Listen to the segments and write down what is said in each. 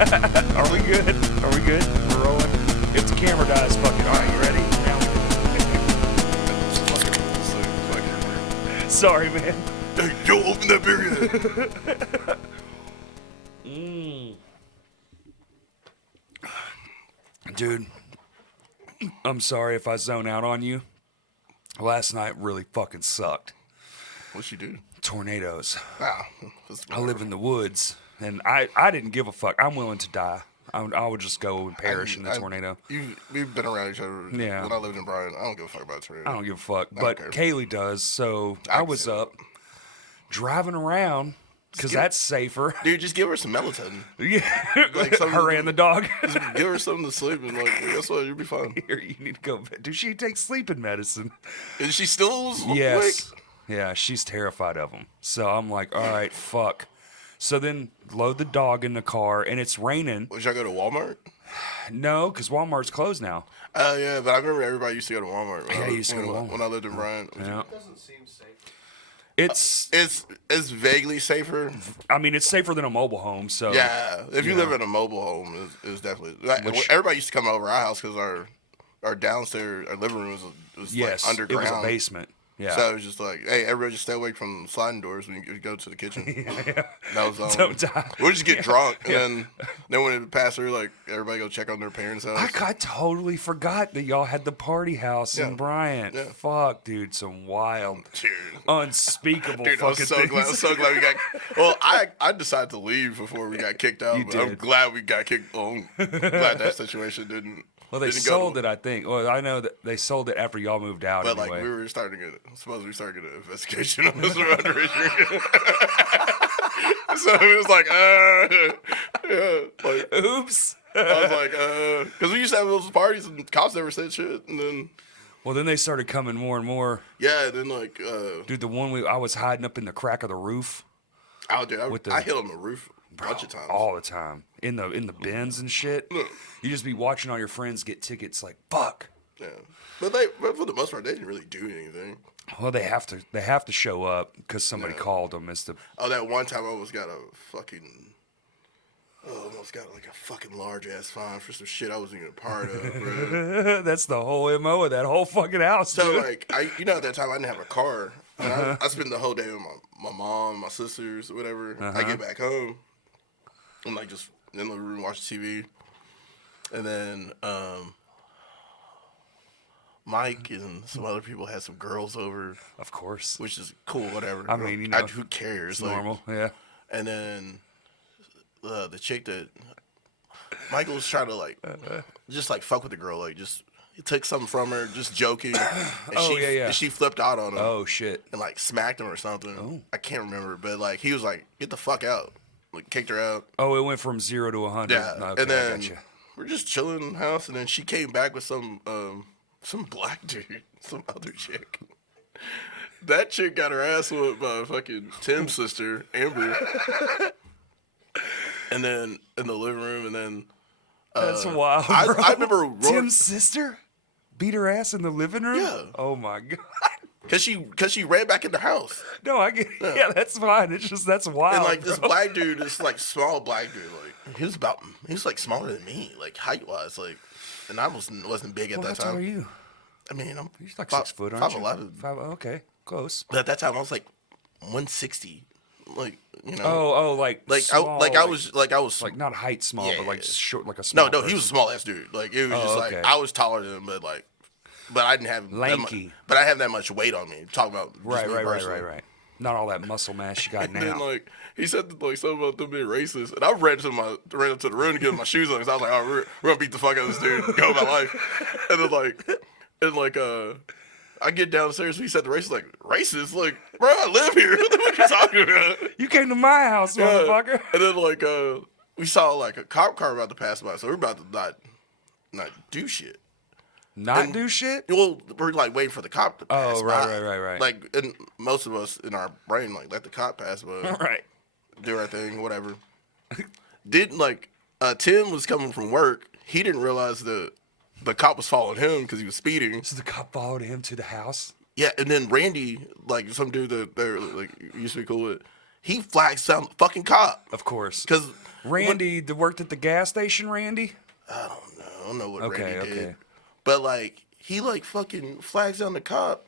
Are we good? Are we good? We're rolling. If the camera dies, fuck it. All right, you ready? Sorry, man. Hey, Joe, open that beer yet. Dude, I'm sorry if I zone out on you. Last night really fucking sucked. What'd you do? Tornadoes. Ah, I live in the woods, and I didn't give a fuck. I'm willing to die. I would just go and perish in the tornado. We've been around each other. Yeah. When I lived in Bryan, I don't give a fuck about a tornado. I don't give a fuck. But Kaylee does, so I was up driving around because that's safer. Dude, just give her some melatonin. Yeah, Like her and the dog. Just give her something to sleep and guess what? You'll be fine. Here, you need to go. Does she take sleeping medicine? Is she still Yes. awake? Yeah, she's terrified of them. So I'm like, all right, fuck. So then load the dog in the car, and it's raining. Should I go to Walmart? No, because Walmart's closed now. Oh, yeah, but I remember everybody used to go to Walmart. Yeah, you used to go to Walmart. When I lived in Bryan. Yeah. It doesn't seem safe. It's vaguely safer. I mean, it's safer than a mobile home. So Yeah, if you live in a mobile home, it's definitely. Everybody used to come over our house because our downstairs, our living room was yes, like underground. it was a basement. Yeah. So it was just like, hey, everybody just stay away from sliding doors when you go to the kitchen. Yeah. That was Don't die. We'll just get drunk, and then when it passed through, like everybody go check on their parents' house. I totally forgot that y'all had the party house in Bryant. Yeah. Fuck, dude, some wild, Dude. unspeakable Dude, fucking things. I'm so glad we got. Well, I decided to leave before we got kicked out. You But I'm did. glad we got kicked. I'm glad that situation didn't. Well, they didn't sold it, I think. Well, I know that they sold it after y'all moved out. But anyway. like we were starting to get, supposedly we started getting an investigation on this underage drinking. So it was like, yeah, like Oops. I was like, because we used to have those parties and cops never said shit, and then Well, then they started coming more and more. yeah, then like, Dude, the one I was hiding up in the crack of the roof. I hit on the roof a bunch of times. All the time. In the bins and shit. You just be watching all your friends get tickets like, fuck. Yeah, but for the most part, they didn't really do anything. Well, they have to show up because somebody called them. Oh, that one time I almost got like a fucking large ass fine for some shit I wasn't even a part of, bro. That's the whole MO of that whole fucking house. So dude. like at that time I didn't have a car. And I spent the whole day with my mom, my sisters, whatever. I get back home. I'm like just in the room watching TV. And then Mike and some other people had some girls over. Of course. Which is cool, whatever. I mean, you know, who cares? It's normal, yeah. And then the chick that Michael was trying to just fuck with the girl, he took something from her, just joking. And And she flipped out on him. Oh shit. And smacked him or something. Oh. I can't remember, but he was like, "Get the fuck out!" Kicked her out. Oh, it went from 0 to 100. Yeah. Okay, and then I gotcha. we're just chilling in the house, and then she came back with some black dude, some other chick. That chick got her ass whooped by fucking Tim's sister, Amber. And then in the living room, and then That's wild. I bro. remember Tim's sister beat her ass in the living room. Yeah. Oh my god. Cause she ran back in the house. No, I get. Yeah, that's fine. It's just that's wild. And this black dude, this small black dude, he was smaller than me, height wise, and I wasn't big at that how time. tall are you? I mean, I'm You're like 6 foot, aren't you? 5'11". 5. Okay, close. But at that time, I was 160. Oh, small, I was not height small, Yeah, but yeah. short, like a small. no, he was a small ass dude. It was just okay. I was taller than him, but I didn't have Lanky. but I have that much weight on me. Talking about just Right. me personally. Not all that muscle mass you got And now. then he said something about them being racist, and I ran up to the room to get my shoes on. So I was like, "Oh, we're gonna beat the fuck out of this dude, and go about life." And then I get downstairs. He said the racist, racist, bro, I live here. What the fuck you talking about? You came to my house, motherfucker. And then we saw a cop car about to pass by, so we're about to not do shit. Do shit? Well, we're waiting for the cop to pass Oh, by. right. And most of us in our brain let the cop pass by. Right. Do our thing, whatever. Tim was coming from work. He didn't realize the cop was following him because he was speeding. So the cop followed him to the house? Yeah, and then Randy, some dude that they're used to be cool with, he flagged some fucking cop. Of course. Because Randy that worked at the gas station, Randy? I don't know what Okay, Randy did. okay. But, like, he, like, fucking flags down the cop.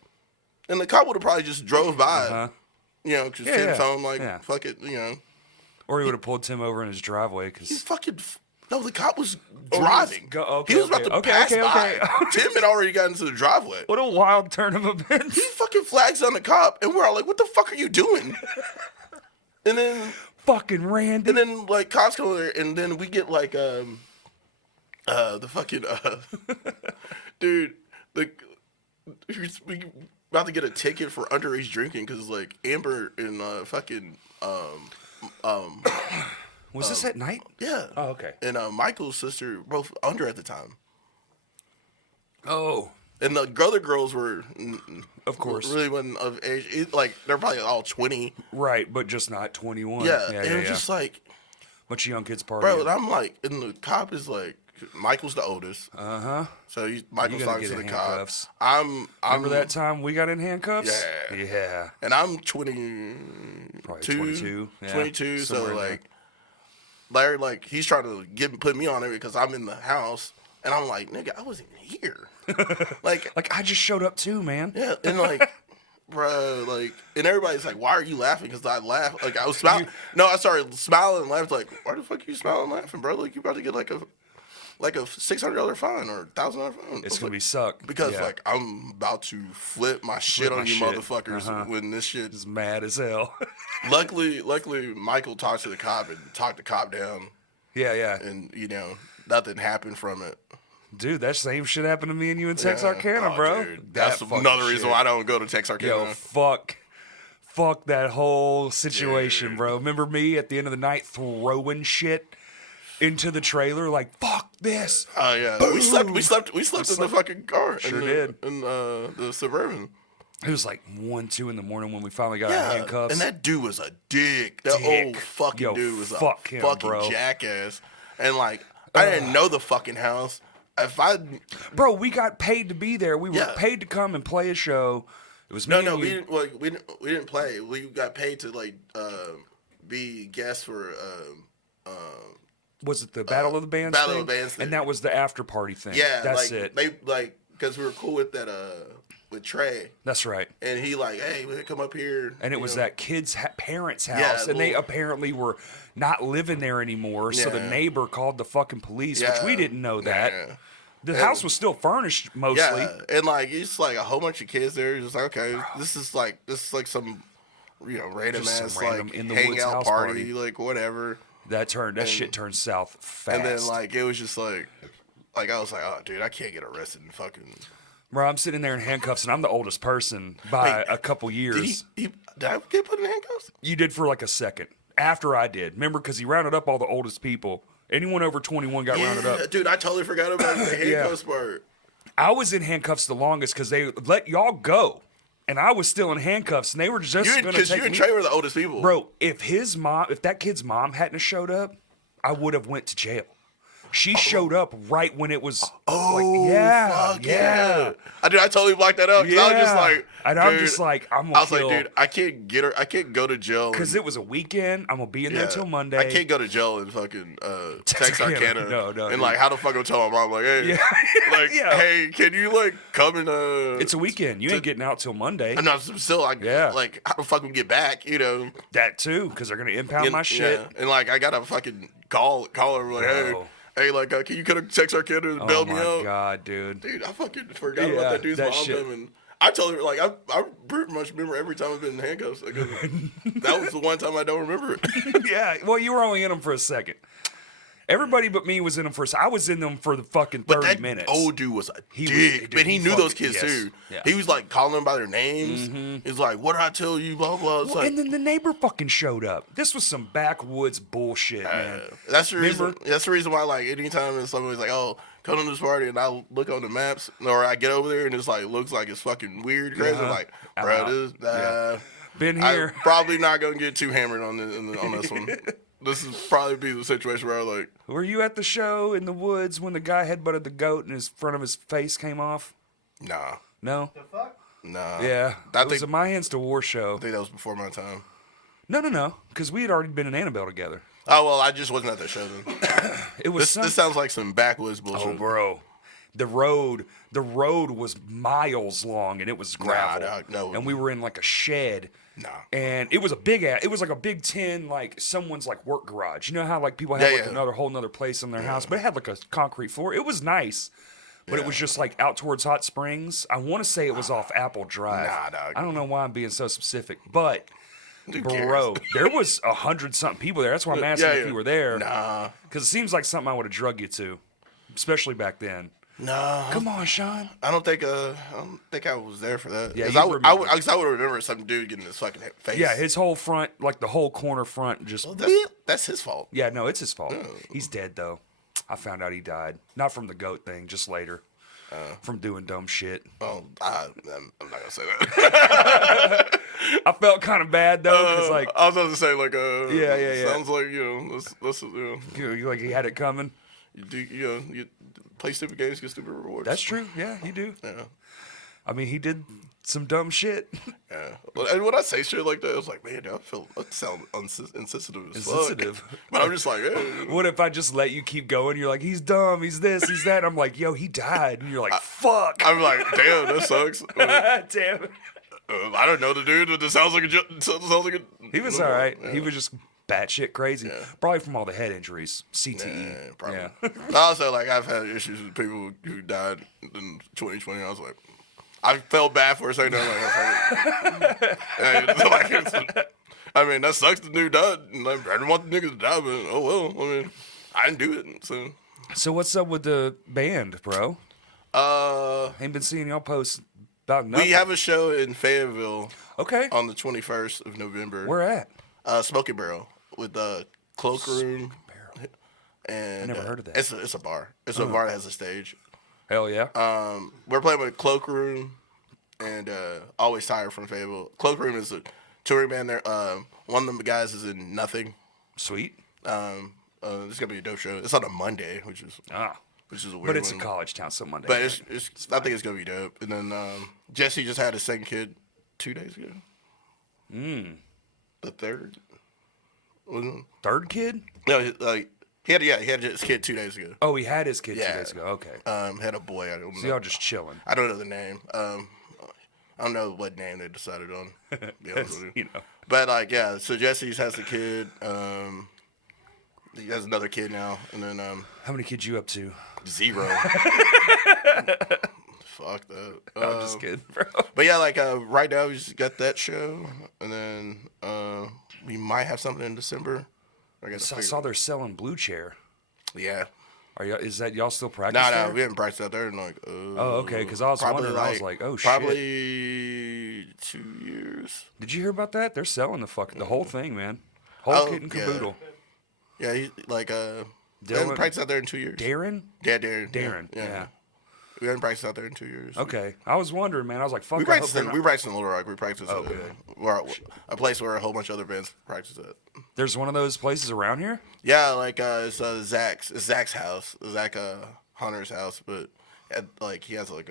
And the cop would have probably just drove by. Uh-huh. You know, because Yeah, Tim yeah. told him, like, Yeah. fuck it, you know. Or he would have pulled Tim over in his driveway He's because fucking... No, the cop was driving. okay, he was about to pass by. Tim had already got into the driveway. what a wild turn of events. He fucking flags down the cop, and we're all like, what the fuck are you doing? And then... Fucking Randy. And then, like, cops come over there, and then we get, like, the fucking, dude, we about to get a ticket for underage drinking because, like, Amber and, Was this at night? yeah. Oh, okay. And, Michael's sister, both under at the time. Oh, And the other girls were, of course. really wasn't of age. Like, they're probably all 20. Right, but just not 21. Yeah. And it was just like, bunch of young kids partying. bro, and I'm like, and the cop is like, Michael's the oldest. Uh-huh. So Michael's gonna talking to get the handcuffs. cop. I'm Remember that time we got in handcuffs? Yeah. Yeah. And I'm 22. Probably 22. Yeah. 22, so Somewhere in there. like, Larry, like, he's trying to put me on it because I'm in the house. And I'm like, nigga, I wasn't even here. Like, I just showed up too, man. Yeah, and like, bro, like, and everybody's like, why are you laughing? Because I laughed. Like, I was smiling. No, I started smiling and laughed. Like, why the fuck are you smiling and laughing, bro? Like, you about to get like a $600 fine or $1,000 fine. It's I going to was be like, suck. because, Yeah. like, I'm about to flip my shit my on you shit. motherfuckers when this shit. It's mad as hell. Luckily, Michael talked to the cop and talked the cop down. yeah, yeah. And, you know, nothing happened from it. Dude, that same shit happened to me and you in Texarkana, Oh, bro. dude, That that's fucking another reason shit. why I don't go to Texarkana. Yo, fuck that whole situation, Dude. bro. Remember me at the end of the night throwing shit into the trailer like, fuck this. Oh yeah, we slept in the fucking car. Sure in did. in the Suburban. It was like 1, 2 in the morning when we finally got our Yeah, handcuffs. and that dude was a dick. That Dick. old fucking Yo, dude was fuck a him, fucking bro. jackass. And like, I didn't know the fucking house. If I Bro, we got paid to be there. We were Yeah. paid to come and play a show. It was me no, and we you. didn't. Like, we didn't play. We got paid to like be guests for Was it the Battle of the Bands Battle thing? of the Bands thing. And that was the after party thing. yeah. That's like, it. They like because we were cool with that with Trey. That's right. And he like, hey, we come up here. And it you was know. that kid's parents' house, Yeah, and they well- apparently were not living there anymore. So the Yeah. neighbor called the fucking police, which we Yeah. didn't know that. Yeah. The house was still furnished mostly. Yeah, and like it's like a whole bunch of kids there. Just like, okay, this is like some, you know, random Just some ass random like in the woods hangout house party, party. like whatever. That shit turned south fast. And then like it was just like I was like, oh dude, I can't get arrested and fucking. Bro, I'm sitting there in handcuffs, and I'm the oldest person by a couple years. Did I get put in handcuffs? You did for like a second after I did. Remember, because he rounded up all the oldest people. Anyone over 21 got rounded up. Dude, I totally forgot about the handcuffs part. I was in handcuffs the longest because they let y'all go, and I was still in handcuffs, and they were just going to Because take you and me. Trey were the oldest people, Bro, if that kid's mom hadn't have showed up, I would have went to jail. She showed up right when it was. Oh, yeah, fuck yeah. I totally blocked that out. 'Cause I was just Yeah. like, And I'm dude, just like, I'm gonna I was kill. like, dude, I can't get her. I can't go to jail Because it was a weekend. I'm gonna be in there till Monday. I can't go to jail in fucking Texarkana. No, And dude. like, how the fuck I'm tell my mom like, hey, Yeah. like, Yeah. hey, can you like come and It's a weekend. You ain't getting out till Monday. I'm not still like, Yeah. like how the fuck we get back? You know, That too, because they're gonna impound and, my shit. yeah. And like, I gotta fucking call her like, Bro. hey, like, can you come to Texarkana and bail Oh me my out? god, dude. Dude, I fucking forgot Yeah, about that dude's that mom. shit. And I told her like I pretty much remember every time I've been in handcuffs. Like, that was the one time I don't remember it. Yeah, well, you were only in them for a second. Everybody but me was in them for a second. I was in them for the fucking 30 But that minutes. old dude was a He was- dick. dude, But he he knew those fucking- kids yes. too. Yeah. He was like calling them by their names. He's like, "What did I tell you?" Blah blah. It's Well, like, and then the neighbor fucking showed up. This was some backwoods bullshit, man. that's the reason. Remember? That's the reason why. Like anytime somebody's like, "Oh, come to this party," and I look on the maps, or I get over there and it's like looks like it's fucking weird, crazy. I'm like, I'm bro, out. this. Been I'm here. probably not gonna get too hammered on this one. This is probably be the situation where I like. Were you at the show in the woods when the guy headbutted the goat and his front of his face came off? Nah. No? The fuck? Nah. Yeah. I It was think, a My Hands to War show. I think that was before my time. No. Because we had already been in Annabelle together. Oh well, I just wasn't at that show then. It was This sounds like some backwoods bullshit. Oh, bro. The road was miles long and it was gravel. dog, no. And we were in like a shed. Nah. And it was it was like a big tin, like someone's like work garage. You know how like people have Yeah, like yeah. another whole nother place in their house, but it had like a concrete floor. It was nice. But it was just like out towards Hot Springs. I want to say it was off Apple Drive. Nah, dog. I don't know why I'm being so specific, but Who bro, cares? there was 100-something people there. That's why I'm asking if you were there. Nah. Because it seems like something I would have drug you to, especially back then. No. Come on, Sean. I don't think I was there for that. Yeah, 'Cause you I would remember. remember some dude getting his fucking face. Yeah, his whole front, like the whole corner front, just. Well, that's his fault. Yeah, no, it's his fault. He's dead though. I found out he died, not from the goat thing, just later, from doing dumb shit. Oh, I'm not gonna say that. I felt kind of bad though, because like, I was about to say like Yeah. Sounds like let's like he had it coming. you play stupid games, get stupid rewards. That's true. Yeah, you do. Yeah. I mean, he did some dumb shit. Yeah. And when I say shit like that, I was like, man, I sound insensitive as Insensitive. fuck. But I'm just like, hey. What if I just let you keep going? You're like, he's dumb, he's this, he's that. I'm like, yo, he died. And you're like, fuck. I'm like, damn, that sucks. Damn it. I don't know the dude, but it sounds like a. He was all right. Yeah. He was just batshit crazy. Yeah. Probably from all the head injuries. CTE. Yeah, probably. Yeah. Also, like, I've had issues with people who died in 2020. I was like, I felt bad for a second. I'm like, I mean, that sucks. The dude died. And I didn't want the nigga to die, but oh well. I mean, I didn't do it. So what's up with the band, bro? Ain't been seeing y'all post about nothing. We have a show in Fayetteville Okay. on the 21st of November. Where at? Smoking Barrel with Cloakroom. And Never heard of that. It's a bar. It's a bar that has a stage. Hell yeah. We're playing with Cloakroom and Always Tired from Fayetteville. Cloakroom is a touring band there. One of them guys is in Nothing. Sweet. It's gonna be a dope show. It's on a Monday, which is a weird But it's one. a college town, so Monday. But I think it's gonna be dope. And then Jesse just had his second kid 2 days ago. The third. Wasn't it? Third kid? No, he had his kid 2 days ago. Oh, he had his kid 2 Yeah. days ago. Okay. Had a boy. I don't So know. y'all just chilling. I don't know the name. I don't know what name they decided on. To be honest with you. You know. But yeah. So Jesse's has a kid. He has another kid now, and then How many kids you up to? 0. Fuck that. I'm just kidding, bro. But yeah, right now we just got that show, and then we might have something in December. I saw they're selling Blue Chair. Yeah. Is that y'all still practicing? No, we haven't practiced out there in Oh, okay. Because I was wondering. I was like, oh shit. Probably 2 years. Did you hear about that? They're selling the whole thing, man. Whole kit and yeah. caboodle. Yeah, we haven't practiced out there in 2 years. Darren? Yeah, Darren. Darren. Yeah. We haven't practiced out there in 2 years. Okay. I was wondering, man. I was like, fuck. We I hope practiced they're in not- Little Rock. We practiced a place where a whole bunch of other bands practice at. There's one of those places around here? Yeah, it's Zach's. It's Zach's house. Zach Hunter's house, but he has a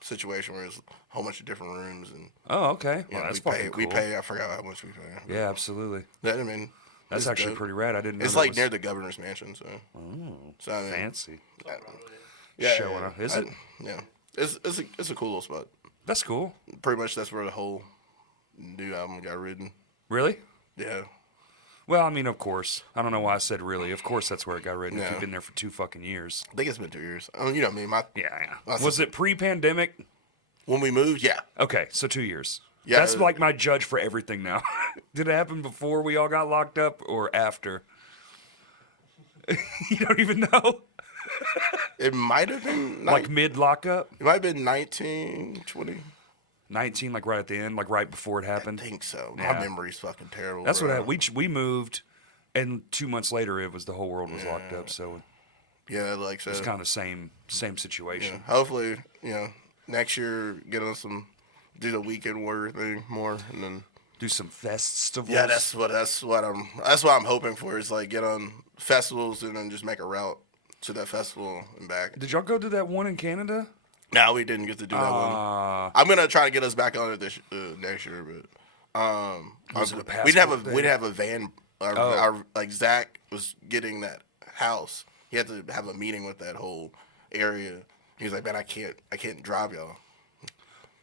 situation where there's a whole bunch of different rooms and Oh, okay. Well, that's we fucking pay. cool. We pay. I forgot how much we pay. Yeah, absolutely. I mean, That's it's actually dope. pretty rad. I didn't know It's that like was near the governor's mansion, so. So I mean, fancy. yeah, Showing up. Is it? Yeah, it's a cool little spot. That's cool. Pretty much that's where the whole new album got written. Really? Yeah. Well, I mean, of course. I don't know why I said really. Of course that's where it got written. If Yeah. you've been there for 2 fucking years. I think it's been 2 years. You know what I mean? Yeah. That's Was it pre-pandemic? When we moved, yeah. Okay, so 2 years. Yeah, That's like my judge for everything now. Did it happen before we all got locked up or after? You don't even know? It might have been Like mid-lockup? it might have been 19, 20. 19, like right at the end, like right before it I happened? think so. Yeah. My memory's fucking terrible. That's bro. what happened. We moved, and 2 months later, it was the whole world was locked up, so Yeah, like so. it's kind of same situation. Hopefully, next year do the weekend warrior thing more, and then Do some festivals. yeah, that's what I'm hoping for is get on festivals and then just make a route to that festival and back. Did y'all go to that one in Canada? No, we didn't get to do that one. I'm gonna try to get us back on it this next year, but Was it a we didn't have passport we didn't have a van Like Zach was getting that house. He had to have a meeting with that whole area. He was like, man, I can't drive y'all.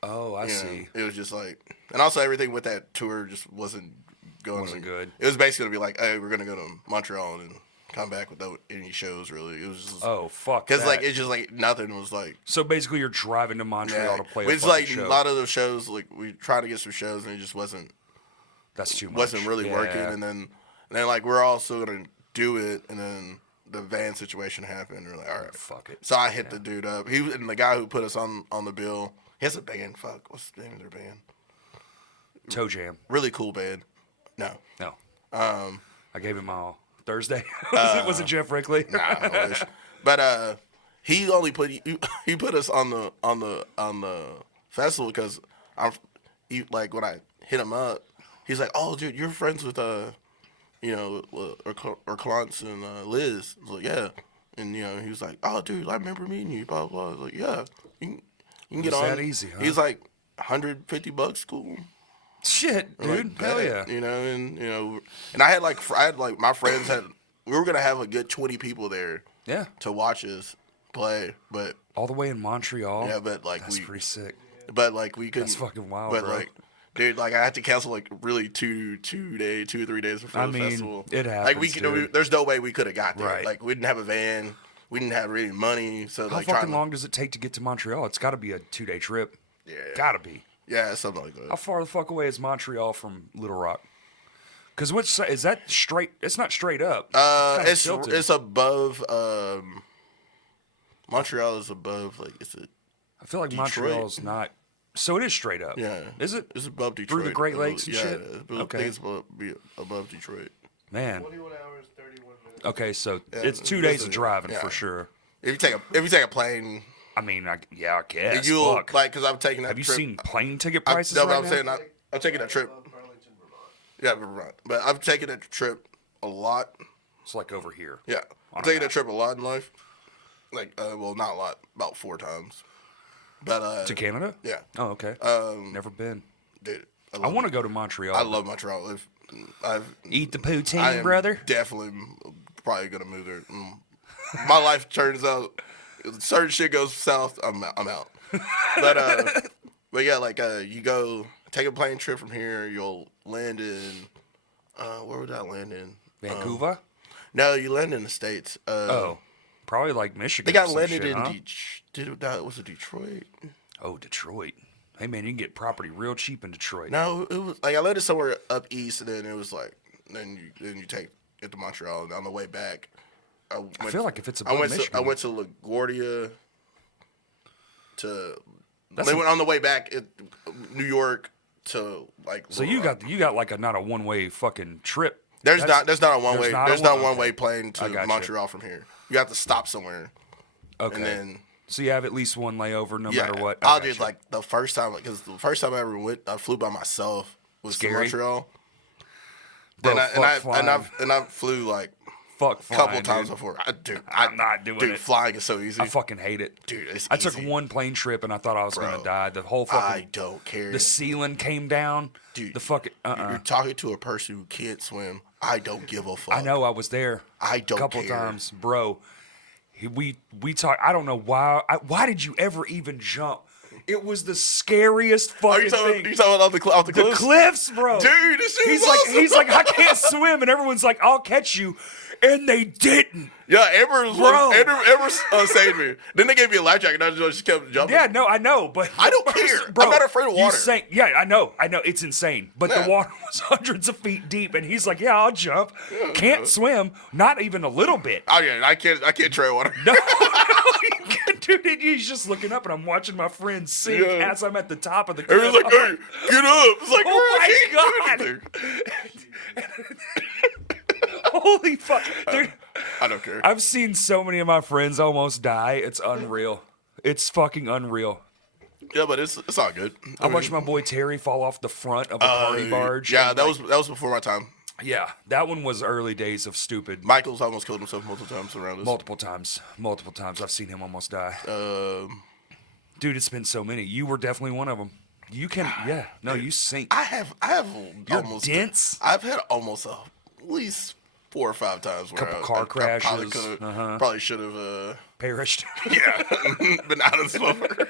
Oh, I see. It was just like, and also everything with that tour just wasn't good. It was basically gonna be like, hey, we're gonna go to Montreal and come back without any shows. Really, it was just fuck. Because like it's just like nothing was like. So basically, you're driving to Montreal to play. It's like show. A lot of those shows. Like we tried to get some shows and it just wasn't. That's too much. Wasn't really working, and then like we're also gonna do it, and then the van situation happened. We're like, all right, fuck it. So I hit the dude up. He and the guy who put us on the bill. He has a band. Fuck, what's the name of their band? Toe Jam. Really cool band. No. I gave him my all. Thursday. Was it Jeff Rickley? Nah, I wish. But he only put he put us on the festival because like when I hit him up, he's like, oh dude, you're friends with or Clance and Liz. I was like, yeah. And he was like, oh dude, I remember meeting you. Blah blah. I was like, yeah. You can get on. That easy, huh? He's like $150, cool. Shit, dude. Like, hell yeah. And I had like my friends we were gonna have a good 20 people there. Yeah. To watch us play, but all the way in Montreal. Yeah, but like that's pretty sick. But like we couldn't. That's fucking wild, but bro. Like, dude, like I had to cancel like really 2 or 3 days before the festival. It happens. Like there's no way we could have got there. Right. Like we didn't have a van. We didn't have really money. So how fucking long does it take to get to Montreal? It's got to be a 2-day trip. Yeah. Gotta be. Yeah, something like that. How far the fuck away is Montreal from Little Rock? Because which side is that straight? It's not straight up. It's above. Montreal is above. Like I feel like Detroit. Montreal's not. So it is straight up. Yeah. Is it? It's above Detroit. Through the Great Lakes and shit? Yeah. Okay. I think it's above Detroit. Man. 21 hours, 31 minutes. Okay, so it's 2 days of driving for sure. If you take a plane. I mean, I guess. You'll fuck. like because I'm taking that. Have you trip. seen plane ticket prices? No, right but I'm now? saying I'm taking that trip. Burlington, Vermont. Yeah, Vermont. But I've taken that trip a lot. It's like over here. Yeah, I'm taking that trip a lot in life. Like, well, not a lot, about 4 times. But to Canada? Yeah. Oh, okay. Never been. Dude, I want to go to Montreal. I love Montreal. Eat the poutine, brother. Definitely, probably gonna move there. My life turns out, certain shit goes south. I'm out. But yeah, like you go take a plane trip from here. You'll land in where would I land in? Vancouver? No, you land in the States. Probably like Michigan. I think I or some landed shit, in was it Detroit? Oh, Detroit. Hey man, you can get property real cheap in Detroit. No, it was like I landed somewhere up east, and then it was like then you take it to Montreal, and on the way back, I feel like if it's above Michigan, I went to LaGuardia. They went on the way back, New York to like. So you got like not a one way fucking trip. There's not a one way. There's not a one way plane to gotcha. Montreal from here. You have to stop somewhere. Okay. And then so you have at least one layover, no matter what. I did like the first time because the first time I ever went, I flew by myself. Was to Montreal. Bro, and I flew like a couple times before. I'm not doing it. Dude, flying is so easy. I fucking hate it, dude. It's I easy. took one plane trip and I thought I was gonna die. The whole fucking I don't care. The ceiling came down. Dude, the fucking You're talking to a person who can't swim. I don't give a fuck. I know. I was there. I don't a couple care. times, bro. We talked. I don't know why. Why did you ever even jump? It was the scariest fucking thing. You talking about off the cliffs? The cliffs, bro. Dude, this shit was awesome. He's like, I can't swim, and everyone's like, I'll catch you, and they didn't. Yeah, Amber saved me. Then they gave me a life jacket, and I just kept jumping. Yeah, no, I know, but I don't care. Bro, I'm not afraid of water. Yeah, I know, it's insane. But the water was hundreds of feet deep, and he's like, yeah, I'll jump. Can't swim, not even a little bit. Oh yeah, I can't tread water. No, dude, he's just looking up, and I'm watching my friend sink as I'm at the top of the cliff. Everyone's like, hey, get up. It's like, oh my God. Holy fuck. Dude, I don't care. I've seen so many of my friends almost die. It's unreal. It's fucking unreal. Yeah, but it's all good. I watched my boy Terry fall off the front of a party barge. Yeah, that was before my time. Yeah, that one was early days of stupid. Michael's almost killed himself multiple times around us. Multiple times. I've seen him almost die. Dude, it's been so many. You were definitely one of them. You can, you sink. I have You're almost dense. I've had almost a least 4 or 5 times where Couple car I probably crashes. could have, probably should have, Perished. yeah, been out of this motherfucker.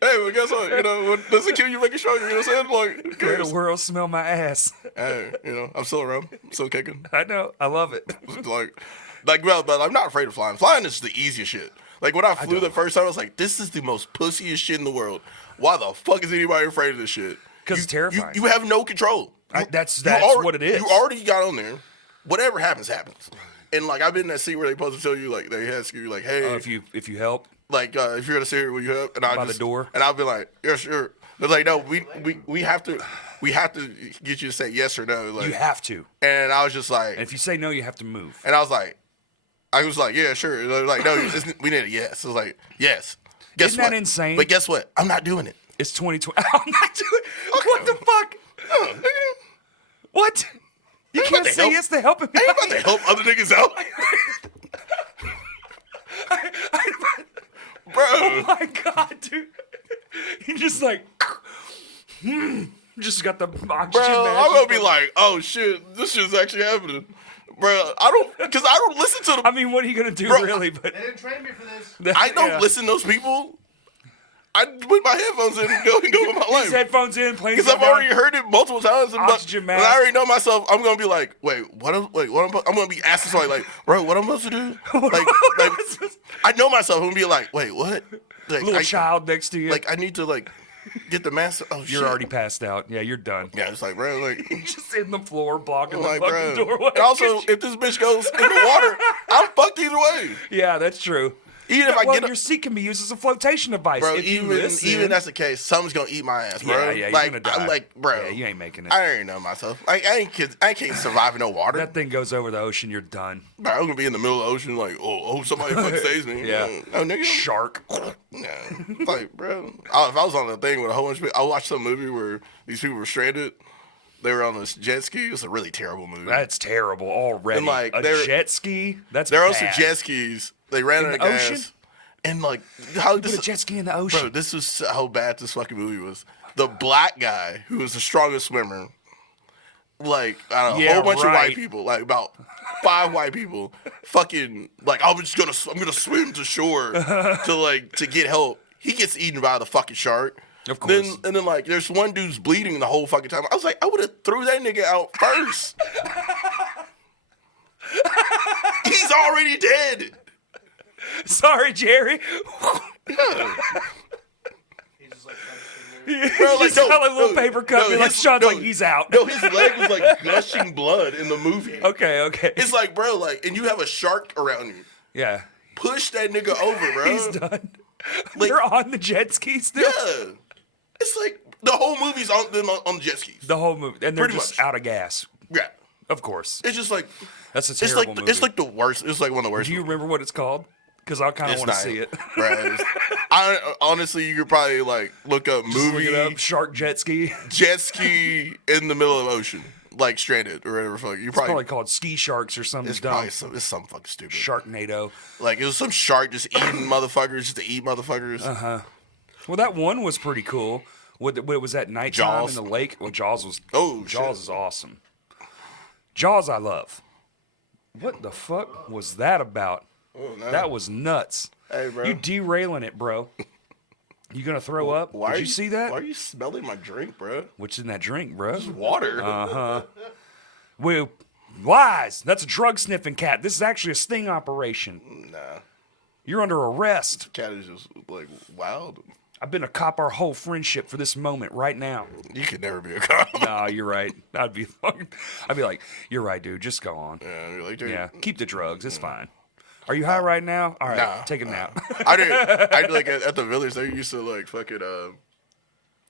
Hey, but guess what? You know, what doesn't kill you, make it stronger. You know what I'm saying? Like, who Let cares? the world smell my ass. Hey, you know, I'm still around. I'm still kicking. I know. I love it. Well, but I'm not afraid of flying. Flying is the easiest shit. Like, when I flew the first time, I was like, this is the most pussiest shit in the world. Why the fuck is anybody afraid of this shit? Because it's terrifying. You have no control. That's already, what it is. You already got on there. Whatever happens, happens. And, like, I've been in that seat where they supposed to tell you, like, they ask you, like, hey. if you help. Like, if you're gonna sit here, will you help? And By the door. And I'll be like, yeah, sure. They're like, no, we have to get you to say yes or no. Like, You have to. and I was just like, And if you say no, you have to move. and I was like, yeah, sure. And they're like, no, we need a yes. I was like, yes. Guess Isn't what? that insane? But guess what? I'm not doing it. It's 2020. I'm not doing. What the fuck? Oh, nigga. What? You ain't can't about to say help. yes to helping me. I ain't about to help other niggas out. Bro. Oh my god, dude! You just like, just got the oxygen Bro, mask. I'm gonna be like, oh shit, this shit's actually happening. Bro, because I don't listen to them. I mean, what are you gonna do, Bro, really? But They didn't train me for this. I don't yeah. listen to those people. I put my headphones in and go with my His life. headphones in, playing. Because I've already heard it multiple times. And Oxygen but mask. I already know myself. I'm gonna be like, what? I'm gonna be asking somebody like, bro, what I'm supposed to do? Like, I know myself. I'm gonna be like, wait, what? Like, little child next to you. Like, I need to like get the mask. Oh shit. You're already passed out. Yeah, you're done. Yeah, it's like, bro, like. Just in the floor, blocking the Like, fucking bro. doorway. And also, if this bitch goes in the water, I'm fucked either way. yeah, that's true. Even if I well, get your seat can be used as a flotation device. bro, if you listen. even that's the case, something's gonna eat my ass, bro. Yeah, you're like, gonna die. I'm like, bro, Yeah, you ain't making it. I already know myself. Like, I can't survive in no water. That thing goes over the ocean, you're done. Bro, I'm gonna be in the middle of the ocean, like, oh, somebody fucking saves me. Yeah. Oh, nigga. Shark. Yeah. Like, bro, if I was on a thing with a whole bunch of people, I watched some movie where these people were stranded. They were on this jet ski. It was a really terrible movie. That's terrible already. And, like, a they're- jet ski? That's They're on bad. some jet skis. They ran out of the gas. ocean? And, like, how Put this a jet ski in the ocean. Bro, this was how bad this fucking movie was. The black guy who was the strongest swimmer, like, I don't know, a Yeah, whole bunch of right. white people, like about 5 white people, fucking, like, I'm gonna swim to shore to get help. He gets eaten by the fucking shark. Of course. And then like, there's one dude's bleeding the whole fucking time. I was like, I would have threw that nigga out first. He's already dead. Sorry, Jerry. He's just like, Bro, like, Just got a little paper cut. Be like, Sean's like, he's out. No, his leg was like gushing blood in the movie. Okay. It's like, bro, like, and you have a shark around you. Yeah. Push that nigga over, bro. He's done. Like- You're on the jet ski still? Yeah. It's like the whole movie's on the jet skis. The whole movie. And they're Pretty just much. out of gas. Yeah. Of course. It's just like That's a it's terrible like movie. it's like the worst. It's like one of the worst. Do you remember what it's called? Because I kind of It's want to not- see it. Bro, honestly, you could probably like look up Just look movie it up. Shark jet ski. It's jet ski in the middle of the ocean, like stranded or whatever. Fuck, you probably probably called Ski Sharks or something it's dumb. probably it's some fucking stupid. Sharknado. Like, it was some shark just eating motherfuckers just to eat motherfuckers. Well, that one was pretty cool. What was that nighttime Jaws. in the lake? Well, Jaws was. Oh, Jaws shit. is awesome. Jaws, I love. What the fuck was that about? Oh, no. That was nuts. Hey, bro. You derailing it, bro. You gonna throw up? Why Did are you see that? Why are you smelling my drink, bro? What's in that drink, bro? Water. Well, lies. That's a drug sniffing cat. This is actually a sting operation. Nah, You're under arrest. cat is just like wild. I've been a cop our whole friendship for this moment right now. You could never be a cop. Nah, you're right. I'd be like, you're right, dude. Just go on. Yeah, you're like, dude. Yeah, keep the drugs. It's fine. Are you high right now? All right, Nah, take a nap. I like at the village. They used to like fucking.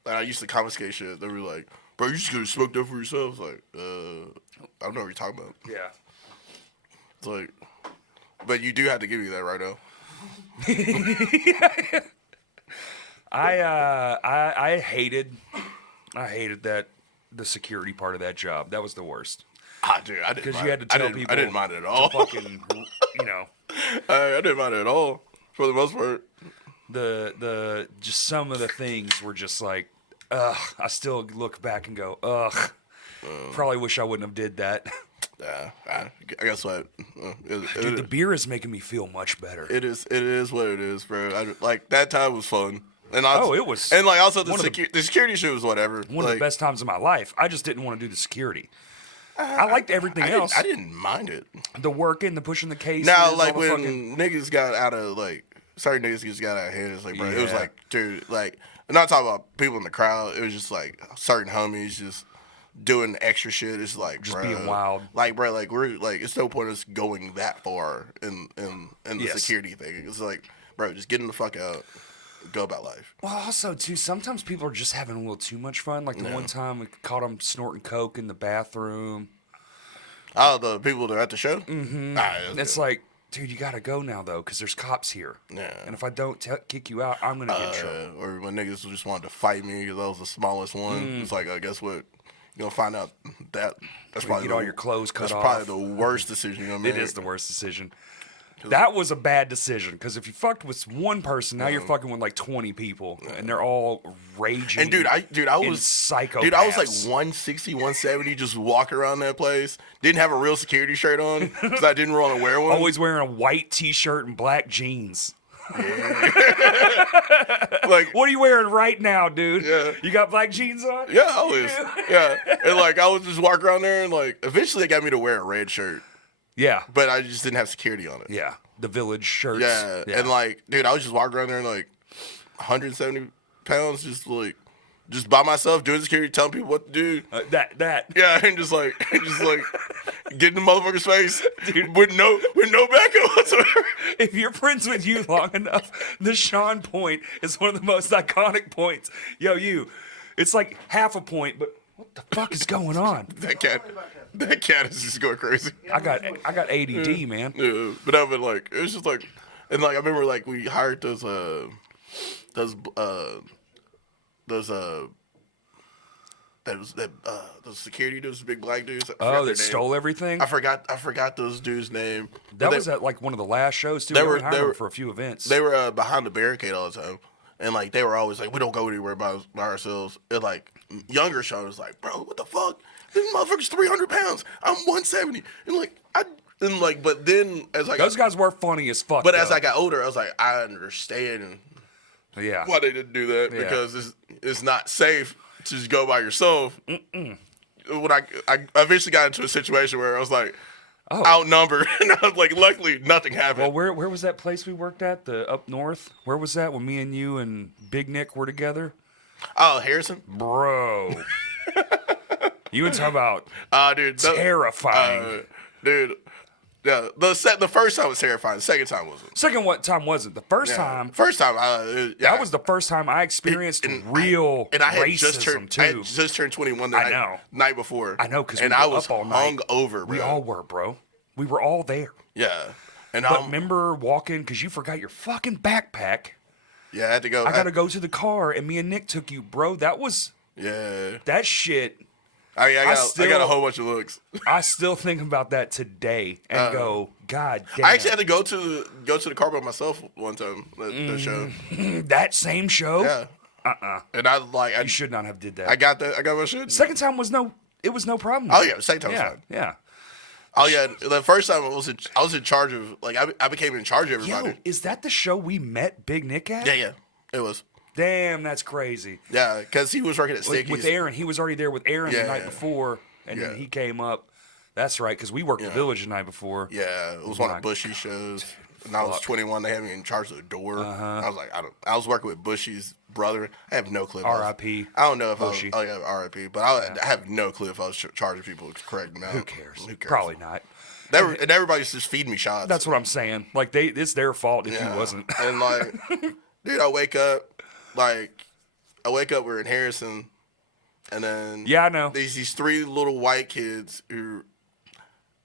I used to confiscate shit. They were like, "Bro, you just gonna smoke that for yourself?" Like, I don't know what you're talking about. Yeah. It's like, but you do have to give me that right now. I hated that the security part of that job. That was the worst. Dude, I didn't. Because mind you had to it. tell people I didn't mind it at all. fucking, you know, I didn't mind it at all for the most part. the just some of the things were just like, ugh. I still look back and go, ugh. Probably wish I wouldn't have did that. Yeah, I guess what? Dude, the beer is making me feel much better. It is what it is, bro. Like that time was fun. And it was. And like also the security shit was whatever. One of the best times of my life. I just didn't want to do the security. I liked everything else. I didn't mind it. The working, the pushing the cases. Now, like when niggas got out of certain niggas just got out of hand. It's like, bro, it was like, dude, like I'm not talking about people in the crowd. It was just like certain homies just doing extra shit. It's like, just bro, being wild. Like, bro, like we're like it's no point us going that far in the security thing. It's like, bro, just getting the fuck out. Go about life. Well, also too, sometimes people are just having a little too much fun. Like the one time we caught them snorting coke in the bathroom. Oh, the people that are at the show. Mm-hmm. It's like, dude, you gotta go now though, because there's cops here. Yeah. And if I don't kick you out, I'm gonna get in trouble. Or when niggas just wanted to fight me because I was the smallest one. It's like, guess what? You're gonna find out that's probably get all your clothes cut off. That's probably the worst decision you're gonna make. It is the worst decision. That was a bad decision because if you fucked with one person, now you're fucking with like 20 people, and they're all raging. And I was psychopaths. Dude, I was like 160, 170, just walking around that place. Didn't have a real security shirt on because I didn't want to wear one. Always wearing a white T-shirt and black jeans. Like, what are you wearing right now, dude? Yeah. You got black jeans on? Yeah, always. Yeah. And like I would just walk around there and like eventually they got me to wear a red shirt. Yeah. But I just didn't have security on it. Yeah. The village shirts. Yeah. And like, dude, I was just walking around there and like 170 pounds, just by myself doing security, telling people what to do. That. Yeah, and just like getting in the motherfucker's face, dude, with no backup whatsoever. If you're friends with you long enough, the Shawn point is one of the most iconic points. Yo, it's like half a point, but what the fuck is going on? That cat is just going crazy. I got ADD, man. Yeah, but like it was just like, and like I remember like we hired those security dudes, big black dudes. That stole everything. I forgot those dudes' name. That was at like one of the last shows too. They were for a few events. They were behind the barricade all the time, and like they were always like, we don't go anywhere by ourselves. And like younger Shawn was like, bro, what the fuck? This motherfucker's 300 pounds. I'm 170. But then as I those guys were funny as fuck. But as I got older, I was like, I understand. Yeah. Why they didn't do that? Yeah. Because it's not safe to just go by yourself. When I eventually got into a situation where I was like outnumbered, and I was like, luckily nothing happened. Well, where was that place we worked at? The up north? Where was that when me and you and Big Nick were together? Oh, Harrison, bro. You would talk about dude, terrifying, dude. Yeah, the first time was terrifying. The second time wasn't. Time wasn't. The first time. That was the first time I experienced real racism too. I had just turned 21 the night before. I know because I was up all night. Hungover, bro. We all were, bro. We were all there. Yeah, but remember walking because you forgot your fucking backpack. Yeah, I had to go. I got to go to the car, and me and Nick took you, bro. That was that shit. I got a whole bunch of looks. I still think about that today and go, God damn. I actually had to go to the car by myself one time. The show. That same show. Yeah. And you should not have did that. I got my shit. Second time was no problem. Oh yeah, second time was fine. Yeah. Oh yeah, the first time I was in charge of I became in charge of everybody. Yo, is that the show we met Big Nick at? Yeah, it was. Damn, that's crazy. Yeah, because he was working at Sticky's. With Aaron. He was already there with Aaron the night before, and then he came up. That's right, because we worked the village the night before. Yeah, it was one of Bushy's shows. And I was 21. They had me in charge of the door. I was like, I was working with Bushy's brother. I have no clue. R.I.P. I don't know if Bushy. I was. Oh yeah, R.I.P. But I have no clue if I was charging people correct amount. Who cares? Probably not. And everybody's just feeding me shots. That's what I'm saying. Like it's their fault if he wasn't. And like, dude, I wake up. We're in Harrison, and then I know these three little white kids who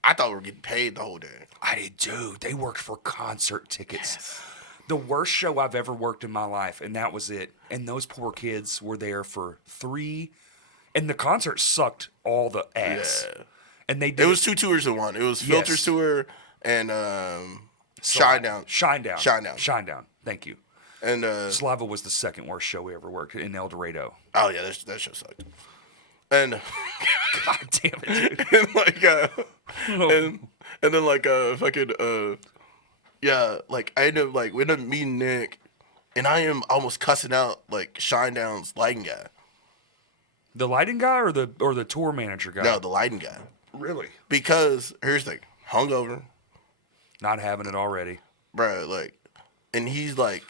I thought were getting paid the whole day. I did too. They worked for concert tickets. Yes. The worst show I've ever worked in my life, and that was it. And those poor kids were there for 3, and the concert sucked all the ass. Yeah. And it was 2 tours in one. It was Filters tour and Shine Down. Thank you. And Slava was the second worst show we ever worked in El Dorado. Oh yeah, that show sucked. And God damn it, dude. And like and then like fucking yeah, like I ended up like we ended up meeting Nick, and I am almost cussing out like Shinedown's lighting guy. The lighting guy or the tour manager guy? No, the lighting guy. Really? Because here's the thing, hungover, Not having it already. bro. Like, and he's like,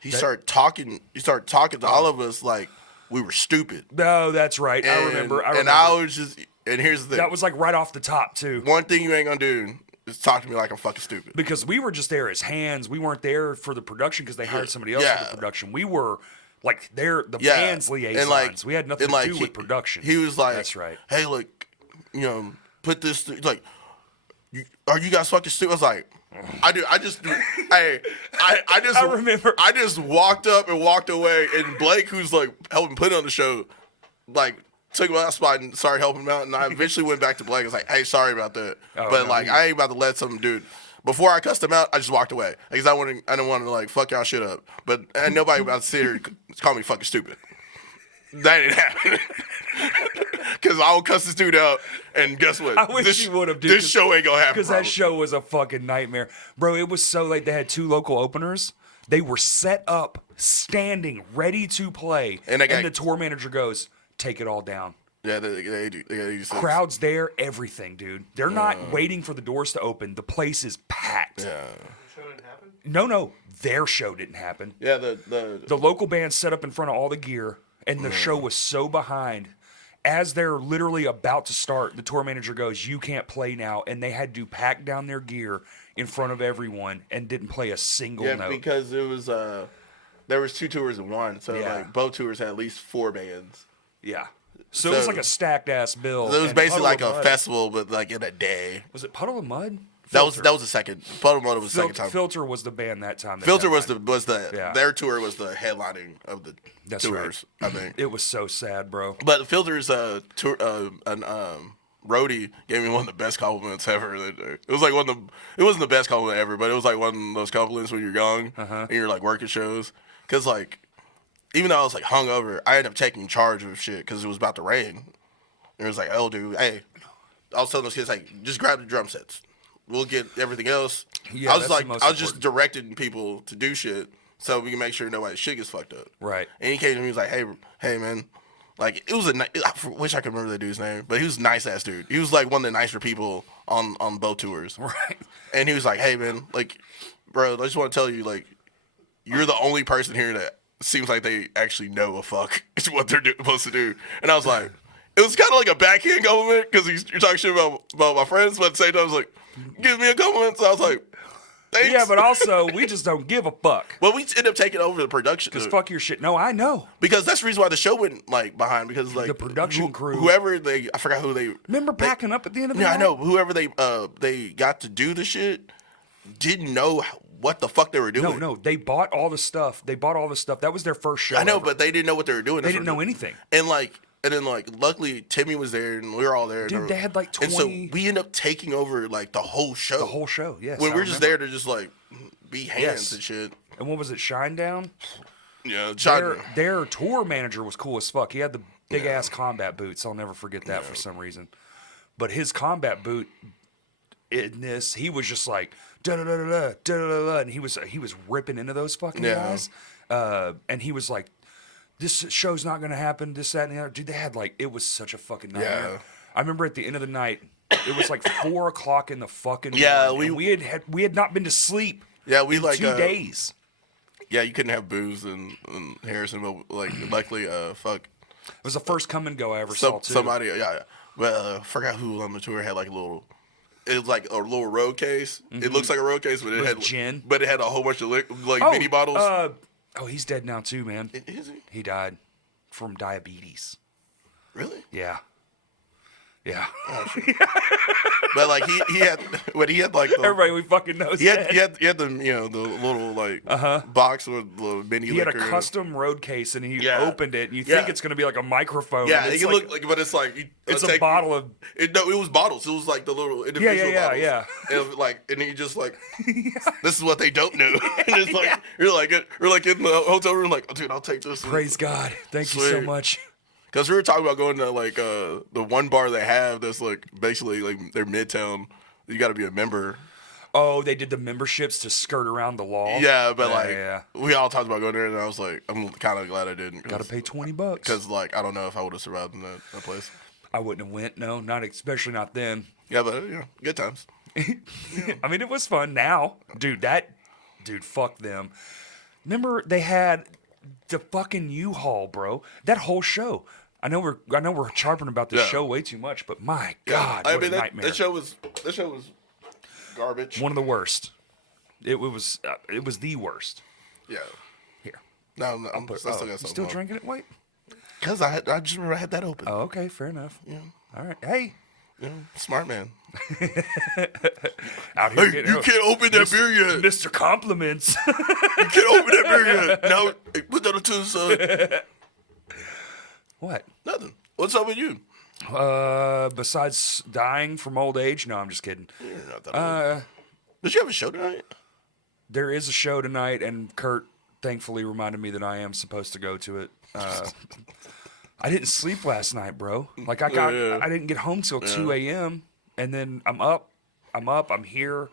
he started talking to all of us like we were stupid. No, that's right. And, I remember. And I was just, and here's the thing. That was like right off the top too. One thing you ain't gonna do is talk to me like I'm fucking stupid. Because we were just there as hands. We weren't there for the production because they hired somebody else for the production. We were like the band's liaisons. And like, we had nothing to do with production. He was like, that's right. Hey, look, you know, put this, like, are you guys fucking stupid? I was like, I remember. I just walked up and walked away, and Blake, who's like helping put on the show, like took my spot and started helping him out, and I eventually went back to Blake. I was like, hey, sorry about that, I ain't about to let some dude. Before I cussed him out, I just walked away because I didn't want to like fuck y'all shit up. But ain't nobody about to sit here and call me fucking stupid. That didn't happen. Because I'll cuss this dude out, and guess what? I wish you would have, dude. This show ain't gonna happen. Because that show was a fucking nightmare. Bro, it was so late. They had 2 local openers. They were set up, standing, ready to play. And the tour manager goes, take it all down. Yeah, they do. Crowds there, everything, dude. They're not waiting for the doors to open. The place is packed. Yeah. The show didn't happen? No, their show didn't happen. Yeah, the local band set up in front of all the gear, and the show was so behind. As they're literally about to start, the tour manager goes, you can't play now. And they had to pack down their gear in front of everyone and didn't play a single note. Yeah, because it was, there was 2 tours in one. So, like, both tours had at least 4 bands. Yeah. So it was like a stacked-ass bill. It was basically like a festival, but like in a day. Was it Puddle of Mud? That was the second. Puddle of Mud was the second time. Filter was the band that time. Filter was their tour was the headlining of the tours. Right. I think it was so sad, bro. But Filter's tour roadie gave me one of the best compliments ever. It was like it wasn't the best compliment ever, but it was like one of those compliments when you're young and you're like working shows. Because like, even though I was like hungover, I ended up taking charge of shit because it was about to rain. And it was like, oh, dude, hey, I was telling those kids, like, just grab the drum sets. We'll get everything else. Yeah, I was just directing people to do shit so we can make sure nobody's shit gets fucked up. Right. And he came to me, he was like, hey, man. Like, it was I wish I could remember the dude's name, but he was a nice-ass dude. He was, like, one of the nicer people on both tours. Right. And he was like, hey, man, like, bro, I just want to tell you, like, you're the only person here that seems like they actually know a fuck is what they're supposed to do. And I was like, it was kind of like a backhand compliment because you're talking shit about my friends, but at the same time, I was like, give me a compliment. So I was like, thanks. Yeah, but also, we just don't give a fuck. Well, we ended up taking over the production. Because fuck your shit. No, I know. Because that's the reason why the show went, like, behind. Because, like, the production crew. Whoever I forgot who they. Remember packing up at the end of the night? Yeah, I know. Whoever they got to do the shit didn't know what the fuck they were doing. No, they bought all the stuff. That was their first show. I know, ever. but they didn't know what they were doing. They didn't know anything. And then, luckily, Timmy was there, and we were all there. Dude, they had, like, 20... And so we ended up taking over, like, the whole show. The whole show, yes. When we were just there to just, like, be hands and shit. And what was it, Shinedown? Yeah, Their tour manager was cool as fuck. He had the big-ass combat boots. I'll never forget that for some reason. But his combat boot, in this, he was just like, da-da-da-da-da, da-da-da-da, and he was ripping into those fucking guys. And he was like, this show's not going to happen, this, that, and the other. Dude, they had, like, it was such a fucking nightmare. Yeah. I remember at the end of the night, it was like 4 o'clock in the fucking morning. We had not been to sleep in 2 days. Yeah, you couldn't have booze in Harrison, but, like, luckily, fuck. It was the first come and go I ever saw, too. Somebody, well, I forgot who on the tour had, like, it was like a little road case. Mm-hmm. It looks like a road case, but it had gin. But it had a whole bunch of mini bottles. He's dead now too, man. Is he? He died from diabetes. Really? Yeah. Yeah. Oh, shit. But like he had like everybody we fucking knows. He had the the little like box with the mini. He had a custom road case and he opened it and you think it's gonna be like a microphone. Yeah, it can look like, but it's like it's a bottle of. It was bottles. It was like the little individual bottles. Yeah. And he just like this is what they don't know. And it's like we're like in the hotel room like, oh, dude, I'll take this. Praise God, thank you so much. Because we were talking about going to like the one bar they have that's like basically like their Midtown. You got to be a member. Oh, they did the memberships to skirt around the law. Yeah, but Yeah. we all talked about going there, and I was like, I'm kind of glad I didn't. Got to pay $20 because like I don't know if I would have survived in that place. I wouldn't have went. No, not especially not then. Yeah, but good times. I mean, it was fun. Now, dude, fuck them. Remember they had the fucking U-Haul, bro. That whole show. I know we're charping about this show way too much, but my God, what a nightmare. That show was garbage. One of the worst. It was the worst. Yeah. Here. No, I still got something. Still drinking it? Wait. Because I just remember I had that open. Oh, okay, fair enough. Yeah. All right. Hey. Yeah, smart man. Out here Hey, you can't open that beer yet. Mr. Compliments. You can't open that beer yet. Now, hey, put that to the side. What? Nothing. What's up with you? Besides dying from old age? No, I'm just kidding. You're not that old. Did you have a show tonight? There is a show tonight, and Kurt thankfully reminded me that I am supposed to go to it. I didn't sleep last night, bro. Like I didn't get home till 2 a.m. and then I'm up, I'm here,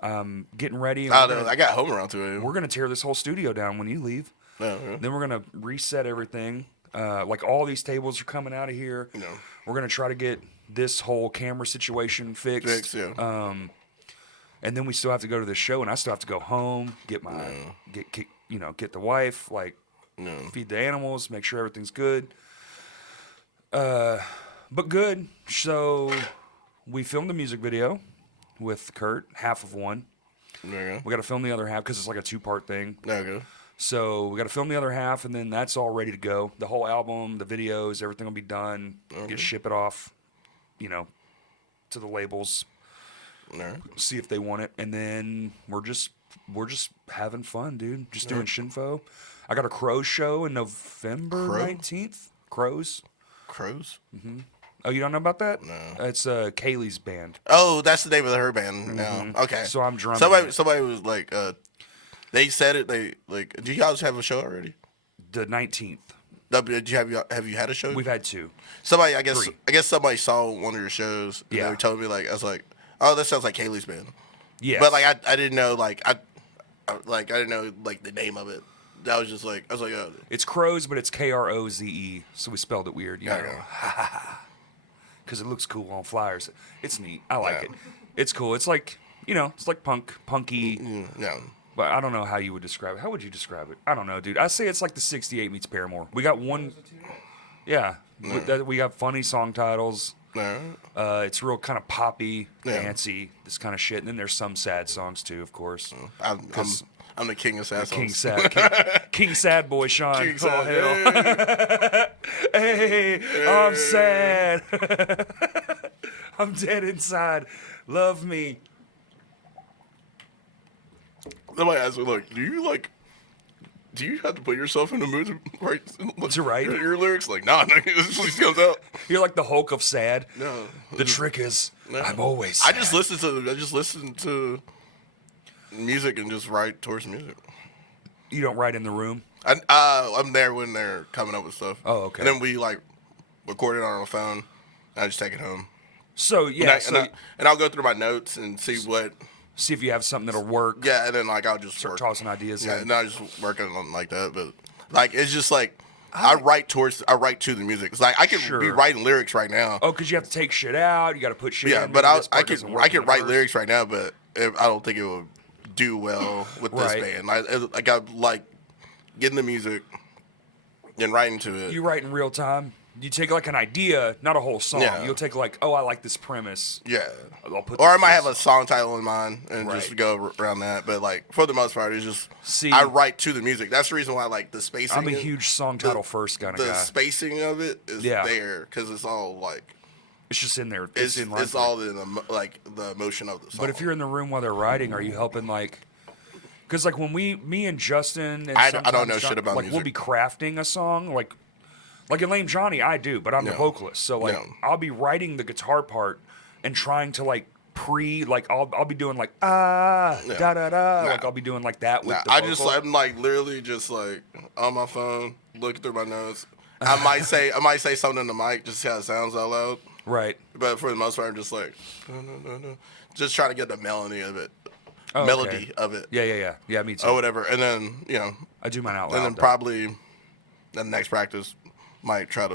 getting ready. And I got home around 2 a.m. We're gonna tear this whole studio down when you leave. Yeah. Then we're gonna reset everything. Like all these tables are coming out of here. No. We're gonna try to get this whole camera situation fixed. Yeah. And then we still have to go to this show, and I still have to go home, get my get the wife, like feed the animals, make sure everything's good. But good. So we filmed a music video with Kurt, half of one. There you go. We got to film the other half because it's like a 2-part thing. There you go. So we got to film the other half, and then that's all ready to go. The whole album, the videos, everything will be done. Okay. Ship it off, to the labels. Right. See if they want it, and then we're just having fun, dude. Just doing Shinfo. I got a Crows show in November 19th. Crows. Mm-hmm. Oh, you don't know about that? No. It's Kaylee's band. Oh, that's the name of her band. Mm-hmm. No. Okay. So I'm drumming. Somebody was like, they said it. They like. Do you guys have a show already? The 19th. Have you had a show? We've had 2. Somebody, I guess somebody saw one of your shows. And they told me I was like, oh, that sounds like Kaylee's band. Yeah. But like I didn't know I didn't know like the name of it. I was like, oh. It's Crows, but it's Kroze. So we spelled it weird, because it looks cool on flyers. It's neat. I like it. It's cool. It's like it's like punky. Yeah. But I don't know how you would describe it. How would you describe it? I don't know, dude. I say it's like the 68 meets Paramore. We got one. Yeah. We got funny song titles. No. It's real kind of poppy, dancey, this kind of shit. And then there's some sad songs too, of course. I'm the king of sad songs. King Sad Boy Shawn. King Sad, hell. Hey, I'm sad. I'm dead inside. Love me. Somebody asked me, like, do you have to put yourself in the mood to write your lyrics? Like, nah, this just comes out. You're like the Hulk of sad. No. The trick is, I'm always sad. I just listen to music and just write towards music. You don't write in the room? I'm there when they're coming up with stuff. Oh, okay. And then we record it on our phone. And I just take it home. So yeah, and I'll go through my notes and see if you have something that'll work. Yeah, and then I'll just start tossing ideas. Yeah, and I just working on like that. But it's just I write to the music. It's like I could be writing lyrics right now. Oh, because you have to take shit out. You got to put shit. Yeah, in. but I could write lyrics right now, but I don't think it would do well with this band. I got getting the music and writing to it. You write in real time. You take like an idea, not a whole song. Yeah. You'll take I like this premise. Yeah. Or I might have a song title in mind and just go around that. But for the most part, it's just I write to the music. That's the reason why I like the spacing. I'm a huge song title first kind of guy. The spacing of it is there because it's all it's just in there. It's all in the emotion of the song. But if you're in the room while they're writing, are you helping because when me and Justin and I don't know shit about music. We'll be crafting a song like in Lame Johnny, I do, but I'm the vocalist. So I'll be writing the guitar part and trying to I'll be doing da da da. I'll be doing that with the vocal. I'm literally just on my phone, looking through my notes, I might say something in the mic just to see how it sounds out loud. Right. But for the most part, I'm just like, no. Just trying to get the melody of it. Oh, Melody okay. of it. Yeah, me too. Or whatever. And then, I do mine out loud. and then though. probably the next practice might try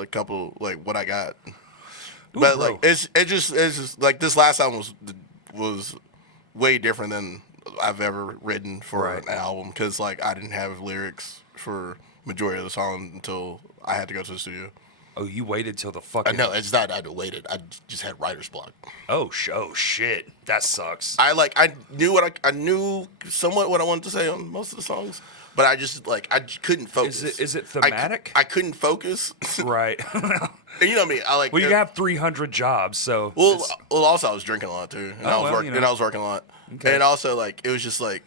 a couple, like, what I got. Ooh, But, bro. like, it's just, like, this last album was way different than I've ever written for Right. an album. Because, like, I didn't have lyrics for majority of the song until I had to go to the studio. Oh, you waited till the fucking. No, it's not I waited. I just had writer's block. Oh shit. That sucks. I knew somewhat what I wanted to say on most of the songs, but I just couldn't focus. Is it thematic? I couldn't focus. Right. And you know me, Well, you have 300 jobs, so. Well, also I was drinking a lot too, and I was well, I was working a lot, Okay. and also like it was just like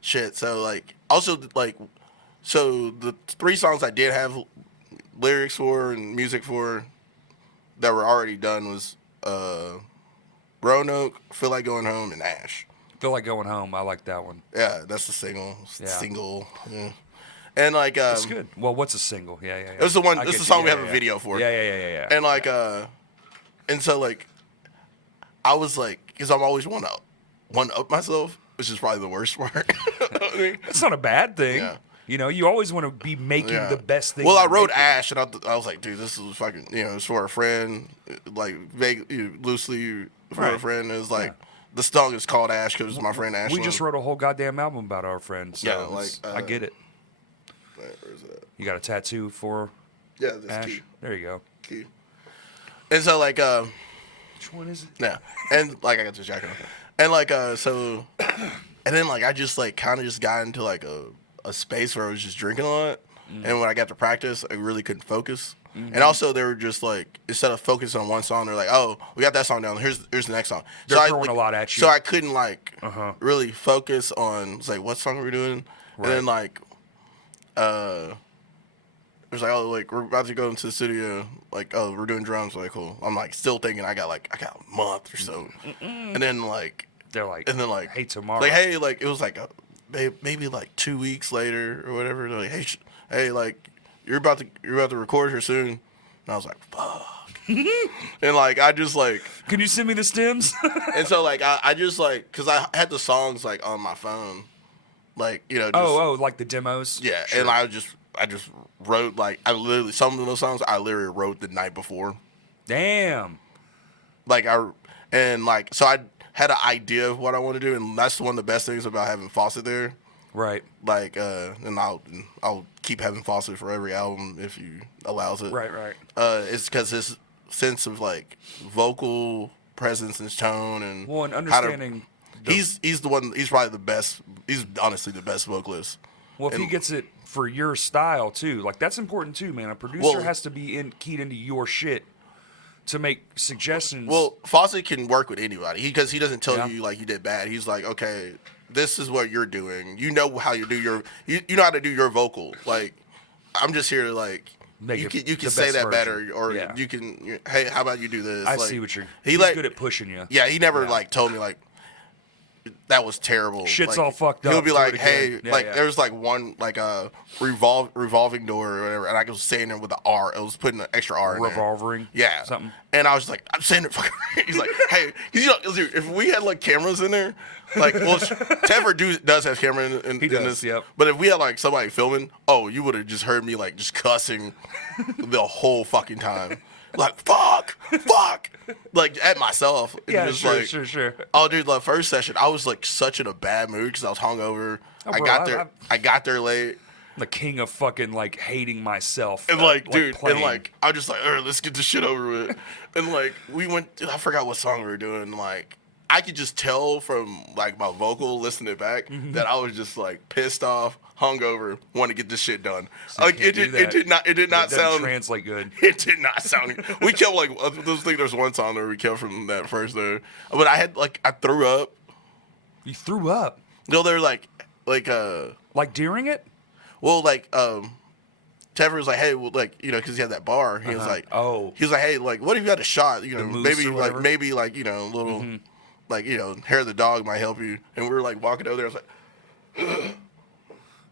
shit. So like also like so the 3 songs I did have lyrics for and music for that were already done was Roanoke, Feel Like Going Home, and Ash. Feel Like Going Home. I like that one. Yeah, that's the single. Yeah. Single. Yeah. And like It's good. Well, what's a single? Yeah. It was the one. I It's get the you. song we Yeah, have a yeah. video for. Yeah. And like and so like I was like, because I'm always one up myself, which is probably the worst part. I mean, It's not a bad thing. Yeah. You know, you always want to be making yeah. the best thing. Well, I you're wrote making. Ash, and I was like, dude, this is fucking, it's for a friend, like loosely for a Right. friend. It's like the song is called Ash because my friend Ash. We just wrote a whole goddamn album about our friends. So Yeah, like, I get it. Where is that? You got a tattoo for Yeah, that's Ash? key. There you go. Key. And so like Which one is it? yeah, and like I got this jacket on, and like so, and then like I just like kind of just got into like a space where I was just drinking a lot, and when I got to practice, I really couldn't focus. And also, they were just like, instead of focusing on one song, they're like, "Oh, we got that song down. Here's the next song." They're throwing a lot at you. So I couldn't like Uh-huh. really focus on it's like what song are we doing, Right. and then like, it was like, "Oh, like we're about to go into the studio. Like, oh, we're doing drums. Like, cool." I'm like still thinking I got a month or so, and then like, They're like, hey, tomorrow. like, hey, like it was like maybe like 2 weeks later or whatever. They're like, hey, like you're about to record here soon, and I was like, fuck, and like I just like, Can you send me the stems? and so like I just like because I had the songs like on my phone, like just, like the demos? yeah, Sure. and I just wrote like some of those songs I literally wrote the night before, Damn. like so I had an idea of what I want to do, and that's one of the best things about having Fawcett there. Right. Like, and I'll keep having Fawcett for every album if you allows it. Right. It's because his sense of like vocal presence and tone and Well, and how to- understanding. he's the one. He's probably the best. He's honestly the best vocalist. Well, if he and- gets it for your style too, like that's important too, man. A producer Well- has to be keyed into your shit to make suggestions. Well, Fawcett can work with anybody because he doesn't tell Yeah. you like you did bad. He's like, okay, this is what you're doing. You know how you do you know how to do your vocal. Like, I'm just here to like Make you it can the say best that better, version. or Yeah. you can hey, how about you do this? I Like, see what you're. He He's like good at pushing you. yeah, he never Yeah. like told me like that was terrible. Shit's Like, all fucked up. He'll be Do like, it hey, again. Yeah, like yeah. there was like one like a revolving door or whatever, and I was saying it with the R. I was putting an extra R in there. Revolvering. Yeah, Something. And I was like, I'm saying it fucking right. He's like, hey, dude, if we had like cameras in there, like, well, Teffer does have camera in He does, this. yep. But if we had like somebody filming, oh, you would have just heard me like just cussing the whole fucking time, like fuck, like at myself. And Yeah, just, sure, like, sure. Oh, dude, the first session, I was like such in a bad mood because I was hungover. Oh, I bro, got there. I got there late. I'm the king of fucking like hating myself. And like, dude, playing. and like, I was just like, let's get this shit over with. And like, we went. Dude, I forgot what song we were doing. Like, I could just tell from like my vocal listening it back Mm-hmm. that I was just like pissed off, hungover, want to get this shit done. So you Like, can't do that. it did not It doesn't sound. translate good. It did not sound. We kept like. I think there's one song that we kept from that first there, but I had like I threw up. You threw up. No, they're like. Like during it? Well, like, Teffer was like, hey, well, like, because he had that bar. He was like, Oh. he was like, hey, like, what if you had a shot? The moose Maybe or like, whatever? a little, like, hair of the dog might help you. And we were like walking over there. I was like,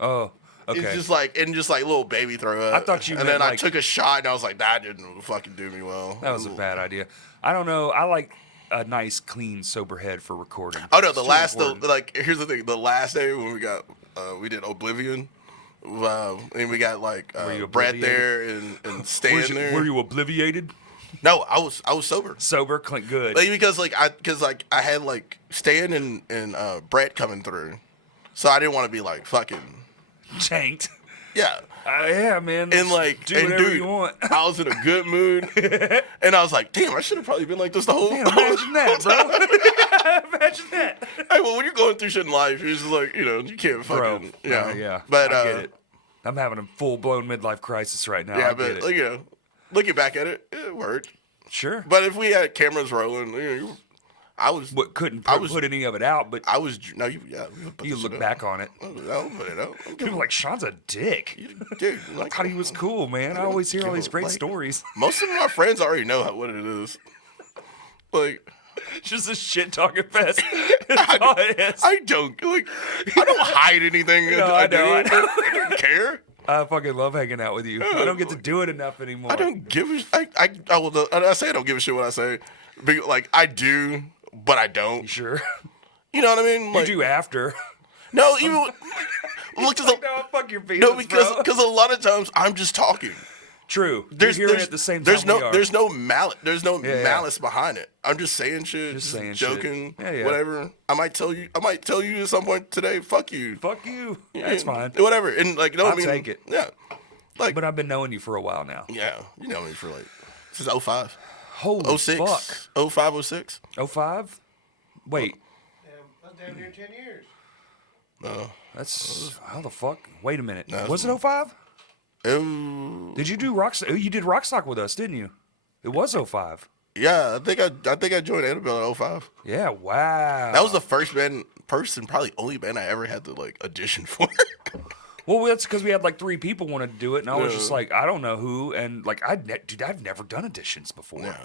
Oh. Okay. It's just like little baby throw up. I thought you and meant, then I like- took a shot and I was like, that didn't fucking do me well. That was a bad idea. I don't know. I like a nice, clean, sober head for recording. Oh no, It's too important. like here's the thing. The last day when we did Oblivion, and we got like Were you Brett obliviated? there and Stan there. Were you obliviated? No, I was sober. Sober, clean, good. Like, because I had like Stan and Brett coming through, so I didn't want to be like fucking Tanked. yeah. Yeah, man. And like, do and whatever dude, you want. I was in a good mood, and I was like, damn, I should have probably been like this the whole. Man, imagine that, bro. Imagine that. Hey, well, when you're going through shit in life, you're just like, you can't Bro, fucking, yeah. But I get it. I'm having a full-blown midlife crisis right now. yeah, I get but it. looking back at it, it worked. Sure. But if we had cameras rolling, I was. What couldn't I was- put any of it out, but I was no, you put you this look shit back on it. up. I'll put it out. People are like, Sean's a dick. Dude, I like, thought he was cool, man. I always hear all these great like- stories. most of my friends already know what it is. Like, Just a shit talking fest. That's all it is. I don't hide anything. No, I know. I don't care. I fucking love hanging out with you. I don't get to do it enough anymore. I don't give a. I say I don't give a shit what I say. Like, I do, but I don't. Sure. You know what I mean? Like, You do after. no, even look, No, fuck your feelings, no, because bro. a lot of times I'm just talking. True. You're hearing it at the same time there's no we are. there's no malice Yeah. malice behind it. I'm just saying shit, just saying shit. joking, Yeah. whatever. I might tell you at some point today, fuck you. Fuck you. That's fine. Whatever. And like, I'll take it. Yeah. Like, But I've been knowing you for a while now. yeah, you know me for like since 05. Holy 06, fuck. 05, 06. 05? Wait. That's damn near 10 years. No. That's how the fuck? Wait a minute. No, Was it 05? Ooh. Did you do Rockstock? You did Rockstock with us, didn't you? It was 05. Yeah, I think I joined Annabelle in 05. Yeah, wow. That was the first person, probably only band I ever had to like audition for. Well, that's because we had like 3 people wanted to do it, and I was Yeah. just like, I don't know who, and like, dude, I've never done auditions before. Yeah.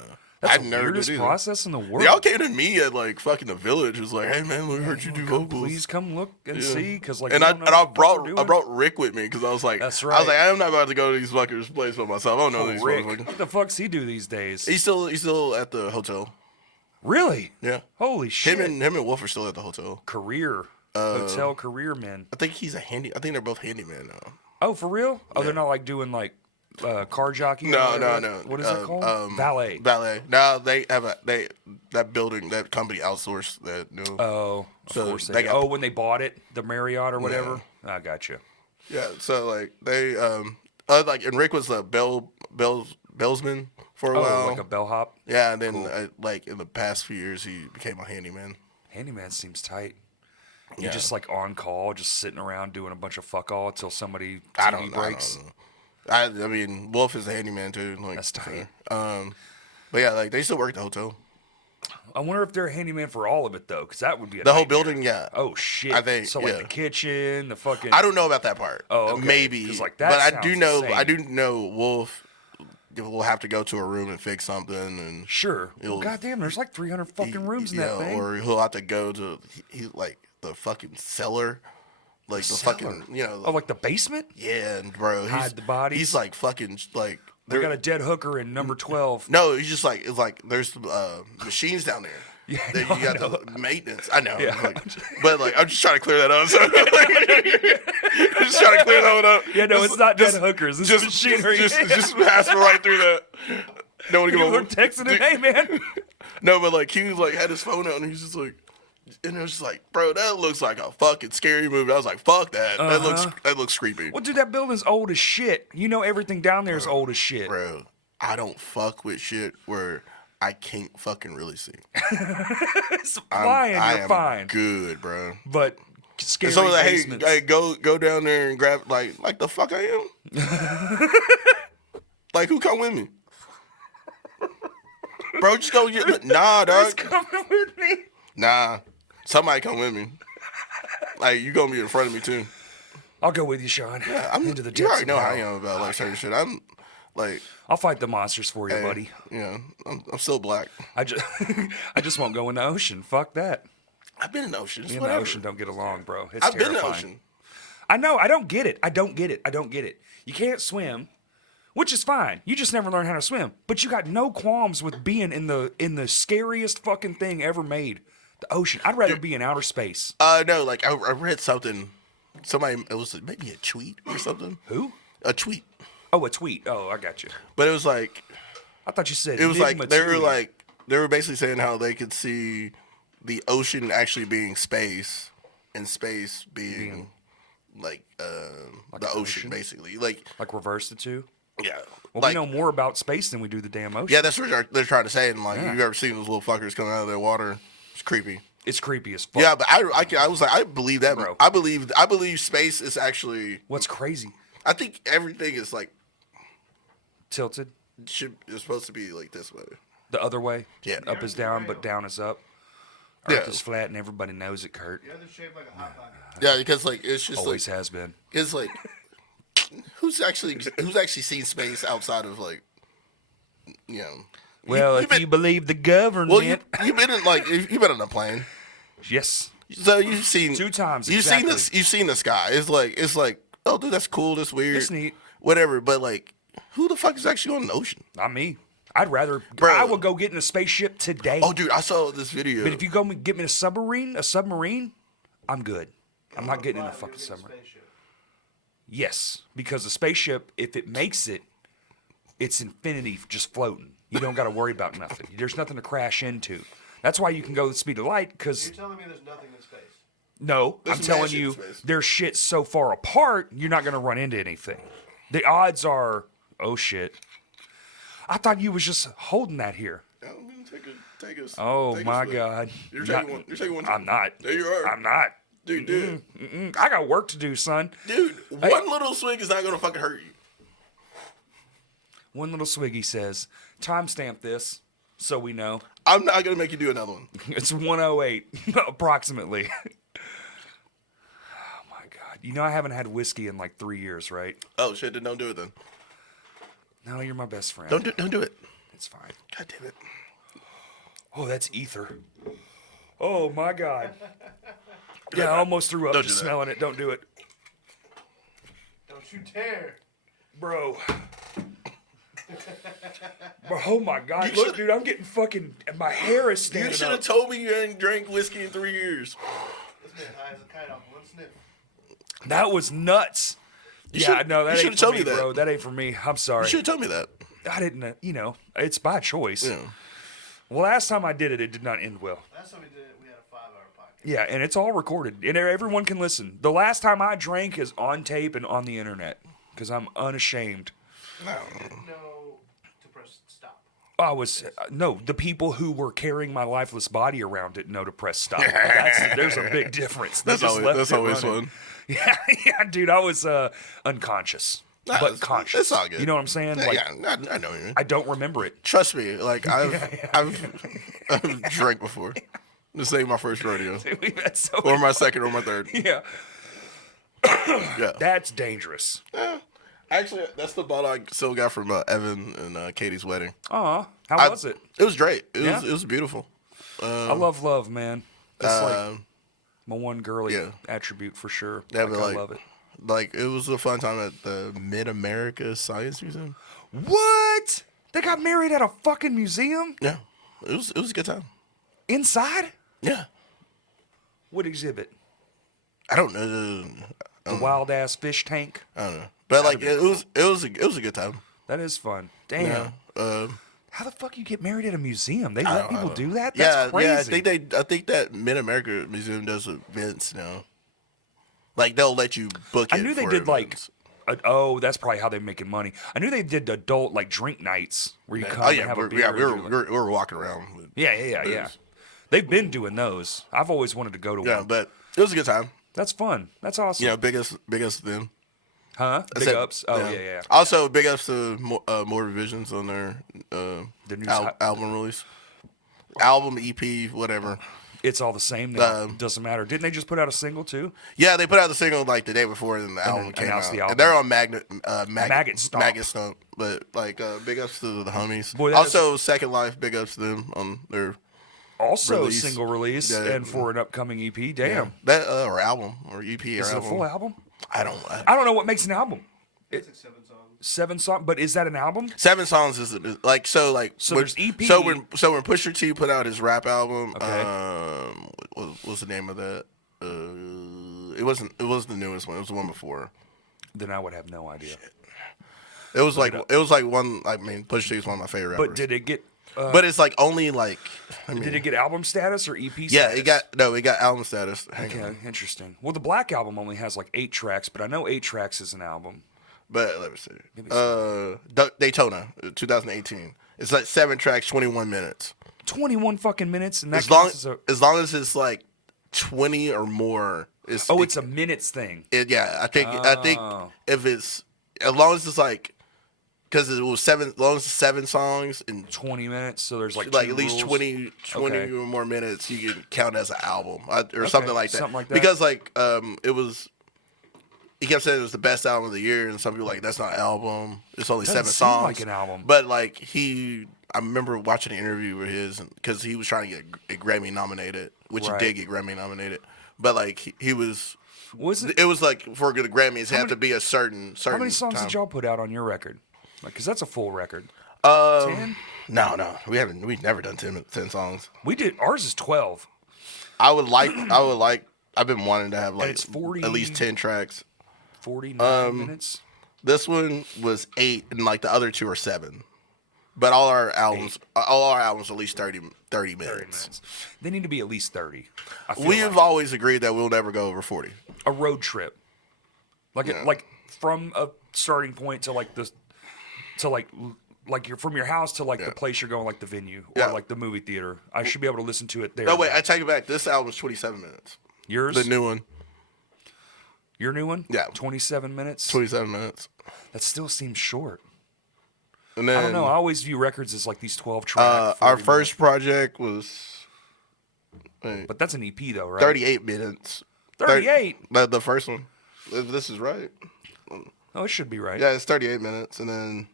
That's I've the never did weirdest either. process in the world. Y'all came to me at like fucking the village. It was like, hey man, we heard you do vocals. Please come look and Yeah. see, because like, And we I don't know what the fuck we're doing. brought Rick with me because I was like, That's I was right. like, I'm not about to go to these fuckers' place by myself. I don't know Oh, these Rick, motherfuckers. what the fuck's he do these days? He's still at the hotel. Really? Yeah. Holy shit! Him and Wolf are still at the hotel. Career hotel career men. I think he's a handy. I think they're both handyman now. Oh, for real? Oh, they're not like doing like car jockey. or No, whatever? no. What is it called? Valet. Valet. No, they have that building, that company outsourced that. No. Oh, of So course. they got- Oh, when they bought it, the Marriott or whatever. I got you. Yeah. So like they like, and Rick was the bellsman for a Oh, while. like a bellhop. Yeah, and then like in the past few years, he became a handyman. Handyman seems tight. You Yeah. just like on call, just sitting around doing a bunch of fuck all until somebody I TV don't breaks. know. I mean, Wolf is a handyman too. Like, That's tight. But yeah, like they still work at the hotel. I wonder if they're a handyman for all of it though, because that would be a The whole nightmare. building, yeah. Oh shit! I think, so. Like yeah. the kitchen, the fucking. I don't know about that part. Oh, okay. Maybe. 'Cause, like, that but I sounds do know. insane. I do know Wolf will have to go to a room and fix something, and Sure. Well, He'll- goddamn, there's like 300 fucking rooms in that thing. or he'll have to go to he like the fucking cellar, like the Cellar? fucking Oh, like the basement? yeah, and bro, Hide the bodies? He's like fucking like They got a dead hooker in number 12. No, it's just like there's machines down there. Yeah, That no, you got I know. the maintenance. I know, Yeah. like, but like I'm just trying to clear that up. So, I'm just trying to clear that one up. Yeah, no, Just- it's not dead just- hookers. It's Just machinery. just passing right through that. No one You give were a texting him, hey, man. No, but like he was like had his phone out and he's just like, and it was just like, bro, that looks like a fucking scary movie. I was like, fuck that. That looks creepy, Well, dude, that building's old as shit. You know everything down there is old as shit. bro. I don't fuck with shit where I can't fucking really see. It's flying, I you're am fine. good, bro. But scary And so like, basements. hey, go down there and grab like the fuck I am. Like who come with me, bro? Just go get nah, Who's dog. coming with me? Nah, somebody come with me. Like you gonna be in front of me too. I'll go with you, Sean. I'm into the You depths already of know how hell. I am about like certain shit. I'm like, I'll fight the monsters for you, hey, buddy. Yeah, I'm still black. I just, I just won't go in the ocean. Fuck that. I've been in the ocean. It's Me and the whatever. ocean don't get along, bro. It's I've been in the terrifying. ocean. I know. I don't get it. I don't get it. You can't swim, which is fine. You just never learn how to swim. But you got no qualms with being in the scariest fucking thing ever made, the ocean. I'd rather be in outer space. No, like I read something. Somebody, it was maybe a tweet or something. Who? A tweet. Oh, a tweet. Oh, I got you. But it was like, I thought you said it was like Nigma they were basically saying how they could see the ocean actually being space, and space being like the ocean, basically. Like reverse the two. Yeah. Well, like, we know more about space than we do the damn ocean. Yeah, that's what they're trying to say. And like, you've ever seen those little fuckers coming out of their water? It's creepy. It's creepy as fuck. Yeah, but I was like, I believe that, bro. I believe space is actually. What's crazy? I think everything is like tilted. It's supposed to be like this way. The other way. Yeah. Up is down, but down is up. Earth is flat, and everybody knows it, Kurt. The other's shaped like a hot pocket. Yeah, because like it's just always like, has been. It's like who's actually seen space outside of like, you know. Well, if you believe the government. Well, you've been in you've been on a plane. Yes. So you've seen 2 times. You've exactly. You've seen the sky. It's like, oh, dude, that's cool. That's weird. It's neat. Whatever. But like, who the fuck is actually on the ocean? Not me. I'd rather. Bro. I would go get in a spaceship today. Oh, dude, I saw this video. But if you go get me a submarine, I'm good. I'm not getting in a fucking submarine. Yes, because the spaceship, if it makes it, it's infinity just floating. You don't got to worry about nothing. There's nothing to crash into. That's why you can go the speed of light. Because You're telling me there's nothing in space? No, There's I'm telling shit in you, space. there's shit so far apart, you're not going to run into anything. The odds are, oh shit. I thought you was just holding that here. I'm gonna take us. Oh take my us God. You're taking one. You're taking one. I'm not. There you are. I'm not. Dude. I got work to do, son. Dude, one little swig is not gonna fucking hurt you. One little swiggy says, timestamp this so we know. I'm not gonna make you do another one. It's 1:08, approximately. Oh my God. You know I haven't had whiskey in like 3 years, right? Oh shit! Then don't do it then. No, you're my best friend. Don't do it. It's fine. God damn it. Oh, that's ether. Oh my God. Yeah, I almost threw up Don't just do that. smelling it. Don't do it. Don't you dare. Bro. Bro, oh my God. You Look, should've- dude, I'm getting fucking, my hair is You standing should up. have told me you hadn't drank whiskey in 3 years. This man high as a kite off one sniff. That was nuts. You Yeah, should- no, you that ain't should've for told me, me that. bro. That ain't for me. I'm You sorry. should have told me that. I didn't, it's by choice. Yeah. Well, last time I did it, it did not end well. Last time we did it, we had a 5-hour podcast. Yeah, and it's all recorded, and everyone can listen. The last time I drank is on tape and on the internet, because I'm unashamed. You didn't know to press stop. I was no, the people who were carrying my lifeless body around didn't know to press stop. There's a big difference. They That's just always, left that's it always running. fun. Yeah, dude, I was unconscious, Nah, but conscious. It's all good. You know what I'm saying? Like, Yeah, I know you. I don't remember it. Trust me, like I've drank before. This ain't my first rodeo, We've had so or my second, or my third. yeah, Yeah. that's dangerous. Actually, that's the bottle I still got from Evan and Katie's wedding. How was it? It was great. Yeah? It was beautiful. I love, man. That's like Um, my one girly yeah. attribute for sure. Yeah, Like, but I love it. Like it was a fun time at the Mid-America Science Museum. What? They got married at a fucking museum? Yeah, it was a good time. Inside? Yeah, What exhibit? I don't know. The wild ass fish tank? I don't know, but like it was a good time. That is fun. Damn. Yeah. How the fuck you get married at a museum? They I let don't people know. do that? Yeah, That's crazy. I think that Mid-America Museum does events now. Like they'll let you book it. I knew they for did events. that's probably how they're making money. I knew they did adult like drink nights where you come Oh and yeah, have a we beer. were walking around. With Yeah. booze. They've been doing those. I've always wanted to go to Yeah, one. but it was a good time. That's fun. That's awesome. You know, big ups to them. Huh? I Big said- ups. Oh yeah. Also, big ups to more revisions on their new album release, album EP, whatever. It's all the same now. Doesn't matter. Didn't they just put out a single too? Yeah, they put out the single like the day before, and the album came announced out. the album. And they're on Maggot Stomp. Maggot Stomp. But like, big ups to the homies. Boy, that Also, Second Life, big ups to them on their Also Release. single release Yeah. and for an upcoming EP. Damn. that or album or EP or Is it a album. full album? I don't know what makes an album. It's like 7 songs. 7 songs, but is that an album? 7 songs is like so there's EP. So when Pusha T put out his rap album, Okay. what was the name of that? It wasn't the newest one. It was the one before. Then I would have no idea. It was like one. I mean, Pusha T is one of my favorite rappers. But did it get? But it's like only like. Did it get album status or EP status? Yeah, it got album status. Okay, interesting. Well, the Black Album only has like 8 tracks, but I know 8 tracks is an album. But let me see. Daytona, 2018. It's like 7 tracks, 21 minutes. 21 fucking minutes, and that as long as it's like 20 or more. It's a minutes thing. I think if it's as long as it's like. Because it was 7, as long as it's 7 songs and 20 minutes, so there's like at least rules. 20 Okay. or more minutes, you can count as an album or something like that. Something like that. Because like it was, he kept saying it was the best album of the year, and some people were like that's not an album. It's only Doesn't 7 seem songs. like an album. But like I remember watching an interview with his because he was trying to get a Grammy nominated, which Right. he did get Grammy nominated. But like he was. Was it? It was like for a good Grammys, it had to be a certain. How many songs time. did y'all put out on your record? Because that's a full record. 10? No, we've never done 10 songs. We did. Ours is 12. I would like. I've been wanting to have like it's 40 at least 10 tracks. 49 minutes. This one was 8, and like the other 2 are 7. But all our albums are at least 30 minutes. 30 minutes. They need to be at least 30. We've always agreed that we'll never go over 40. A road trip, like from a starting point to like the. To like you're from your house to like the place you're going, like the venue or like the movie theater. I should be able to listen to it there. No, wait, I take it back. This album's 27 minutes. Yours? The new one. Your new one? Yeah. 27 minutes? 27 minutes. That still seems short. And then, I don't know. I always view records as like these 12 tracks. our first project was. But that's an EP though, right? 38 minutes. 38? The first one. If this is right. Oh, it should be right. Yeah, it's 38 minutes, and then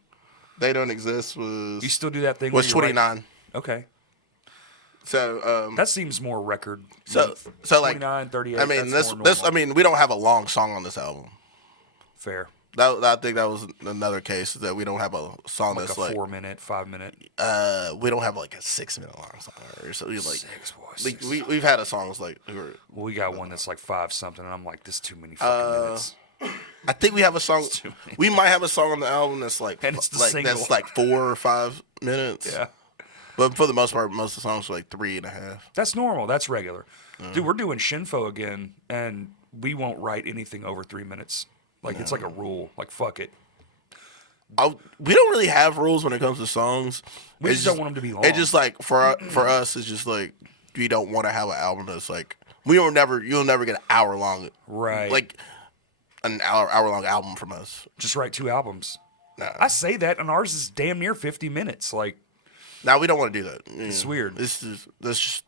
They Don't Exist was. You still do that thing? Was 29. Okay. So that seems more record. So like 29, 38. I mean that's I mean we don't have a long song on this album. Fair. I think that was another case that we don't have a song Like that's a like 4 minute, 5 minute. we don't have like a 6 minute long song or so. Like 6, boy, like 6. we've had a songs like. Well, we got one that's like 5 something, and I'm like, this is too many fucking minutes. I think we have a song. We might have a song on the album that's like And it's the like single. that's like 4 or 5 minutes. Yeah. But for the most part, most of the songs are like 3.5. That's normal. That's regular. Dude, we're doing Shinfo again, and we won't write anything over 3 minutes. Like, it's like a rule. Like, fuck it. We don't really have rules when it comes to songs. We just don't want them to be long. It's just like for us, it's just like we don't want to have an album that's like you'll never get an hour long, Right. Like an hour long album from us. Just write 2 albums. No. I say that, and ours is damn near 50 minutes. Like, Now we don't want to do that. It's weird. That's just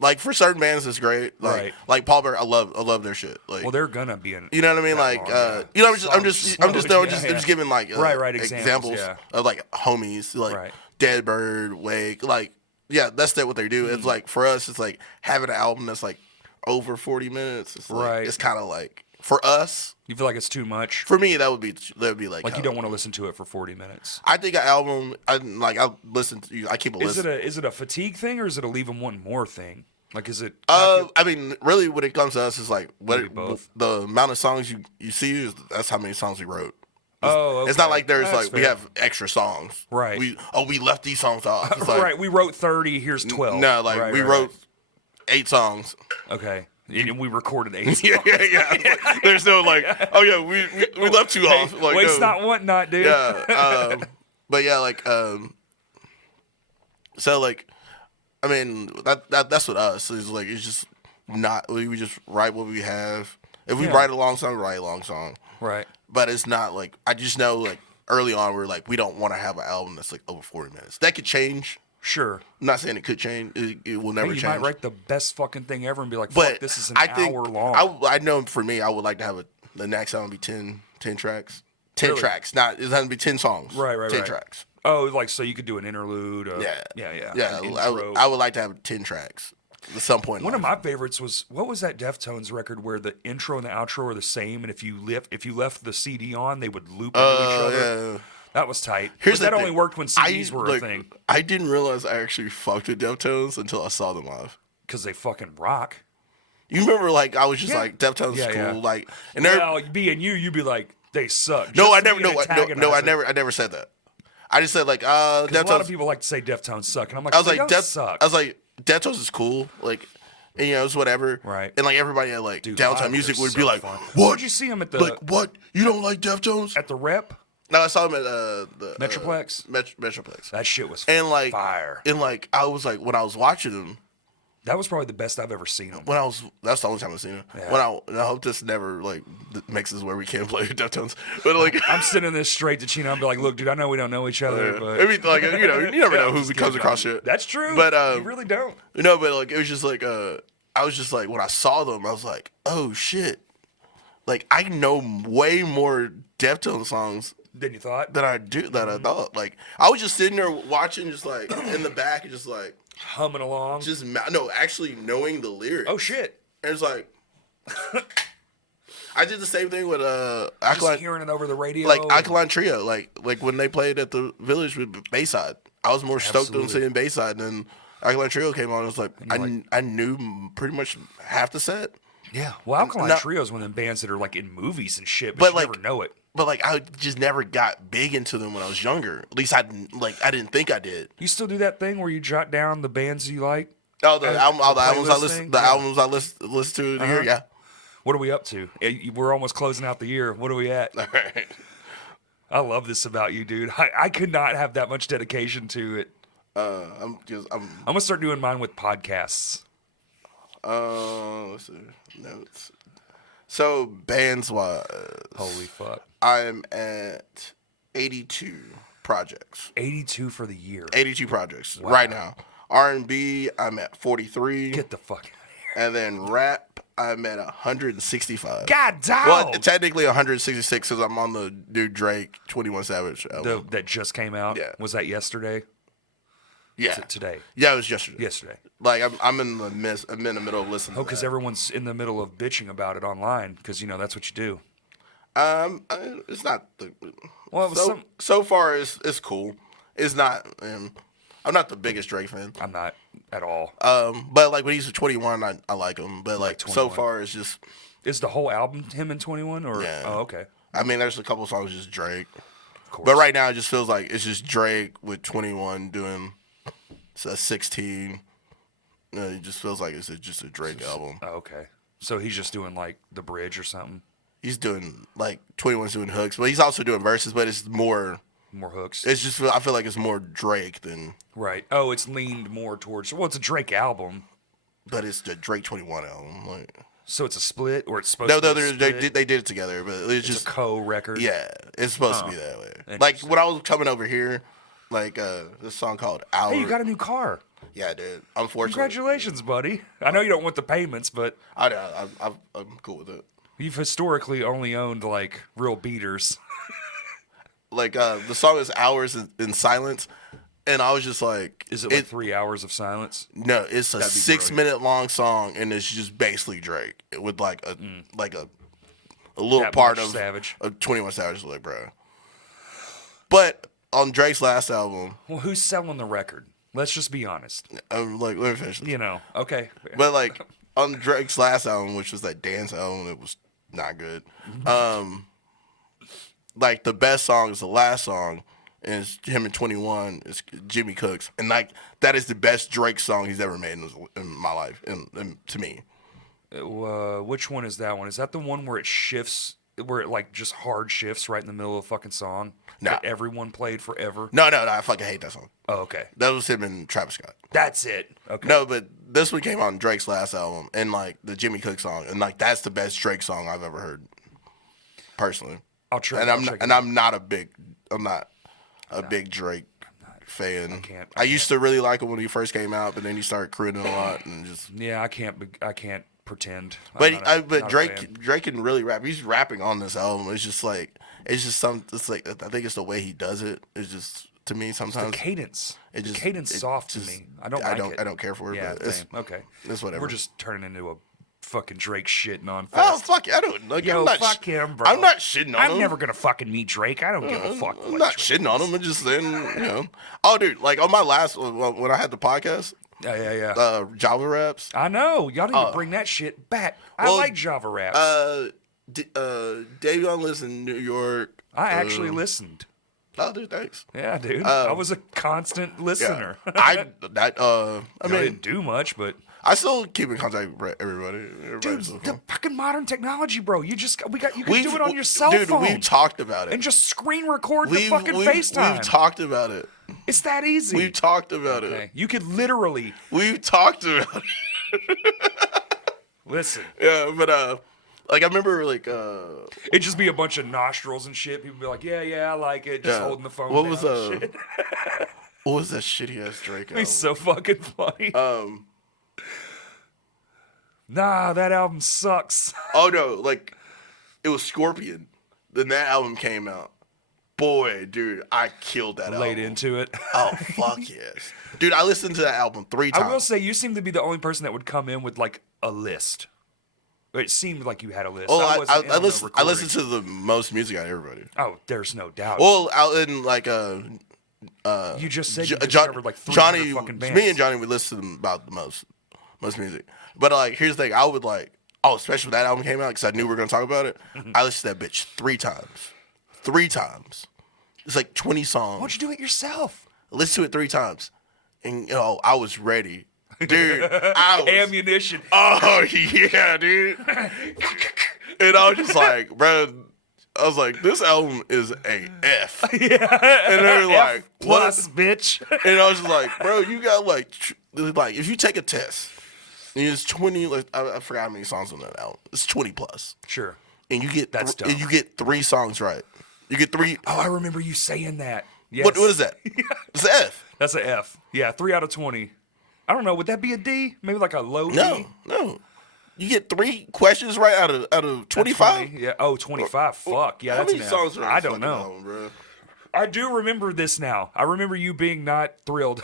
like for certain bands, it's great. Like Right. like Paul Bear, I love their shit. Like well, they're gonna be in. you know what I mean? Like long, you know, I'm just Yeah, just giving like Right, examples yeah. of like homies like Right. Dead Bird, Wake, like yeah, that's what they do. It's like for us, it's like having an album that's like over 40 minutes. It's like, Right. It's kind of like for us. You feel like it's too much. For me, that would be like You don't want to listen to it for 40 minutes. I think an album. I listen to. I keep a list. Is it a fatigue thing or is it a leave them one more thing? Like, is it? I mean, really, when it comes to us, it's like Maybe both. the amount of songs you see that's how many songs we wrote. Okay. It's not like there's That's like we fair. have extra songs. Right. We left these songs off. It's like, Right. We wrote 30. Here's 12. No, like Right, we right, wrote 8 songs. right. Okay. And we recorded 8. yeah. There's no like, oh yeah, we left 2 off. Like, Waste no. not, want not, dude. Yeah. But yeah, like so like, I mean that's what us is like. It's just not we just write what we have. If we Yeah. write a long song, we write a long song. Right. But it's not like I just know like early on we're like we don't want to have an album that's like over 40 minutes. That could change. Sure. I'm not saying it could change. It will never Hey, you change. might write the best fucking thing ever and be like, but fuck, this is an I think hour long. I know for me, I would like to have the next album be 10 tracks. 10 Really? tracks. Not it doesn't be 10 songs. Right, 10 right. tracks. Oh, like so you could do an interlude. Yeah. Yeah. Yeah. An intro. I would like to have 10 tracks. at some point. in One of life. my favorites was, what was that Deftones record where the intro and the outro are the same, and if you left the CD on, they would loop into each other. Yeah. That was tight. Here's but that the only thing. worked when CDs were a like, thing I didn't realize I actually fucked with Deftones until I saw them live. because they fucking rock. You remember, like, I was just Yeah. like, Deftones is cool, Yeah. like, and they're Well, being you'd be like, they suck. no, Just I to never, be no, an I antagonizer. never said that. I just said like, 'Cause a lot of Deftones. people like to say Deftones suck, and I'm like, I was they like, don't suck. I was like, Deftones is cool, like, and, you know, it's whatever, Right. And like everybody at like Dude, downtown live, music they're would so be like, fun. what? Where'd you see them at the Like, what? You don't like Deftones? at the Rep? No, I saw them at the Metroplex? Metroplex. That shit was And like fire. And like I was like when I was watching them, That was probably the best I've ever seen them. that's the only time I've seen them. Yeah. And I hope this never like makes us where we can't play Deftones. But like I'm sending this straight to Chino. I'll be like, look, dude, I know we don't know each other, but I mean, like, you know, you never know who just comes kidding. across shit. That's true. But you really don't. no, but like it was just like I was just like when I saw them, I was like, oh shit, like I know way more Deftones songs Than you thought. than I thought. Like I was just sitting there watching, just like in the back, and just like Humming along. actually knowing the lyrics. Oh shit. And it's like I did the same thing with Just Alkaline, hearing it over the radio. like Alkaline Trio, like when they played at the Village with Bayside. I was more stoked on Absolutely. seeing Bayside than Alkaline Trio came on. It was like I knew pretty much half the set, Yeah. Well, Alkaline No. Trio is one of them bands that are like in movies and shit, But, but, you like, never know it. but like I just never got big into them when I was younger. At least I didn't think I did. You still do that thing where you jot down the bands you like? Oh, the albums I playlist listen, thing? the Yeah. albums I listen to the year, yeah. What are we up to? We're almost closing out the year. What are we at? All right. I love this about you, dude. I could not have that much dedication to it. I'm I'm gonna start doing mine with podcasts. let's see notes. So bands wise, Holy fuck. I'm at 82 projects. 82 for the year. 82 projects Wow. right now. R&B, I'm at 43. Get the fuck out of here. And then rap, I'm at 165. God damn. Well, technically 166 because I'm on the new Drake 21 Savage album. That just came out. Yeah. Was that yesterday? Yeah. Today. Yeah, it was yesterday. Yesterday. Like I'm in the middle of listening. Oh, because everyone's in the middle of bitching about it online. Because that's what you do. It's not the. Well, it was so far it's cool. It's not. I'm not the biggest Drake fan. I'm not at all. But like when he's 21, I like him. But like so 21. far it's just. Is the whole album him in 21 or? Yeah. Oh, okay. I mean, there's a couple songs just Drake. Of course. But right now, it just feels like it's just Drake with 21 doing a 16. It just feels like it's just a Drake album. Oh, okay. So he's just doing like the bridge or something. He's doing like 21's doing hooks, but he's also doing verses. But it's more. More hooks. It's just I feel like it's more Drake than. Right. Oh, it's leaned more towards. Well, it's a Drake album, But it's the Drake 21 album. Like so it's a split, or it's supposed no, to no, be a they split? did it together, but it's It's just a co-record. yeah, it's supposed to be that way. Like Interesting. when I was coming over here, like this song called "Hour." Hey, you got a new car. Yeah, I did. Unfortunately, Congratulations, buddy. I know you don't want the payments, but I'm cool with it. you've historically only owned like real beaters. Like the song is "Hours in Silence," and I was just like, Is it like 3 hours of silence? No, it's a That'd be 6-minute long song, and it's just basically Drake with like a little That part much of Savage. of 21 Savage, like bro. But on Drake's last album, Well, who's selling the record? Let's just be honest. I'm like, let me finish. Okay. But like on Drake's last album, which was that dance album, it was not good. Like the best song is the last song, and it's him and 21. It's Jimmy Cooks, and like that is the best Drake song he's ever made in my life, and to me. Which one is that one? Is that the one where it shifts, where it like just hard shifts right in the middle of a fucking song No. that everyone played forever? No, I fucking hate that song. Oh, okay. That was him and Travis Scott. That's it. Okay. No, but this one came on Drake's last album, and like the Jimmy Cook song, and like that's the best Drake song I've ever heard, personally. I'll try. And I'll I'm check not, it out. I'm not a big Drake fan. I can't- I used to really like him when he first came out, but then he started crooning a lot and just. Yeah, I can't pretend. I'm But not a- not a fan. Drake can really rap. He's rapping on this album. It's just like it's just some. It's like I think it's the way he does it. It's just to me The sometimes. cadence. It just- the cadence it soft just- to me. I don't like it. I don't care for it. Yeah, but it's same. Okay. it's whatever. We're just turning into a fucking Drake shitting on Oh fest. fuck! I don't like. Yo, I'm not fuck him, bro. I'm not shitting on him. I'm never gonna fucking meet Drake. I don't give a fuck. I'm what not Drake shitting on him. I'm just saying, Oh, dude, like on my last when I had the podcast, Yeah. Java raps. I know. Y'all need to bring that shit back. I well, like Java rap. Davion lives in New York. I actually listened. Oh, dude, thanks. Yeah, dude. I was a constant Yeah. listener. I I mean, didn't do much, but I still keep in contact with everybody. dude, Everybody's so the cool. fucking modern technology, bro. You can do it on your cell dude, phone. we've talked about it. and just screen record the We've- fucking we've- FaceTime. We've talked about it. It's that easy. We've talked about okay. it. You could literally We've talked about it. listen. Yeah, but like I remember like It'd just be a bunch of nostrils and shit. People be like, yeah, I like it. Just Yeah. holding the phone. What down was, and shit. what was that shitty ass Drake album? It's so fucking funny. Nah, that album sucks. Oh no, like it was Scorpion. Then that album came out. Boy, dude, I killed that Laid album. into it. Oh fuck yes, dude! I listened to that album 3 times. I will say, you seem to be the only person that would come in with like a list. It seemed like you had a list. Oh, wasn't in I on the listened. I recording. listened to the most music out of everybody. Oh, there's no doubt. Well, out in like you just said you Jo- discovered like 300 Johnny, fucking bands. me and Johnny would listen to them about the most music. But like, here's the thing: I would like, especially when that album came out because I knew we were gonna talk about it. I listened to that bitch 3 times. 3 times. It's like 20 songs. Why don't you do it yourself? Listen to it 3 times, and I was ready, dude. I was, Ammunition. oh yeah, dude. And I was just like, bro. I was like, this album is a F. Yeah. And they were like, F plus, bitch. And I was just like, bro, you got like if you take a test, and it's 20. Like I forgot how many songs on that album. It's 20 plus, Sure. and you get That's dumb. and you get 3 songs right. You get 3. Oh, I remember you saying that. Yes. What is that? It's an F. That's an F. Yeah, 3 out of 20. I don't know. Would that be a D? Maybe like a low D? No. You get 3 questions right out of 25. 20? Yeah. Oh, 25. Fuck. Yeah, How that's many an F. songs are on I this don't fucking know. album, bro? I do remember this now. I remember you being not thrilled.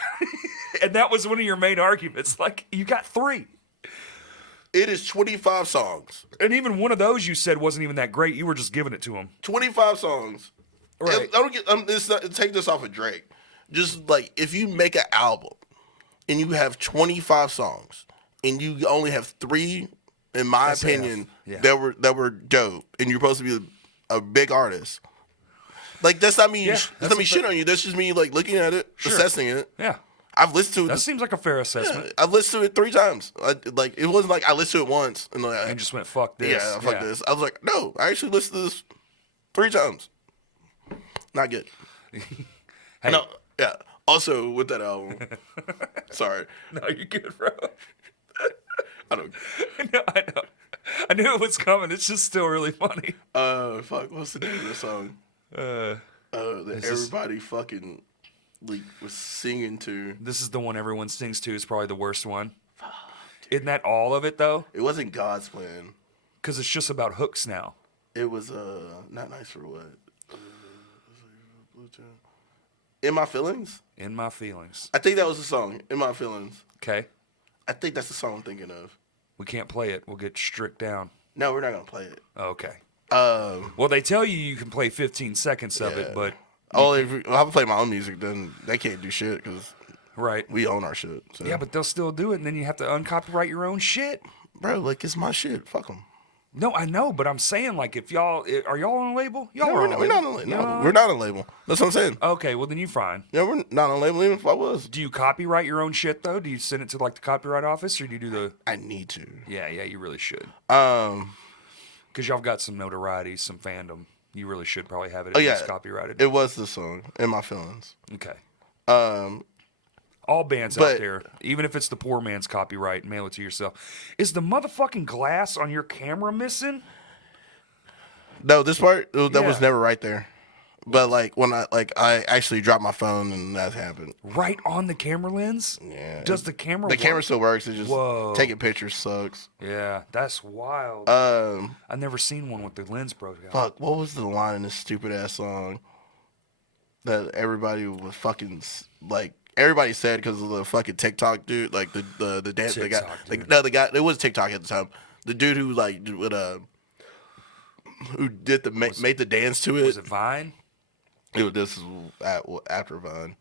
And that was one of your main arguments. Like, you got 3. It is 25 songs. And even one of those you said wasn't even that great. You were just giving it to him. 25 songs. Right. I don't get. Take this off of Drake. Just like if you make an album and you have 25 songs and you only have 3, in my That's opinion, F. Yeah. that were dope, and you're supposed to be a big artist. Like that's not me. Yeah, That's that's not me a shit on you. That's just me like looking at it, Sure. assessing it. Yeah. I've listened to it. That seems like a fair assessment. I've listened to it 3 times. Like it wasn't like I listened to it once and like And just went, fuck this. yeah, fuck this. I was like, no, I actually listened to this 3 times. Not good. Hey, No, yeah. Also with that album, sorry, no, you're good, bro. I don't. No, I know. I knew it was coming. It's just still really funny. Fuck. What's the name of the song? Uh, That Is this- everybody fucking like was singing to. This is the one everyone sings to. Is probably the worst one. Isn't that all of it though? It wasn't God's plan. Because it's just about hooks now. It was not nice for what. In My Feelings? In My Feelings. I think that was the song. In My Feelings. Okay. I think that's the song I'm thinking of. We can't play it. We'll get strict down. No, we're not gonna play it. Okay. Um, Well, they tell you can play 15 seconds of Yeah. it, but if I play my own music, then they can't do shit because right. we own our shit. So. Yeah, but they'll still do it, and then you have to uncopyright your own shit. bro, like it's my shit. Fuck them. No, I know, but I'm saying like if y'all are y'all on a label? Y'all No, are we're not on a label. No, we're not on a label. That's what I'm saying. Okay, well then you fine. Yeah, we're not on a label. Even if I was, Do you copyright your own shit though? Do you send it to like the copyright office, or do you do the? I need to. Yeah, you really should, Um, because y'all got some notoriety, some fandom. You really should probably have it. Oh, At yeah. least copyrighted. it was the song In My Feelings. Okay. Um, All bands out But- there, even if it's the poor man's copyright, mail it to yourself. Is the motherfucking glass on your camera missing? no, this part that was Yeah. never right there. But like when I actually dropped my phone and that happened. Right on the camera lens? Yeah. Does the camera The work? camera still works. It just Whoa. taking pictures sucks. Yeah, that's wild. I've never seen one with the lens broke out. Fuck. What was the line in this stupid ass song? that everybody was fucking like everybody said because of the fucking TikTok dude, like the dance the guy, TikTok, like, dude. no, the guy, it was TikTok at the time. The dude who like would who did the made the dance to it. Was it Vine? This is after Vine,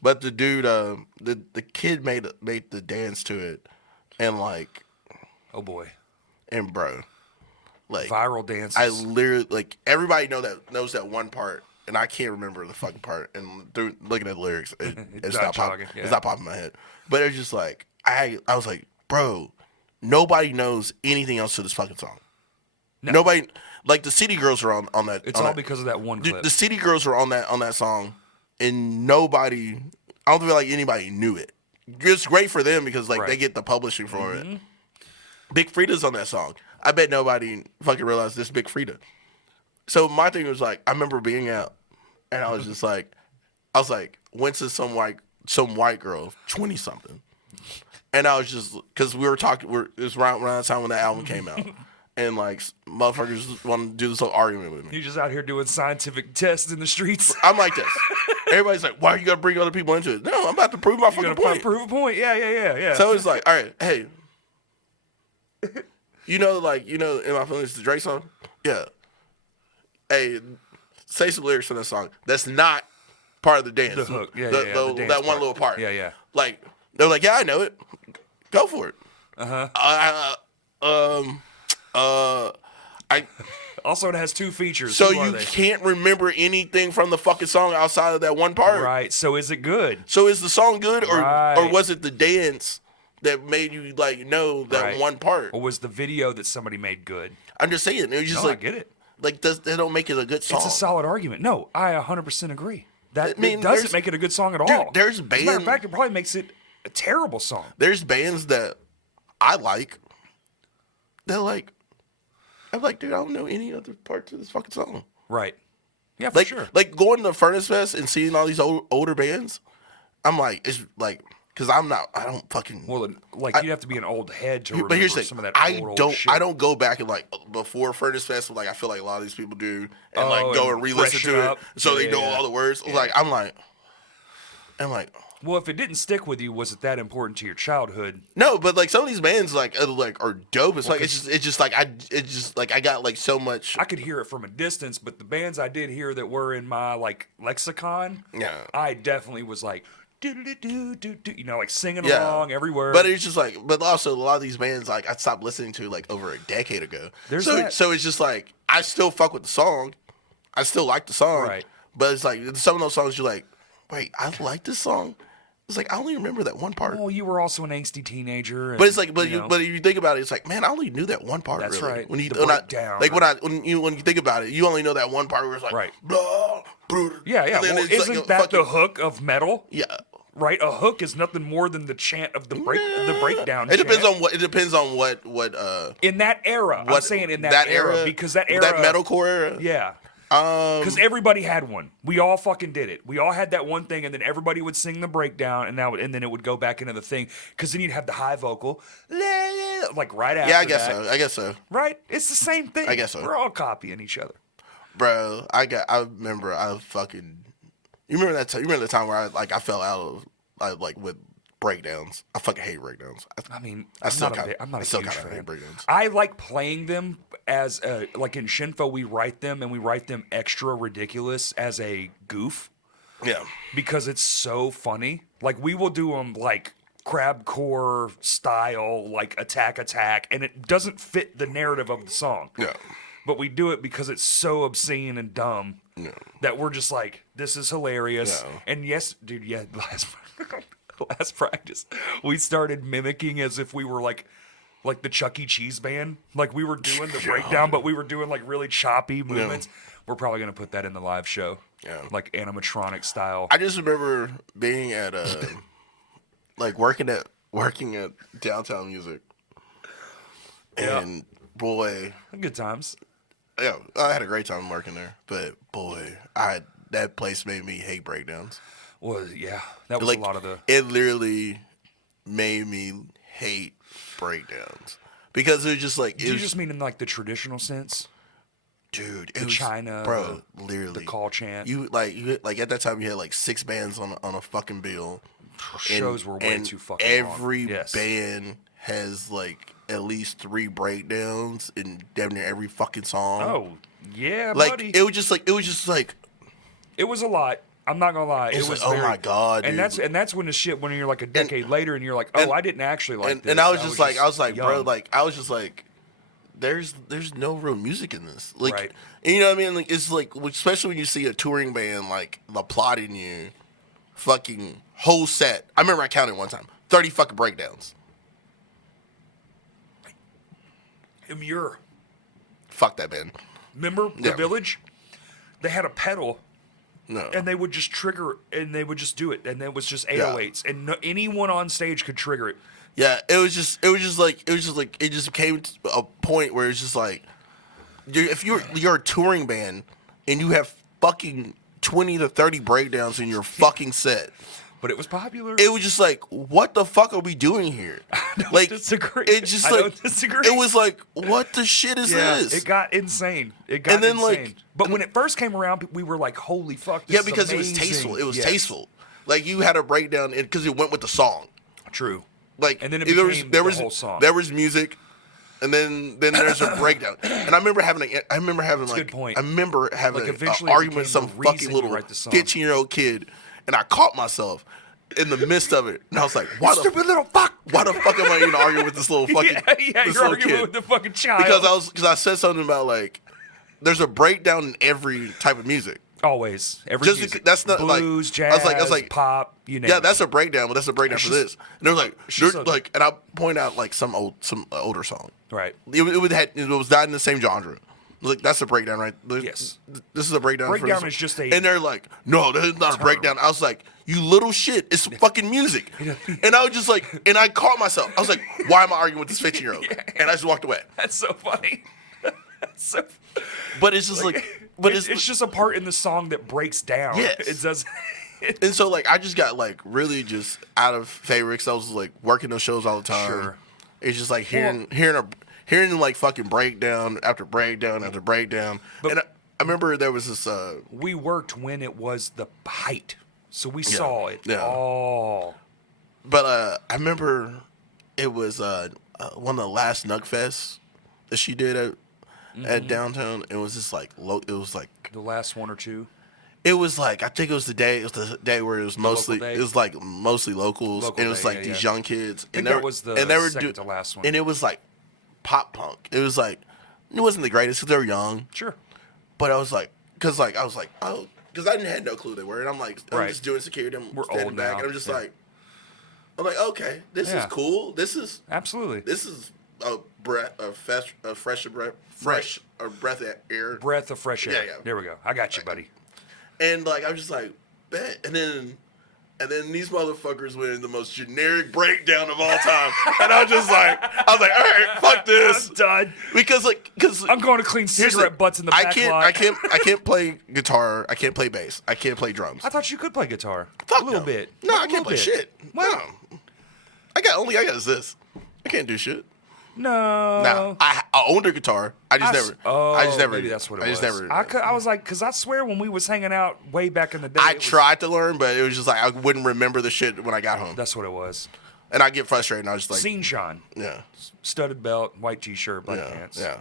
but the dude, the kid made the dance to it, and like, Oh boy, and bro, like viral dances. I literally like everybody knows that one part, and I can't remember the fucking part. And through looking at the lyrics, it's not not jogging, popping. yeah. It's not popping in my head. But it's just like I was like, bro, nobody knows anything else to this fucking song. No. Nobody, like the City Girls are on that. It's on all that. because of that one clip. The City Girls were on that song, and nobody. I don't feel like anybody knew it. It's great for them because like Right. they get the publishing for it. Big Frida's on that song. I bet nobody fucking realized this Big Frida. So my thing was like, I remember being out, and I was just like, went to some white girl, 20 something, and I was just because we were talking, it was around the time when that album came out, and like motherfuckers wanted to do this whole argument with me. You're just out here doing scientific tests in the streets. I'm like this. Everybody's like, why are you gonna bring other people into it? No, I'm about to prove my You're fucking gonna point. prove a point. Yeah. So it's like, all right, hey, you know, in my feelings, the Drake song, yeah. Hey, say some lyrics from that song. That's not part of the dance. The hook, yeah, The- yeah, the- the dance that one part. little part. Yeah. Like they're like, yeah, I know it. Go for it. I Also, it has two features. so Who are you they? can't remember anything from the fucking song outside of that one part. Right. So is it good? So is the song good, or Right. was it the dance that made you like know that Right. one part? Or was the video that somebody made good? I'm just saying, it was just No, like I get it. Like they don't make it a good song. It's a solid argument. No, I 100% agree. That I mean, it doesn't there's- make it a good song at Dude, all. there's As a matter of band- fact, it probably makes it a terrible song. There's bands that I like. They're like, I'm like, dude, I don't know any other parts of this fucking song. Right. Yeah, for Like, sure. like going to Furnace Fest and seeing all these older bands. I'm like, it's like, because I don't fucking. Well, like you'd have to be an old head to remember But here's the some thing, of that old shit. I don't go back and like before Furnace Fest, like I feel like a lot of these people do, and Oh, like go and and re-listen freshen to it up. so they Yeah, know yeah. all the words. Like I'm like, Well, if it didn't stick with you, was it that important to your childhood? no, but like some of these bands like are dope. It's like it's just like I got like so much. I could hear it from a distance, but the bands I did hear that were in my like lexicon, Yeah. I definitely was like, do, you know, like singing Yeah. along every word. But it's just like, but also a lot of these bands like I stopped listening to like over a decade ago. There's so that. so it's just like I still fuck with the song, I still like the song, Right. But it's like some of those songs you're like, wait, I like this song. It's like I only remember that one part. Well, you were also an angsty teenager. And, But it's like, but you know, if you think about it, it's like, man, I only knew that one part. That's really. right. When you The when I- breakdown. like when you think about it, you only know that one part where it's like, Right. blah, blah, yeah. and then Well, it's like isn't a that the fucking- hook of metal? Yeah. Right, a hook is nothing more than the chant of the breakdown. It depends chant. on what. It depends on what. In that era, I'm What saying in that era because that era, that metalcore era. yeah. Because everybody had one. We all fucking did it. We all had that one thing, and then everybody would sing the breakdown, and then it would go back into the thing. Because then you'd have the high vocal, like right after. Yeah, I guess that. so. I guess so, Right? It's the same thing. I guess so. We're all copying each other. bro. I remember. I fucking. You remember that? You remember the time where I fell out of with breakdowns. I fucking hate breakdowns. I mean, I still I'm not a still huge kinda hate fan. breakdowns. I like playing them as like in Shinfo, we write them extra ridiculous as a goof. Yeah. Because it's so funny. Like we will do them like crabcore style, like attack, and it doesn't fit the narrative of the song. Yeah. But we do it because it's so obscene and dumb that we're just like, this is hilarious. Yeah. And yes, dude, last practice, we started mimicking as if we were like the Chuck E. Cheese band. Like we were doing the breakdown, but we were doing like really choppy movements. We're probably gonna put that in the live show. Yeah. Like animatronic style. I just remember being at like working at Downtown Music, and boy, Good times. yeah, I had a great time working there. But boy, that place made me hate breakdowns. Well, yeah, that was Like a lot of the. it literally made me hate breakdowns because it was just like Do you just mean in like the traditional sense? Dude, it The was, China, bro, literally. the call chant. You like at that time you had like 6 bands on a fucking bill. Shows were way too fucking long. Every Yes. band has like at least 3 breakdowns in damn near every fucking song. Oh, yeah, like buddy. it was just like It was a lot. I'm not gonna lie. It was like, oh very, my God, and dude. that's when the shit when you're like a decade later and you're like, oh, I didn't actually like this. and I was just like, bro, young. like I was just like, there's no real music in this, like, Right. and you know what I mean? Like it's like, especially when you see a touring band like applauding you, fucking whole set. I remember I counted one time 30 fucking breakdowns. Muir. Fuck that band. Remember the Yeah. Village? They had a pedal. No. And they would just trigger, and they would just do it, and it was just 808s, and anyone on stage could trigger it. Yeah, it just came to a point where it's just like, if you're a touring band and you have fucking 20 to 30 breakdowns in your fucking set, But it was popular. it was just like, what the fuck are we doing here? don't disagree. It just I like don't disagree. It was like, what the shit is this? It got insane. It got And then, insane. like- but when it first came around, we were like, "Holy fuck!" This Yeah, is because it was amazing. tasteful. It was Yes. tasteful. Like you had a breakdown because it went with the song. True. Like And then it there became there the was whole song. There was music, and then there's a breakdown. And I remember having like a I good point. remember having Like, an eventually it argument with became some the fucking reason little you write the song. 15-year-old kid, and I caught myself in the midst of it, and I was like, "Why Stupid little fuck. why the fuck am I even arguing with this little fucking Yeah, this you're little arguing kid?" with the fucking child. Because I said something about like there's a breakdown in every type of music. Always. Every Just music. that's not like Blues, jazz, I was like pop, you name yeah, it. that's a breakdown, but that's a breakdown It's for just- this. And they're like, just they're a- like, and I point out like some older song. Right. It was not in the same genre. Like that's a breakdown, right? Yes. This is a breakdown. for Breakdown this. is just a And they're like, no, that is not a term. breakdown. I was like, you little shit, it's fucking music. And I was just like, and I caught myself. I was like, why am I arguing with this 15-year-old? And I just walked away. That's so funny. That's so. But it's just like, but it's just a part in the song that breaks down. Yes. It does. and so like I just got like really just out of favorites. I was like working those shows all the time. Sure. It's just like hearing like fucking breakdown after breakdown after breakdown. And I remember there was this We worked when it was the height, so we saw it Yeah. all. but I remember it was one of the last Nug Fests that she did at downtown. It was just like it was like The last one or two. it was like I think it was the day where it was mostly day? it was like mostly locals Local and it was day, like yeah, these yeah. young kids I think they that were- was the and they were second to last one. and it was like pop punk. It was like it wasn't the greatest because they were young, Sure. but I was like because I didn't had no clue they were, and I'm like I'm Right. just doing security. I'm We're standing old back, now, and I'm just yeah. like okay, this Yeah. is cool. This is Absolutely. a breath of fresh breath of air. Breath of fresh air. Yeah, yeah. There we go. I got you, buddy. And like I'm just like, bet. And then these motherfuckers went in the most generic breakdown of all time. And I was like, all right, fuck this. I'm done. Because I'm going to clean here's cigarette the- butts in the back lot. I can't play guitar. I can't play bass. I can't play drums. I thought you could play guitar. Fuck a little no. bit. No, A I can't little play bit. shit. What? No. I got this. I can't do shit. No. Now I owned a guitar. I just never. Maybe that's what it was. I just never. I was like, because I swear when we was hanging out way back in the day, I it was- tried to learn, but it was just like I wouldn't remember the shit when I got home, That's what it was. and I get frustrated. And I was just like, Scene Sean. yeah. Studded belt, white t-shirt, black Yeah, pants. yeah.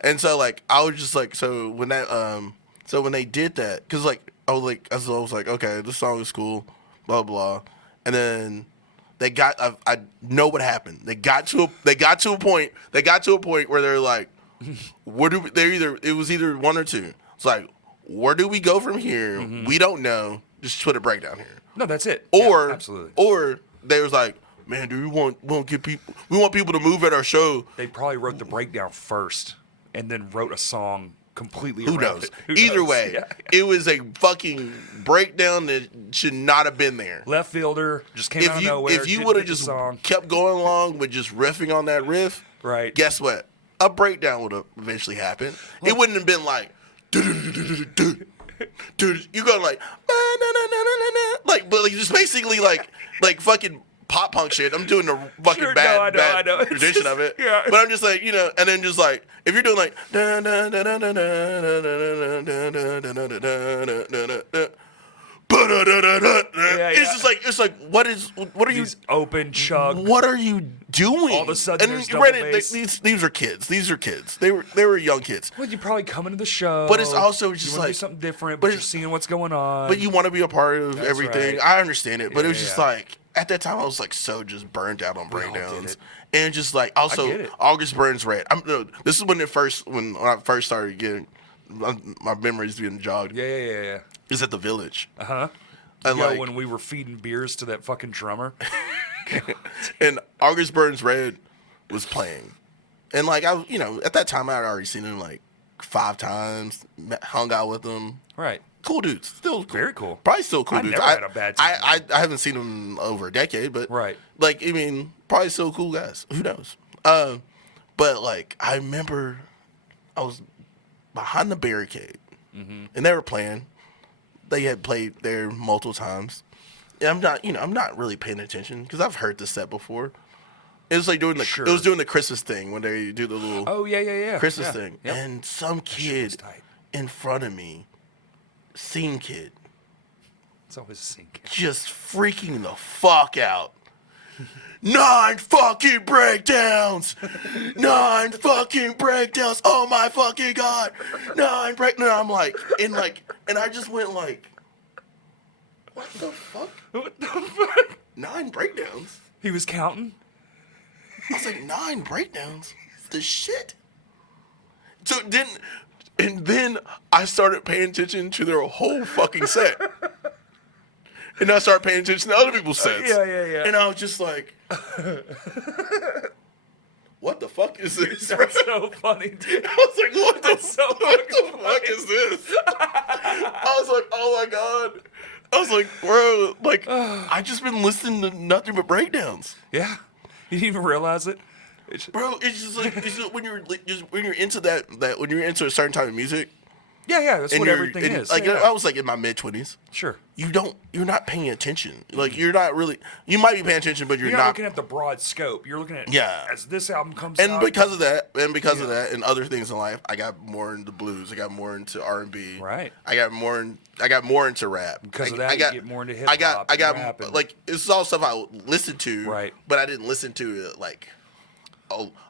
And so like I was just like when they did that because like I was like okay, this song is cool, blah blah, and then they got I know what happened. They got to a point where they're like, where do we, it was either one or two. It's like where do we go from here? We don't know. Just put a breakdown here. No, that's it. Or Yeah, absolutely. or they was like, man, do we want people to move at our show? They probably wrote the breakdown first and then wrote a song completely Who around knows? it. Who Either knows? way, Yeah. it was a fucking breakdown that should not have been there. Left fielder just came out of nowhere. If you didn't would have get the just song. kept going along with just riffing on that riff, Right. guess what? A breakdown would have eventually happened. It wouldn't have been like, dude, you going like, but like just basically like fucking pop punk shit. I'm doing the fucking Sure, bad I know. It's tradition just- of it. yeah. But I'm just like, you know, and then just like if you're doing like it's like what are you These open chug. what are you doing? All of a sudden and there's double granted, bass. these are kids. These are kids. They were young kids. Well, you probably come into the show, But it's also you just wanna do like- something different, but but you're it's- seeing what's going on. But you want to be a part of That's everything. right. I understand it, but it was Yeah, just yeah. like at that time I was like so just burned out on We all did breakdowns, it. and just like I also get it. August Burns Red. This is when I first started getting my memories being jogged. yeah. Is at the Village, Uh-huh. and Yo, like when we were feeding beers to that fucking drummer. and August Burns Red was playing, and like at that time I had already seen him like 5 times, hung out with him. Right. Cool dudes, still cool. Very cool. Probably still cool I dudes. never had a bad time I haven't seen them over a decade, but Right. like I mean, probably still cool guys. Who knows? But like I remember, I was behind the barricade, Mm-hmm. and they were playing. They had played there multiple times. And I'm not really paying attention because I've heard this set before. It was like doing Sure. it was doing the Christmas thing when they do the little Oh, yeah. Christmas Yeah. thing, Yep. and some shit was kid tight. in front of me, scene kid, It's always a sink. just freaking the fuck out. 9 fucking breakdowns. 9 fucking breakdowns. Oh my fucking god. 9 breakdowns. I'm like, and I just went like, what the fuck? What the fuck? 9 breakdowns. He was counting? I was like, 9 breakdowns? The shit? So then I started paying attention to their whole fucking set. And I started paying attention to other people's sets. Yeah. And I was just like, what the fuck is this? That's so funny, dude. I was like, what the fuck funny. is this? I was like, oh my god. I was like, bro, like, I just been listening to nothing but breakdowns. Yeah. You didn't even realize it? Bro, it's just like when you're into that when you're into a certain type of music, Yeah, that's and what you're everything and, is. like Yeah. I was like in my mid-20s. Sure. You're not paying attention. Like you're not really. You might be paying attention, but you're You're not not. looking at the broad scope. You're looking at Yeah. as this album comes And out. because of that, and other things in life, I got more into blues. I got more into R&B. Right. I got more into rap. Because of I that, you got, get more into I got hip-hop and rap and- like it's all stuff I listened to. Right. But I didn't listen to it like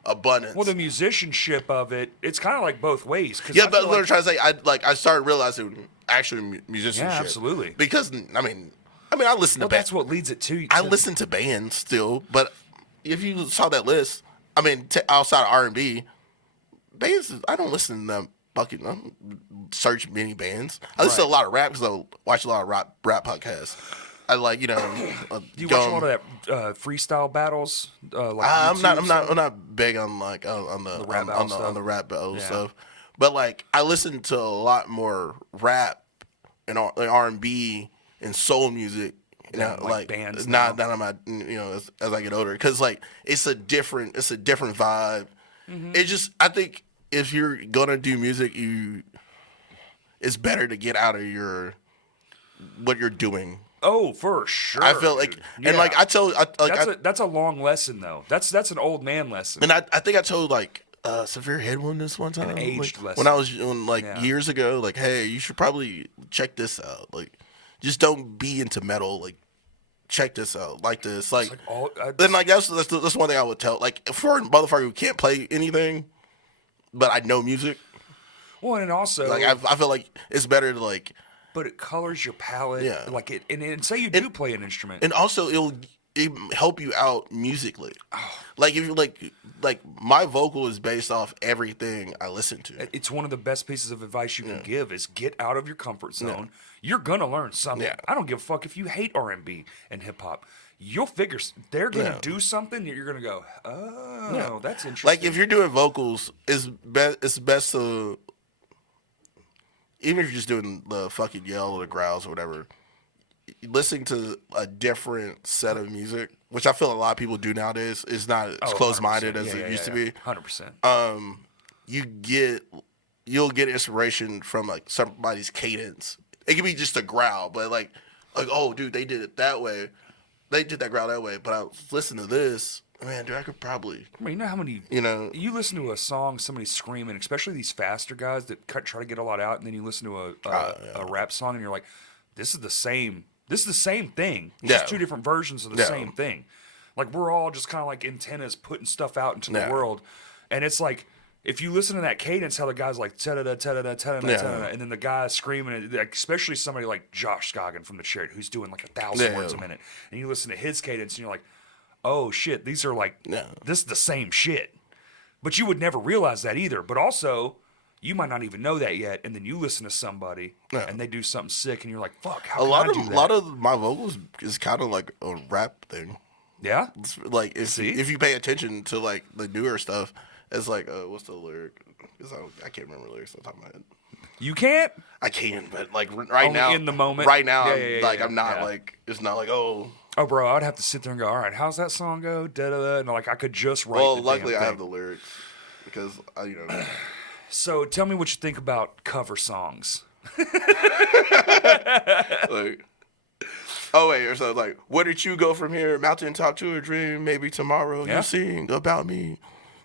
abundance. well, the musicianship of it, it's kind of like both ways. 'Cause Yeah, I but feel what I'm like, trying to say, I started realizing actually musicianship. Yeah, absolutely. Because I mean, I listen to well, bands. that's what leads it to. I listen to bands still, but if you saw that list, I mean, outside of R&B, bands, I don't listen to them fucking. I don't search many bands. I listen to a lot of rap because I watch a lot of rap podcasts. I like, Do you watch a lot of that freestyle battles? Like I'm YouTube stuff? not big on like on the rap battle stuff. on the rap battle Yeah. stuff, but like I listen to a lot more rap and R&B and soul music. You know, Than, like, bands not now. on my as I get older, because like it's a different vibe. Mm-hmm. It just I think if you're gonna do music, it's better to get out of what you're doing. Oh, for sure. I feel like, dude. and like Yeah. That's a long lesson though. That's an old man lesson. And I think I told like Severe Headwind this one time. aged like, lesson. when I was like Yeah. years ago. Like, hey, you should probably check this out. Like, just don't be into metal. Like, check this out. Like this. Like, then like that's one thing I would tell. Like, for a motherfucker who can't play anything, but I know music. well, and also Like, I feel like it's better to like. but it colors your palette. Yeah. Like it, and say you do play an instrument. And also, it'll help you out musically. Like if you like my vocal is based off everything I listen to. It's one of the best pieces of advice you can give is get out of your comfort zone. You're gonna learn something. Yeah. I don't give a fuck if you hate R&B and hip hop. You'll figure they're gonna Yeah. do something that you're gonna go, oh, Yeah. that's interesting. Like if you're doing vocals, it's best to, even if you're just doing the fucking yell or the growls or whatever, listening to a different set of music, which I feel a lot of people do nowadays, is not as closed-minded as it used to be. 100%. You'll get inspiration from like somebody's cadence. It could be just a growl, but like oh dude, they did it that way. they did that growl that way. But I listen to this, man, dude, I could probably, I mean, you know how many, you listen to a song, somebody screaming, especially these faster guys that try to get a lot out, and then you listen to a rap song, and you're like, this is the same thing. It's just two different versions of the same thing. Like, we're all just kind of like antennas putting stuff out into the world. And it's like, if you listen to that cadence, how the guy's like, ta-da-da, ta-da-da, ta-da-da, ta-da-da, and then the guy's screaming, like, especially somebody like Josh Scoggin from The Chariot, who's doing like 1,000 words a minute. And you listen to his cadence, and you're like, oh, shit, these are like, this is the same shit. But you would never realize that either. But also, you might not even know that yet, and then you listen to somebody, and they do something sick, and you're like, fuck, how can I do that? A lot of my vocals is kind of like a rap thing. Yeah? It's like, if you pay attention to, like, the newer stuff, it's like, what's the lyric? I can't remember the lyrics on top of my head. You can't? I can, but, like, right now. In the moment? Right now, I'm not, like, it's not like, oh. Oh, bro, I would have to sit there and go, all right, how's that song go? Da-da-da. And, like, I could just write Well, the luckily damn I thing. have the lyrics because, So, tell me what you think about cover songs. like, oh, wait, or so, like, where did you go from here? Mountain top to a dream, maybe tomorrow you sing about me,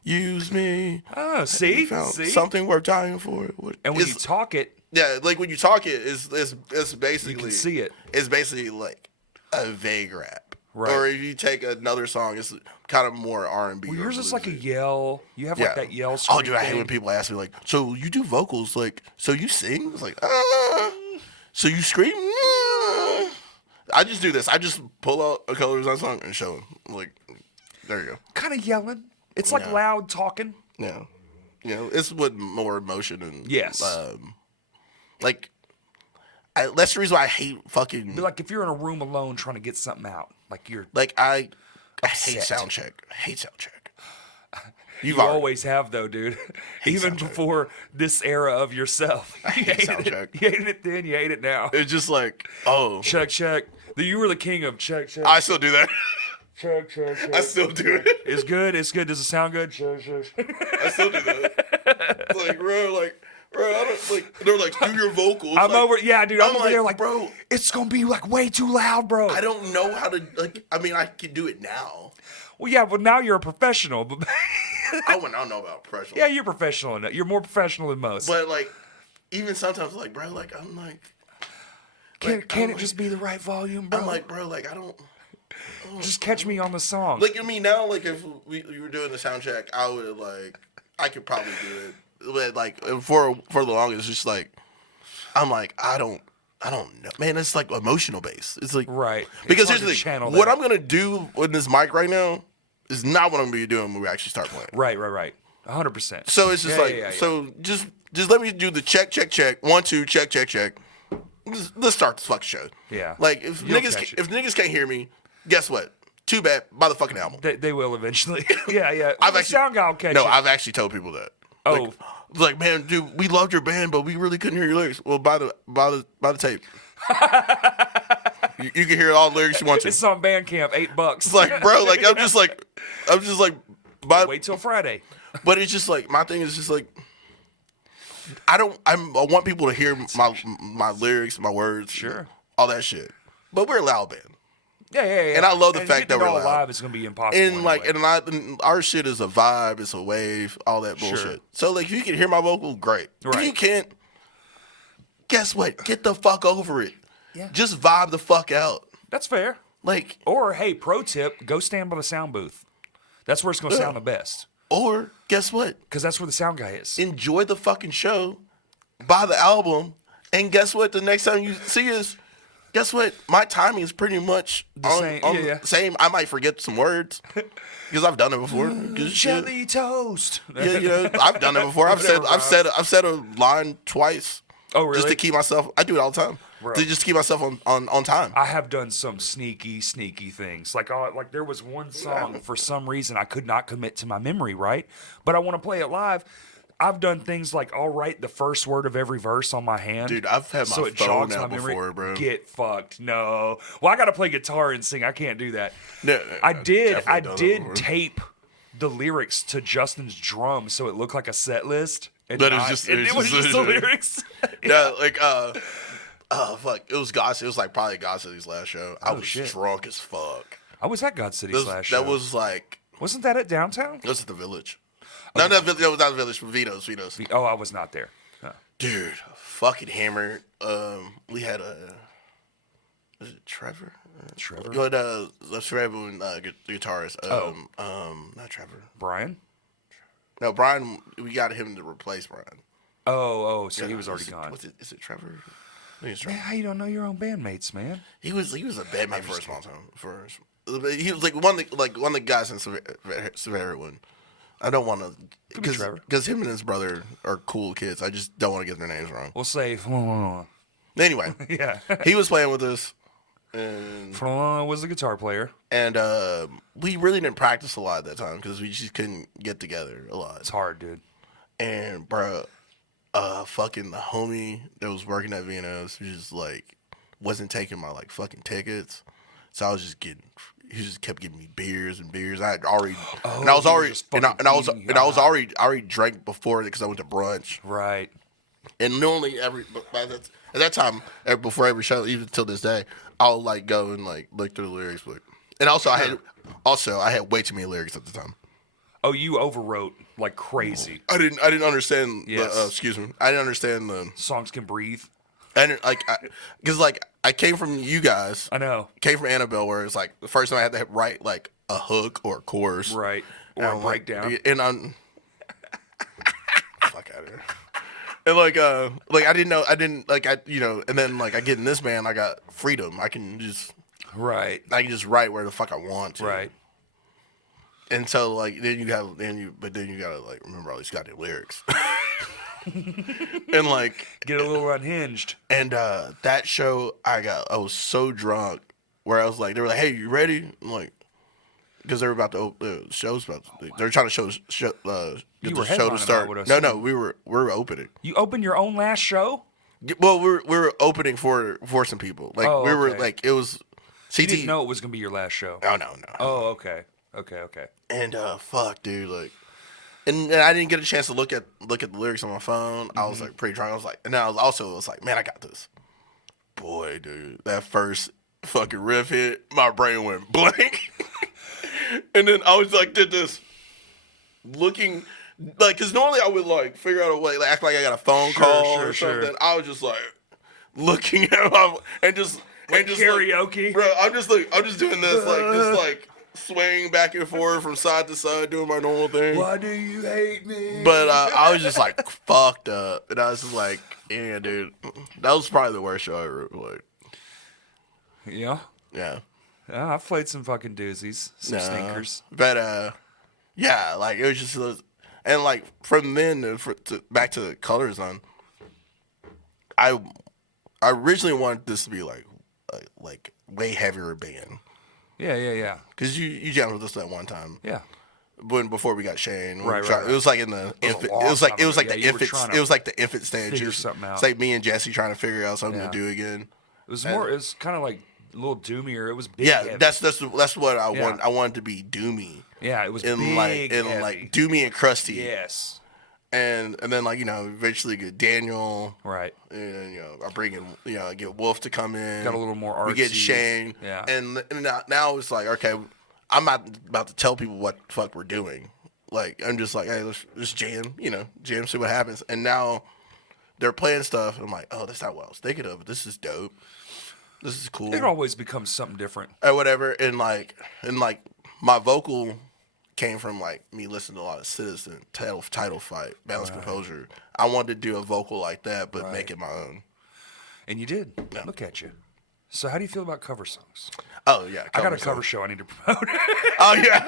use me. Oh, see? Something worth dying for. And when you talk it. Yeah, like, when you talk it, it's basically. You can see it. It's basically, like, a vague rap. Right. Or if you take another song, it's kind of more R&B. Well, yours is like a yell. You have like that yell scream. Oh, dude, I hate when people ask me, like, so you do vocals, like, so you sing? It's like, so you scream? I just do this. I just pull out a Colour Design song and show them. Like, there you go. Kind of yelling. It's like loud talking. Yeah. You know, it's with more emotion and... Yes. Like... that's the reason why I hate fucking... But like if you're in a room alone trying to get something out, like you're... Like I hate sound check. I hate sound check. You always have though, dude. Even before this era of yourself. I hate sound check. You hated it then, you hate it now. It's just like, oh. Check. You were the king of check. I still do that. Check. I still do it. It's good. Does it sound good? Check. I still do that. Like, bro, I don't, like, they're like, do your vocals. I'm over there like, bro, it's going to be like way too loud, bro. I don't know how to, like, I mean, I can do it now. Well, yeah, but now you're a professional. But I don't know about professional. Yeah, you're professional enough. You're more professional than most. But, like, even sometimes, like, bro, like, I'm like. Can it just be the right volume, bro? I'm like, bro, like, I don't. Just catch me on the song. Like, I mean, now, like, if we were doing the sound check, I would, like, I could probably do it. But, like, for the longest, it's just like, I'm like, I don't know, man. It's like emotional based. It's like right because here's the thing: what I'm gonna do with this mic right now is not what I'm gonna be doing when we actually start playing. Right, 100%. So it's just so just let me do the check. 1, 2, check. Let's start this fucking show. Yeah. Like if niggas can't hear me, guess what? Too bad. Buy the fucking album. They will eventually. yeah. Sound guy will catch you. I've actually told people that. Oh. Like, man, dude, we loved your band, but we really couldn't hear your lyrics. Well, buy the tape. you can hear all the lyrics you want to. It's on Bandcamp, $8. It's like, bro, like I'm just like, wait till Friday. But it's just like my thing is just like, I want people to hear my lyrics, my words, sure, all that shit. But we're a loud band. Yeah. And I love the fact that we're all loud. live is gonna be impossible. And like, and our shit is a vibe, it's a wave, all that bullshit. Sure. So like, if you can hear my vocal, great. Right. If you can't, guess what? Get the fuck over it. Yeah. Just vibe the fuck out. That's fair. Like, or hey, pro tip: go stand by the sound booth. That's where it's gonna sound the best. Or guess what? Because that's where the sound guy is. Enjoy the fucking show, buy the album, and guess what? The next time you see us. Guess what? My timing is pretty much the same. I might forget some words because I've done it before. Jelly toast. Yeah, I've done it before. I've said a line twice. Oh, really? Just to keep myself. I do it all the time. Bro. To just keep myself on time. I have done some sneaky things. Like there was one song for some reason I could not commit to my memory, right? But I want to play it live. I've done things like I'll write the first word of every verse on my hand. Dude, I've had my phone out before, bro. Get fucked. No. Well, I got to play guitar and sing. I can't do that. No, I did tape the lyrics to Justin's drums so it looked like a set list. But it was just the lyrics. Yeah, like Oh fuck! It was God. It was like probably God City's last show. I was shit. drunk as fuck. I was at God City's last show. That was like. Wasn't that at downtown? That was at the Village. No, that was not the Village. Vito's. Oh, I was not there. No. Dude, fucking hammered. We had was it Trevor? Trevor? You had Trevor and the guitarist. Not Trevor. Brian? No, Brian. We got him to replace Brian. So he was already gone. Is it Trevor? I think it's Man, Trevor. how you don't know your own bandmates, man? He was a bandmate for a small time. He was like one of the guys in Severe one. I don't want to because him and his brother are cool kids. I just don't want to get their names wrong. We'll say Anyway, yeah. he was playing with us, and was the guitar player. And we really didn't practice a lot at that time because we just couldn't get together a lot. It's hard, dude. And bro, fucking the homie that was working at Vino's just like wasn't taking my like fucking tickets, so I was just getting. He just kept giving me beers and beers. I had already, and I was already drank before it because I went to brunch. Right. And normally at that time, before every show, even till this day, I'll like go and like look through the lyrics. And also I had way too many lyrics at the time. Oh, you overwrote like crazy. I didn't understand. Yes. Excuse me. I didn't understand the Songs Can Breathe. I didn't because I came from you guys. I know. Came from Annabelle, where it's like the first time I had to write like a hook or a chorus, Right. Or a breakdown. And I'm fuck out of here. And I didn't know, and then like I get in this band, I got freedom. I can just Right. write where the fuck I want to. Right. And so then you gotta like remember all these goddamn lyrics. And like Get a little unhinged. and that show I was so drunk where I was like, they were like, hey, you ready? I'm like, because they're about to open the show's about to, they're trying to get You the were show to headlining, start. I would No, assume. we were opening. You opened your own last show? Well, we were opening for some people. Like Oh, we were okay. like it was CT. You didn't know it was gonna be your last show. Oh no. Oh, okay. Okay. And fuck, dude, like, and I didn't get a chance to look at the lyrics on my phone. I was like pretty drunk. I was like, and I was like, man, I got this. Boy, dude, that first fucking riff hit, my brain went blank. And then I was like, did this, looking like, because normally I would like figure out a way, like act like I got a phone call or something. I was just like looking at my and just karaoke, like, bro. I'm just doing this like swaying back and forth from side to side, doing my normal thing. Why do you hate me? But I was just like fucked up, and I was just like, yeah, dude, that was probably the worst show I ever played. Yeah. Yeah. I've played some fucking doozies, some stinkers. But yeah, like it was just, and like from then back to Colour Design, I originally wanted this to be like way heavier band. Yeah. Cause you jammed with us that one time. Yeah. Before we got Shane, Right. It was like in the infant. It was like the infant. It was like the infant stage. figure something out. It's like me and Jesse trying to figure out something Yeah. to do again. It was more. It was kind of like a little doomier. It was big. Yeah, heavy. that's what I Yeah. want. I wanted to be doomy Yeah, it was and big. like heavy. doomy and crusty. Yes. And then like eventually get Daniel. Right. And I bring in I get Wolf to come in. Got a little more artsy. We get Shane. Yeah. And now it's like, okay, I'm not about to tell people what the fuck we're doing. Like I'm just like, hey, let's just jam, see what happens. And now they're playing stuff, and I'm like, oh, that's not what I was thinking of. But this is dope. This is cool. It always becomes something different. Or whatever. And like my vocal came from like me listening to a lot of Citizen, Title Fight, Balance Composure. I wanted to do a vocal like that, but make it my own. And you did. Yeah. Look at you. So how do you feel about cover songs? Oh yeah, I got a cover show I need to promote. Oh yeah.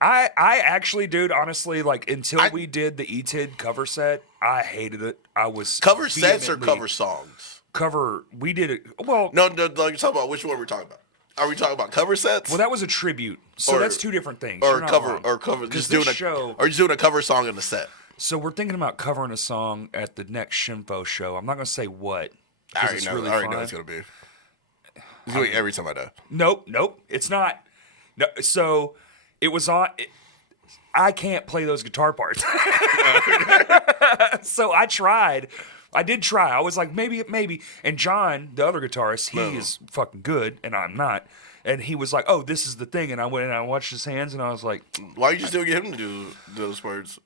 I actually, dude, honestly, like until we did the E-Tid cover set, I hated it. I was Cover sets or vehemently- cover songs? Cover. We did it. Well, No, you're talking about which one we're talking about. Are we talking about cover sets? well, that was a tribute. So Or- that's two different things. or You're not cover wrong. or cover 'Cause just this doing show. or just doing a cover song in the set. So we're thinking about covering a song at the next Shimfo show. I'm not going to say what. 'cause I already it's know. really I already know fun. it's gonna be. It's gonna be every time I die. Nope, it's not. No, so it was on. I can't play those guitar parts. So I tried. I did try. I was like, maybe. And John, the other guitarist, he is fucking good, and I'm not. And he was like, oh, this is the thing. And I went and I watched his hands, and I was like, Why you just don't get him to do those parts?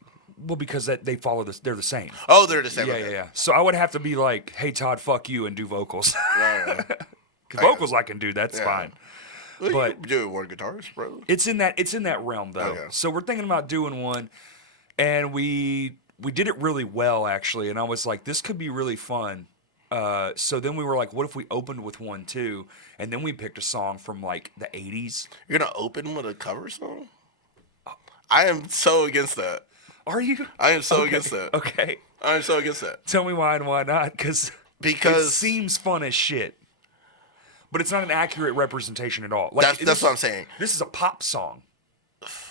well, because they follow this. They're the same. Oh, they're the same. Yeah. So I would have to be like, hey, Todd, fuck you, and do vocals. Yeah. Because vocals I can do. That's fine. Well, But- you can do it with one guitarist, bro. It's in that realm though. Okay. So we're thinking about doing one, and we did it really well actually. And I was like, this could be really fun. So then we were like, what if we opened with one too? And then we picked a song from like the 80s. You're gonna open with a cover song? I am so against that. Are you? I am so against that. Okay. I am so against that. Tell me why and why not? Because it seems fun as shit. But it's not an accurate representation at all. Like, that's what I'm saying. This is a pop song.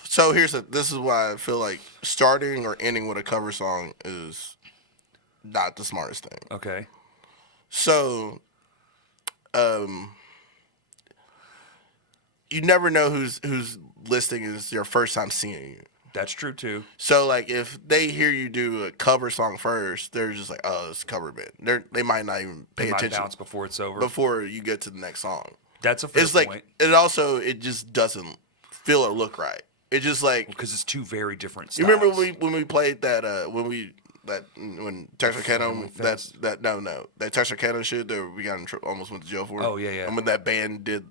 So this is why I feel like starting or ending with a cover song is not the smartest thing. Okay. So, you never know who's listening is your first time seeing you. That's true too. So like if they hear you do a cover song first, they're just like, oh, it's a cover band. They might not even pay It might attention bounce before it's over. before you get to the next song. That's a fair It's point. like it just doesn't feel or look right. It just like Because it's two very different you styles. remember when we played that when Texarkana that Texarkana shit that we got in almost went to jail for. Oh, yeah. And when that band did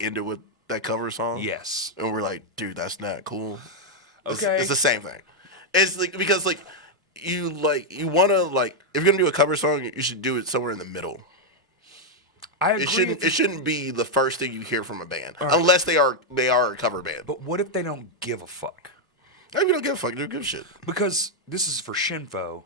ended with that cover song. Yes. And we're like, dude, that's not cool. Okay. It's the same thing. It's like because like you want to like if you're gonna do a cover song, you should do it somewhere in the middle. I agree. It shouldn't be the first thing you hear from a band unless they are a cover band. But what if they don't give a fuck? If you don't give a fuck, you don't give a shit. Because this is for Shinfo.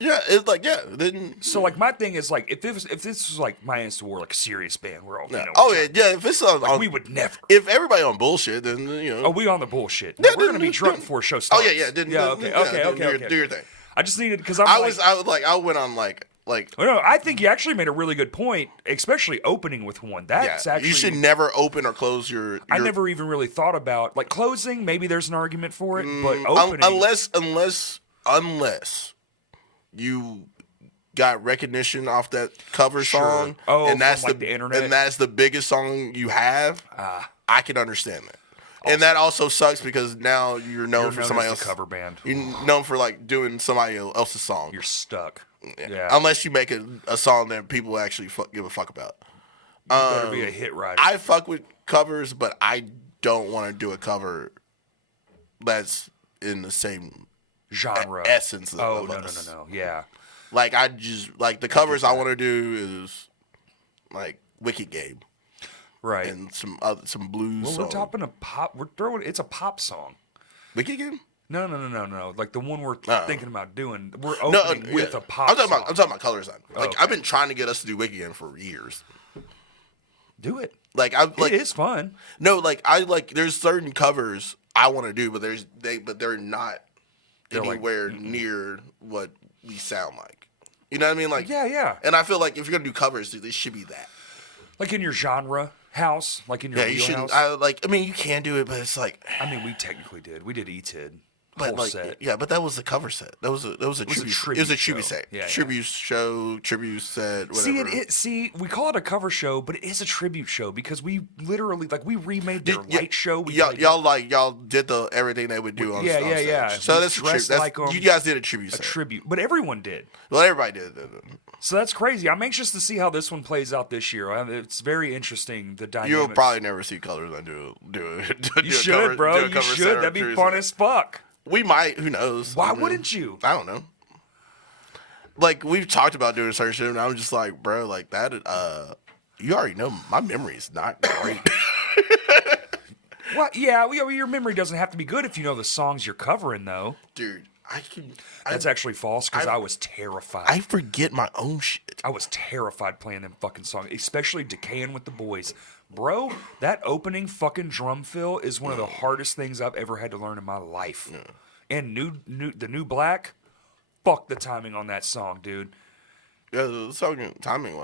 Yeah, it's like then. So like my thing is like if this was like my Insta War, like a serious band, we're all you know, If it's on, we would never. If everybody on bullshit, then you know. Oh, we on the bullshit. No, we're gonna be drunk before a show starts. Yeah. Okay. Do your thing. I just needed because I went on like. Oh, no, I think you actually made a really good point, especially opening with one. That's actually you should never open or close your. I never even really thought about like closing. Maybe there's an argument for it, but opening unless you got recognition off that cover song, and that's from, like, the internet, and that's the biggest song you have. I can understand that. And that also sucks because now you're known for somebody else's cover band. You're known for like doing somebody else's song. You're stuck. Yeah. Unless you make a song that people actually give a fuck about. You better be a hit writer. I fuck with covers, but I don't want to do a cover that's in the same genre essence of us. No. Yeah. Like I just like the covers I want to do is like Wicked Game. Right. And some blues. Well, we're topping a pop. It's a pop song. Wicked Game? No. Like the one we're thinking about doing. We're opening with a pop I'm song. talking about Color Design. Like I've been trying to get us to do Wicked Game for years. Do it. It is fun. No, there's certain covers I want to do, but they're not anywhere near what we sound like. You know what I mean? Like yeah. And I feel like if you're gonna do covers, they should be that. Like in your genre house, like in your wheelhouse. You can do it, but it's like. I mean, we technically did. We did E-Tid. But whole set. Yeah, but that was the cover set. That was a tribute. It was a tribute set. Yeah, tribute show, tribute set. Whatever. We call it a cover show, but it is a tribute show because we literally we remade their light show. Y'all did everything they would do on stage. Yeah. So that's you guys did a tribute set. A tribute, but everyone did. Well, everybody did. So that's crazy. I'm anxious to see how this one plays out this year. It's very interesting. The dynamics. You'll probably never see Colors on do You should, bro. You should. That'd be fun as fuck. We might. Who knows? Why wouldn't you? I don't know. Like we've talked about doing certain shit, and I'm just like, bro, like that. You already know my memory is not great. Well, yeah. Your memory doesn't have to be good if you know the songs you're covering, though. Dude, That's actually false because I was terrified. I forget my own shit. I was terrified playing them fucking songs, especially Decaying with the Boys. Bro, that opening fucking drum fill is one of the hardest things I've ever had to learn in my life. Yeah. And the New Black, the timing on that song, dude. Yeah, the song timing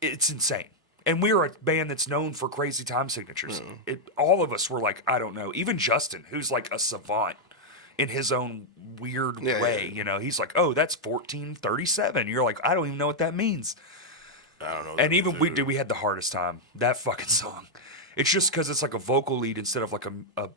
it's insane. And we're a band that's known for crazy time signatures. All of us were like, I don't know. Even Justin, who's like a savant in his own weird way, you know, he's like, oh, that's 1437. You're like, I don't even know what that means. I don't know. And even we had the hardest time. That fucking song. It's just because it's like a vocal lead instead of like a.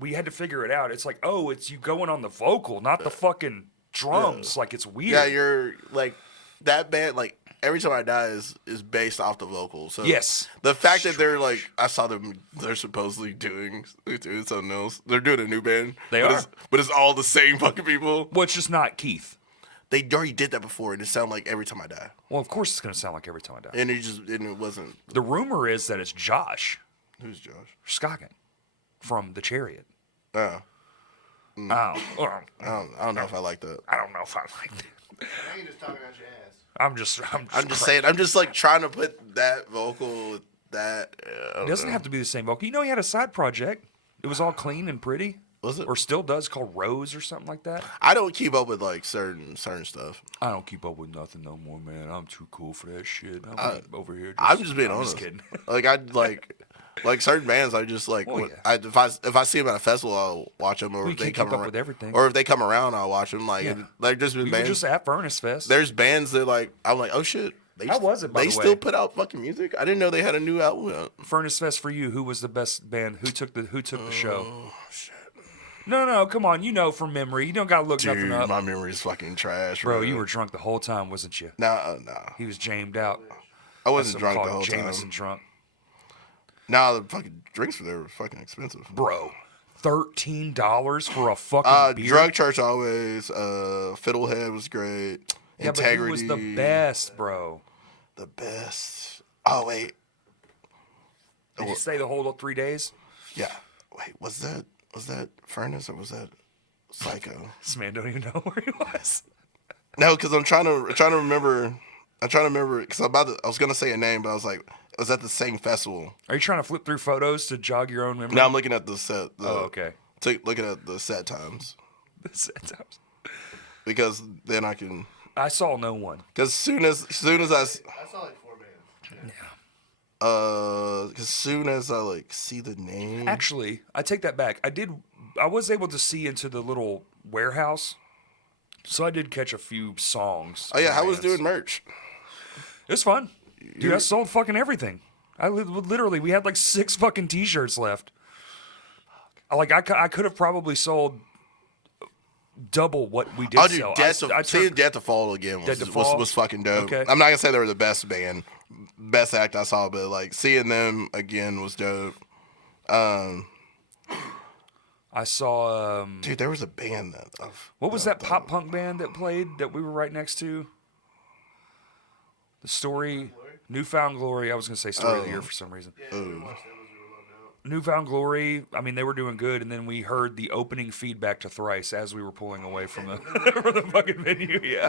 We had to figure it out. It's like, oh, it's you going on the vocal, not the fucking drums. Like it's weird. Yeah, you're like that band. Like Every Time I Die is based off the vocals. So Yes. the fact that they're like, I saw them. They're supposedly doing something else. They're doing a new band. They but are. But it's all the same fucking people. Well, it's just not Keith. They already did that before, and it sounded like Every Time I Die. Well, of course it's going to sound like Every Time I Die. And it wasn't. The rumor is that it's Josh Who's Josh? Scoggin from The Chariot. Oh. Oh, I don't know if I like that. I don't know if I like that. Now you're just talking out your ass. I'm just saying. I'm just like trying to put that vocal with that. It doesn't have to be the same vocal. You know, he had a side project. It was all clean and pretty. Was it? Or still does, called Rose or something like that. I don't keep up with like certain stuff. I don't keep up with nothing no more, man. I'm too cool for that shit. I'm over here. I'm just being honest. Just kidding. Like I like certain bands. I just like Oh, when- yeah. if I see them at a festival, I'll watch them. Or We if they can't come keep up around, with everything. or if they come around, I'll watch them. Like Yeah. like just been We were bands. just at Furnace Fest. There's bands that like I'm like, oh shit. How was it, by They the still way? put out fucking music. I didn't know they had a new album out. Furnace Fest for you. Who was the best band? Who took the show? Oh shit. No, come on. You know from memory. You don't got to look Dude, nothing up. my memory's fucking trash, Bro, you were drunk the whole time, wasn't you? Nah. He was jamed out. I wasn't Some drunk the called whole Jameson time. drunk. Nah, the fucking drinks were fucking expensive. Bro, $13 for a fucking beer? Drug Church always. Fiddlehead was great. Yeah, but Integrity who was the best, bro? The best. Oh wait. Did you stay the whole 3 days? Yeah. Wait. Was that Furnace or was that Psycho? This man don't even know where he was. No, because I'm trying to remember. I'm trying to remember because I was gonna say a name, but I was like, it was at the same festival. Are you trying to flip through photos to jog your own memory? Now I'm looking at the set. okay. Looking at the set times I because then I can. saw no one. Because soon as I saw like 4 bands. Yeah. as soon as I like see the name. Actually, I take that back. I was able to see into the little warehouse, so I did catch a few songs. Oh yeah, from how was bands. doing merch? It was fun. Dude, I sold fucking everything. Literally, we had like 6 fucking t-shirts left. I could have probably sold double what we did Oh, dude, sell. seeing Death to Fall again Death to Fall? was fucking dope. Okay. I'm not gonna say they were the best band, best act I saw, but like seeing them again was dope. I saw. Dude, there was a band that. What was that pop punk band that played that we were right next to? The Story, Newfound Glory. I was gonna say Story of the Year for some reason. Yeah, we watched that. Was we were Newfound Glory. I mean, they were doing good, and then we heard the opening feedback to Thrice as we were pulling away from the from the fucking venue. Yeah,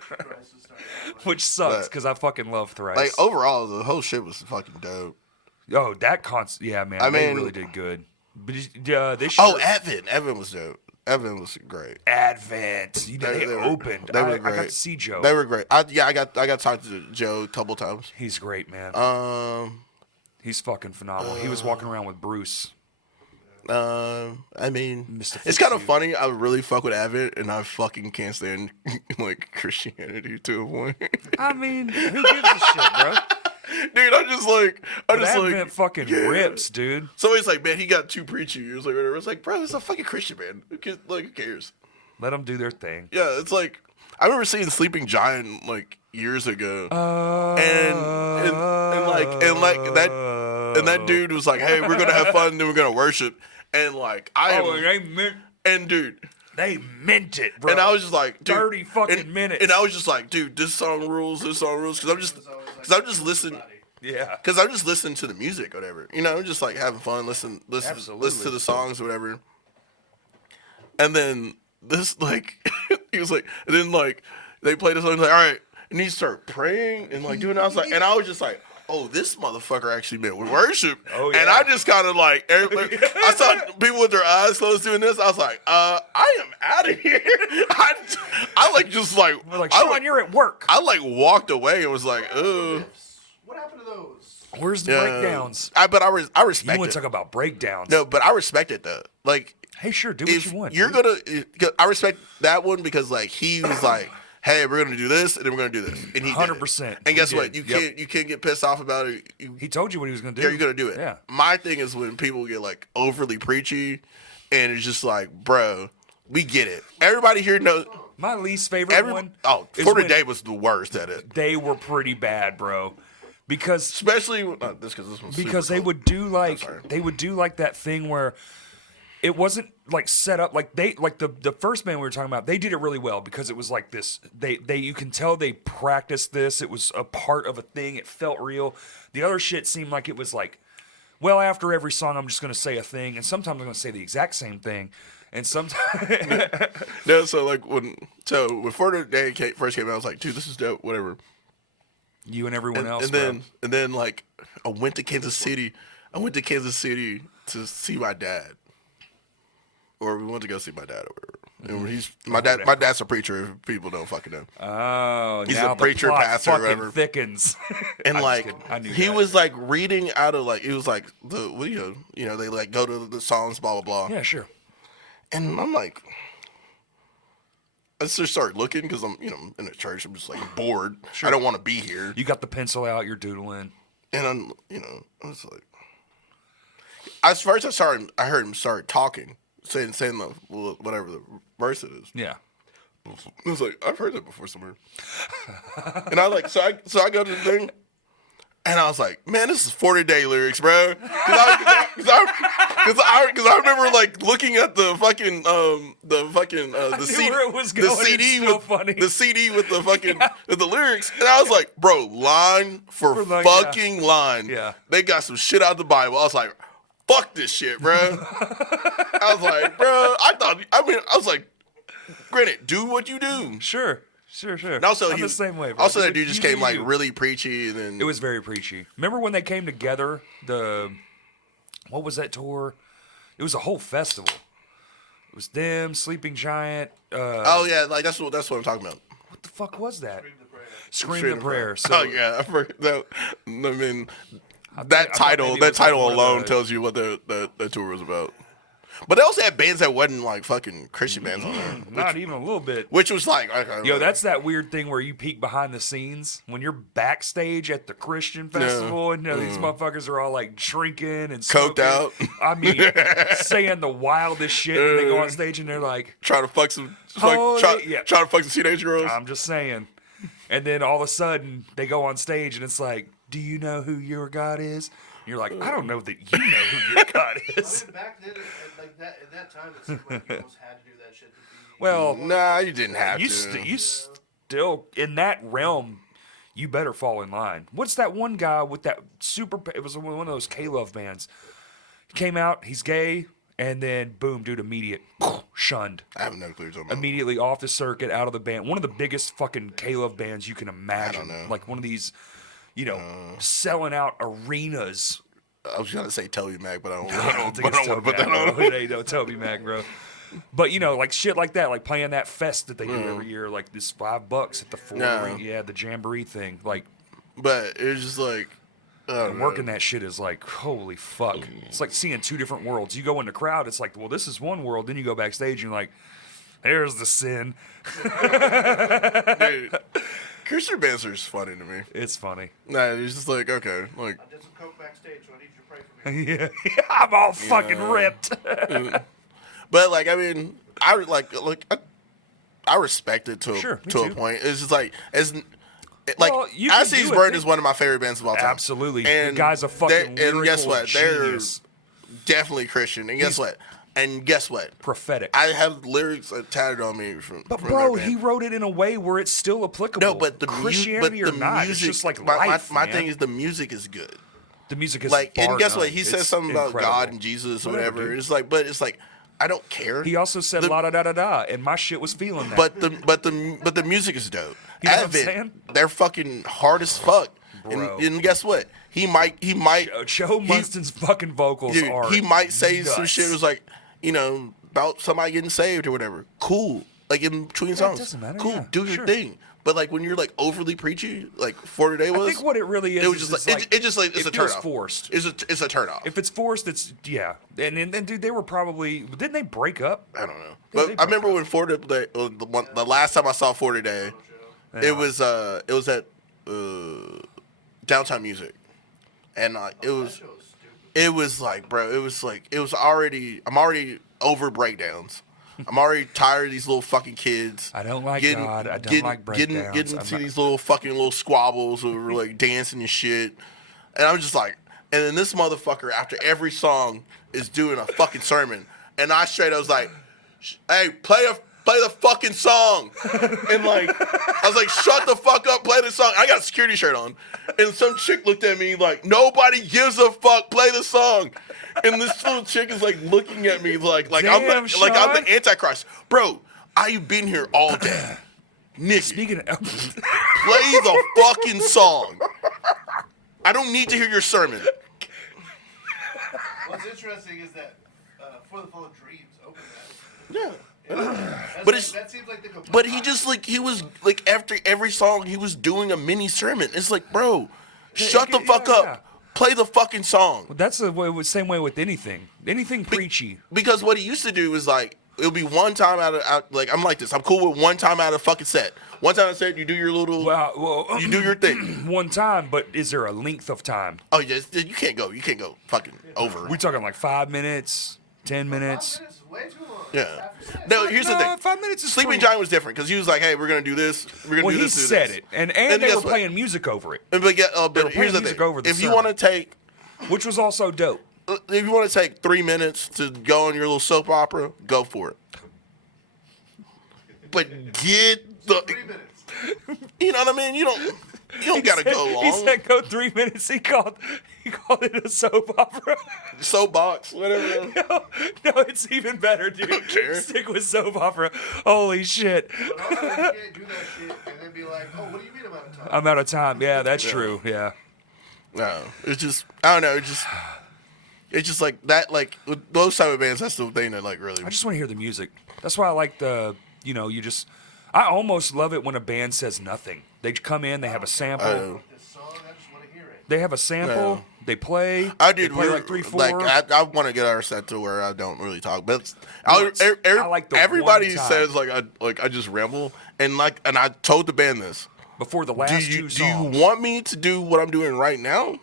Thrice was starting out. which sucks But- because I fucking love Thrice. Like overall, the whole shit was fucking dope. Oh, that concert. Yeah, man. I they mean- really did good. But this Oh, year, Evan was dope. Evan was great. Advent. You know, they were- opened. they were I got great. to see Joe. They were great. I got to talk to Joe a couple times. He's great, man. He's fucking phenomenal. He was walking around with Bruce. I mean, Mr. it's kind of Fitzhugh. funny. I really fuck with Advent, and I fucking can't stand like Christianity to a point. I mean, who gives a shit, bro? Dude, I'm just like, Advent fucking yeah. rips, dude. Somebody's like, man, he got 2 preachy years, like whatever. It's like, bro, it's a fucking Christian band. Who cares? Let them do their thing. Yeah, it's like I remember seeing Sleeping Giant like years ago, and that dude was like, hey, we're gonna have fun, then we're gonna worship, and like dude. They meant it, bro. And I was just like, dude, 30 fucking minutes. And I was just like, dude, this song rules, because I'm just listening. Yeah. Because I'm just listening to the music, or whatever. You know, just like having fun, listen Absolutely. to the songs, or whatever. And then this, like, he was like, and then like they played the song, like, all right, and he started praying and like doing. I was like, and I was just like, oh, this motherfucker actually meant worship. Oh, yeah. And I just kind of like, I saw people with their eyes closed doing this. I was like, I am out of here. I like just like, We're like, Shawn, you're at work. I like walked away and was like, oh. What happened to those? Where's the breakdowns? But I You respect want it. to talk about breakdowns? No, but I respect it though. Like, Hey, sure, do what if you want. you're dude. I respect that one because like he was like, hey, we're gonna do this and then we're gonna do this, and he 100%. And guess He what? did. You can't get pissed off about it. He told you what he was going to do. You're gonna do it. Yeah. My thing is when people get like overly preachy, and it's just like, bro, we get it. Everybody here knows. My least favorite one. is For when Today was the worst at it. They were pretty bad, bro. Because Especially this one's because super they cool. would do like sorry. that thing where it wasn't like set up like the first band we were talking about. They did it really well because it was like this. They you can tell they practiced this. It was a part of a thing. It felt real. The other shit seemed like it was like, well, after every song I'm just gonna say a thing, and sometimes I'm gonna say the exact same thing, and sometimes No, so like when For Today first came out, I was like, dude, this is dope. Whatever. you and everyone else. And then like I went to Kansas City. I went to Kansas City to see my dad, or we went to go see my dad or whatever. And he's my dad's a preacher. If people don't fucking know. Oh, He's now a preacher, the plot pastor, fucking whatever. thickens. And I'm just like kidding. I knew he that. was like reading out of like it was like you know they like go to the Psalms blah blah blah. Yeah, sure. And I'm like, I just started looking because I'm in a church. I'm just like bored. I don't want to be here. You got the pencil out. You're doodling. And I'm I was like, at first I heard him start talking, saying the whatever the verse it is. Yeah. I was like, I've heard that before somewhere. And I like, so I go to the thing, and I was like, man, this is 40-day lyrics, bro. Because I remember like looking at the fucking the CD, where it was the going. CD It's so with funny. the CD with the fucking with the lyrics, and I was like, bro, line for line, fucking line. Yeah. They got some shit out of the Bible. I was like, fuck this shit, bro. I was like, bro, I was like, granted, do what you do. Sure. And also, I'm the same way, bro. Also, that dude just You came do like you. really preachy, and then It was very preachy. Remember when they came together? What was that tour? It was a whole festival. It was them, Sleeping Giant. oh yeah, like that's what I'm talking about. What the fuck was that? Scream Scream the prayer. the Prayer. So Oh yeah, I forgot that. I mean, I that thought title maybe it that was like title one of alone the- tells you what the tour was about. But they also had bands that wasn't like fucking Christian bands on there, Not even a little bit. which was like, okay, Yo, that's that weird thing where you peek behind the scenes when you're backstage at the Christian festival, and these motherfuckers are all like drinking and Coked smoking. out. I mean, saying the wildest shit, and they go on stage and they're like, trying to fuck some Holy- trying yeah. to fuck some teenage girls. I'm just saying. And then all of a sudden they go on stage and it's like, do you know who your God is? And you're like, I don't know that you know who your God is. I mean, back then, like that at that time, it seemed like you almost had to do that shit to be. Well, Nah, you didn't have you to. still in that realm. You better fall in line. What's that one guy with that super? It was one of those K-Love bands. He came out. He's gay, and then boom, dude, immediate shunned. I have no clue what you're talking about. Immediately off the circuit, out of the band. One of the biggest fucking K-Love bands you can imagine. know. Like one of these, selling out arenas. I was gonna say Toby Mac, but I don't. I don't think but I it's don't want to Toby put that Mac, on. bro. It ain't no Toby Mac, bro. But like shit like that, like playing that fest that they do every year, like this $5 at the Ford No. Arena, yeah, the Jamboree thing, like But it was just like, I don't know. working that shit is like holy fuck. It's like seeing two different worlds. You go in the crowd, it's like, well, this is one world. Then you go backstage, and you're like, there's the sin. Dude, Christian bands are just funny to me. It's funny. Nah, it's just like, okay, like, I did some coke backstage, so I need you to pray for me. Yeah, I'm all fucking ripped. but like, I mean, I respect it to Sure, me to a too. point. It's just like Well, you can As He's do a Burned thing. is one of my favorite bands of all time. Absolutely. The and guy's a fucking and guess lyrical what? genius. They're definitely Christian. And guess what? And guess what? Prophetic. I have lyrics tatted on me from. But from bro, their he band. wrote it in a way where it's still applicable. No, but the Christianity but or the not, music, it's just like my, life. my man. thing is the music is good. the music is Like, bar and guess what? none. He says It's something about incredible. God and Jesus or Whatever, whatever. dude. It's like, but it's like, I don't care. He also said la da da da da, and my shit was feeling that. But the music is dope. You know what I'm Advent, saying? they're fucking hard as fuck. Bro. And guess what? He might Joe Munston's fucking vocals dude, are he might say some nuts. shit that was like, about somebody getting saved or whatever. Cool. Like in between songs. doesn't matter, Cool. yeah, Do your sure. thing. But like when you're like overly preachy, like Florida Day was. I think what it really is, it was just like, it's just like it's a turnoff. Forced. It's a turnoff. If it's forced, it's And dude, they were probably didn't they break up? I don't know. But I remember when Florida Day, the last time I saw Florida Day, it was at Downtown Music, and it was like, bro, I'm already over breakdowns. I'm already tired of these little fucking kids. I don't like God. I don't like breakdowns. Getting to these little squabbles over like dancing and shit. And I'm just like, and then this motherfucker after every song is doing a fucking sermon. And I was like, hey, play the fucking song. And like, I was like, shut the fuck up, play the song. I got a security shirt on. And some chick looked at me like, nobody gives a fuck, play the song. And this little chick is like looking at me like I'm the Antichrist. Bro, I've been here all day. Nick, Speaking of play the fucking song. I don't need to hear your sermon. What's interesting is that For the Full of Dreams opened Yeah. that. That seems like the complete But he just like he was like after every song he was doing a mini sermon. It's like, bro, shut the fuck up. Yeah. Play the fucking song. That's the same way with anything preachy. Because what he used to do is like it'll be one time out like I'm like this. I'm cool with one time out of fucking set. One time I said you do your little you do your thing. One time, but is there a length of time? Oh yes, you can't go fucking over. We talking like 5 minutes, 10 minutes? 5 minutes is way too long. Yeah. No, here's the thing. 5 minutes is Sleeping pretty- Giant was different because he was like, hey, we're gonna do this. We're gonna do this. He do said this. it, and And they guess were what? playing music over it, But here's the music thing. over the If you sermon. want to take which was also dope. 3 minutes to go on your little soap opera, go for it. But get the 3 minutes. you know what I mean? You don't gotta go long. He said go 3 minutes. He called it a soap opera. Soapbox, whatever. No, it's even better, dude. don't care. Stick with soap opera. Holy shit. But also, you can't do that shit and then be like, oh, what do you mean I'm out of time? I'm out of time. Yeah, that's true. Yeah. No, it's just I don't know. It's just like that. Like with those type of bands, that's the thing that like really. I just want to hear the music. That's why I like I almost love it when a band says nothing. They come in, they have a sample. This song, I just want to hear it. They have a sample. No. They play. I did They play we're- like 3-4. Like I want to get our set to where I don't really talk, but Once. I like the everybody one time. says I just ramble and I told the band this. Before the last two Do songs. you want me to do what I'm doing right now,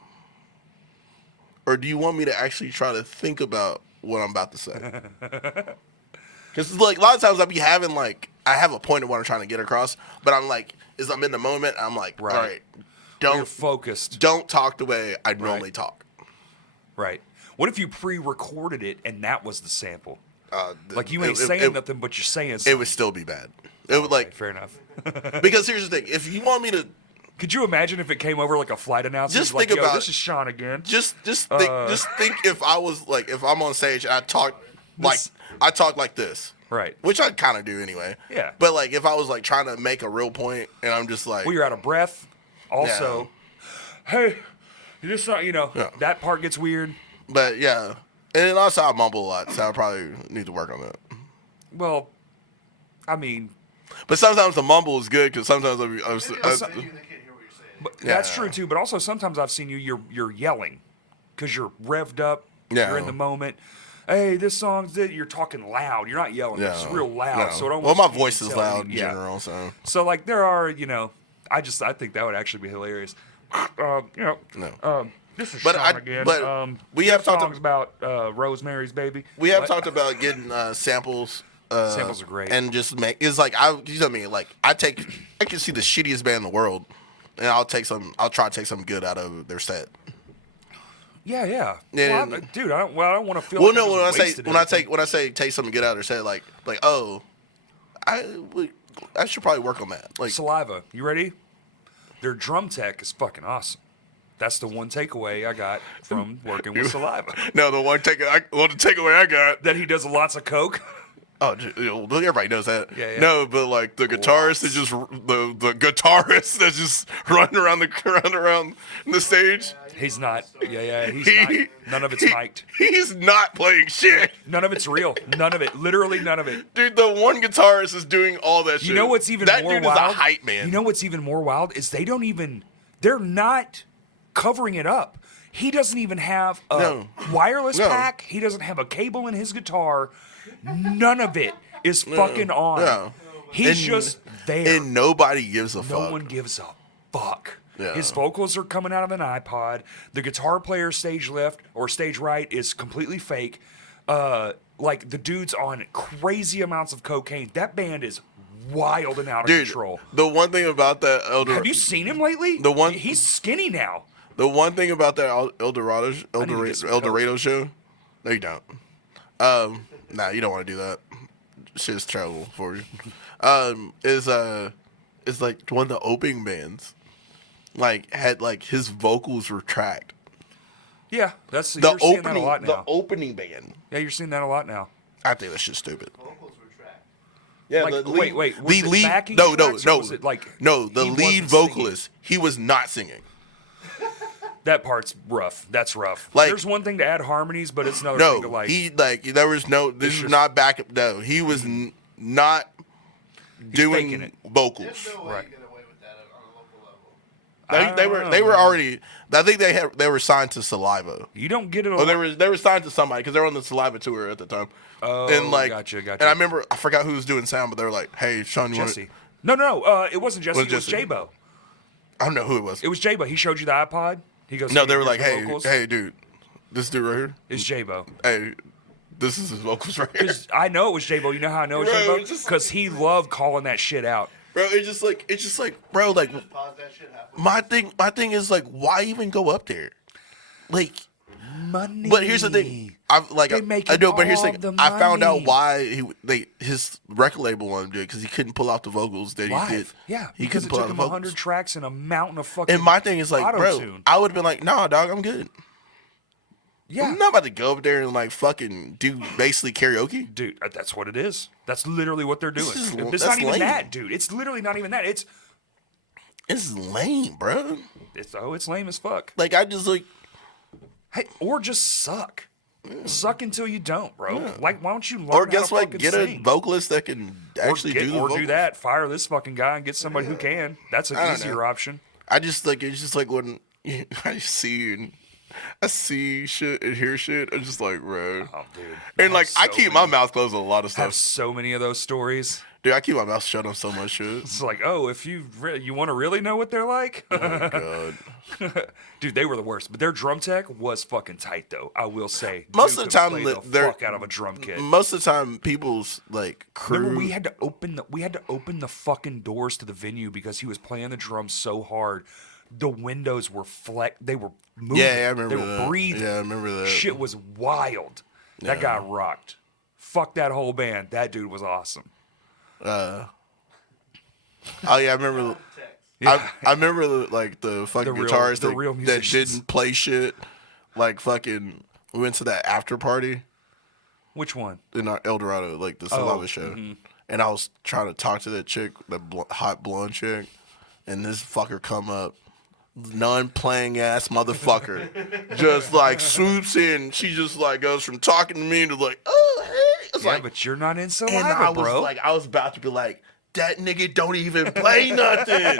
or do you want me to actually try to think about what I'm about to say? Because like a lot of times I have a point of what I'm trying to get across, but I'm like, I'm in the moment. I'm like, Right. all right, You're focused. don't talk the way I normally talk. Right. What if you pre-recorded it and that was the sample? Like you ain't it- saying it- nothing, but you're saying It something. would still be bad. It would like Fair enough. because here's the thing: if you want me to Could you imagine if it came over like a flight announcer? Just like, think yo, about this it. is Shawn again. just think if I was like if I'm on stage and I talk like this. Right. Which I kind of do anyway. Yeah. But like if I was like trying to make a real point and I'm just like Well, you're out of breath. Also, hey, you just Yeah. that part gets weird. But yeah. And then also I mumble a lot, so I probably need to work on that. Well, I mean, But sometimes the mumble is good because sometimes Maybe on venue, they can't hear what you're saying. but that's Yeah. true too. But also sometimes I've seen you're yelling because you're revved up. Yeah. You're in the moment. Hey, this song's it. You're talking loud. You're not yelling. Yeah. It's real loud. Yeah. So it almost well, my you can voice is tell loud in yeah. general, so So like there are, I think that would actually be hilarious. No. This is But Shawn I- again. but we this have talked songs about Rosemary's Baby. we have What? talked about getting samples. Samples are great. And just make it's like you know me like I can see the shittiest band in the world, and I'll try to take something good out of their set. Yeah. And- Well, dude, I don't want to feel. Well, like no, when I just say wasted when I everything. say take something good out of their set, like oh, I should probably work on that. Like Saliva, you ready? Their drum tech is fucking awesome. That's the one takeaway I got from working with Saliva. no, the takeaway I got. That he does lots of coke. Oh, everybody knows that. Yeah. No, but like the guitarist is just the guitarist that's just running around the stage. He's not. Yeah. He's not. None of it's mic'd. He's not playing shit. None of it's real. None of it. Literally none of it. Dude, the one guitarist is doing all that shit. You know what's even that more dude wild? is a hype man. You know what's even more wild is they're not covering it up. He doesn't even have a wireless pack. He doesn't have a cable in his guitar. None of it is fucking on. No. He's just there. And nobody gives a fuck. No one gives a fuck. Yeah. His vocals are coming out of an iPod. The guitar player stage left or stage right is completely fake. Like the dude's on crazy amounts of cocaine. That band is wild and out of control. The one thing about that Have you seen him lately? He's skinny now. The one thing about that El Dorado show, no, you don't. Nah, you don't want to do that. Shit's trouble for you. Is like one of the opening bands, like had like his vocals were tracked. Yeah, you're seeing that a lot now. The opening band. Yeah, you're seeing that a lot now. I think that shit's stupid. Vocals were tracked. Yeah, Like, the wait, lead, was the it lead. backing No, tracks, or was it like the he lead wasn't vocalist. He was not singing. That part's rough. That's rough. Like- There's one thing to add harmonies, but it's another No, thing to like. he like there was no. This is just- not backup. No, he was not doing faking it. vocals. There's no way Right. you get away with that on a local level. They were already. I think they were signed to Saliva. You don't get it. Oh, they were signed to somebody because they were on the Saliva tour at the time. Oh, and like, gotcha. And I remember I forgot who was doing sound, but they were like, "Hey, Shawn, you want?" Jesse. No. It wasn't Jesse. Was It was Jesse. J-Bo. I don't know who it was. It was J-Bo. He showed you the iPod. He goes. No, "Hey, they were here's like, the "Hey, vocals." hey, dude, this dude right here. It's J-Bo. Hey, this is his vocals right here." 'Cause I know it was J-Bo. You know how I know it's Bro, J-Bo? it's just- Because he loved calling that shit out. Bro, it's just like, bro, like Just pause that shit halfway. my thing is like, why even go up there? Like, Money. but here's the thing. I know, but here's the thing. I found out why his record label wanted to do it because he couldn't pull out the vocals that he did. Live. Yeah, he because couldn't it pull took out the him vocals. 100 tracks and a mountain of fucking And my thing is like, bro, auto-tune. I would have been like, nah, dog, I'm good. Yeah. I'm not about to go up there and like fucking do basically karaoke. Dude, that's what it is. That's literally what they're doing. This is- It's that's not even lame. that, dude. It's literally not even that. It's It's lame, bro. it's lame as fuck. Like I just like, Hey, or just suck. Suck until you don't, bro. Like, why don't you learn or how guess to what? fucking Get sing? a vocalist that can actually do the vocals. do that. Fire this fucking guy and get somebody who can. That's an I don't easier know. option. I just like it's just like when I see shit and hear shit. I'm just like, bro. Oh, dude. And like I have keep so my many- mouth closed on a lot of have stuff. so many of those stories. Dude, I keep my mouth shut on so much shit. It's like, oh, if you want to really know what they're like, God. dude, they were the worst. But their drum tech was fucking tight, though. I will say. Most Dude of the could time, play the they're fuck out of a drum kit. Most of the time, people's like crew. Remember, we had to open the fucking doors to the venue because he was playing the drums so hard. The windows were they were moving. Yeah, I remember They were that. breathing. Yeah, I remember that. Shit was wild. That guy rocked. Fuck that whole band. That dude was awesome. Oh yeah, I remember. Yeah. I remember like the fucking The real- guitarists the real that musicians. didn't play shit. Like fucking, we went to that after party Which one? in our El Dorado, like the Saliva Oh, show, and I was trying to talk to that chick, that hot blonde chick, and this fucker come up, non-playing ass motherfucker, just like swoops in. She just like goes from talking to me to like, oh hey, it's Yeah, like, but you're not in and Saliva, I was bro. like, I was about to be like, that nigga don't even play nothing.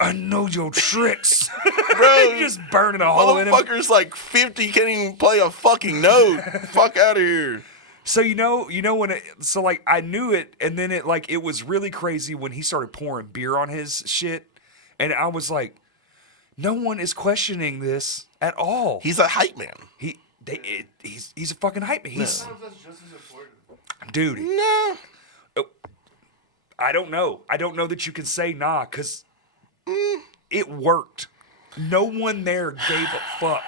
I know your tricks. Bro, Just burning a hole in him. motherfucker's like 50, can't even play a fucking note. Fuck out of here. So you know when like I knew it, and then it was really crazy when he started pouring beer on his shit, and I was like, no one is questioning this at all. He's a hype man. He's a fucking hype man. He's Sometimes that's just as important. dude. No. I don't know. I don't know that you can say nah, because it worked. No one there gave a fuck.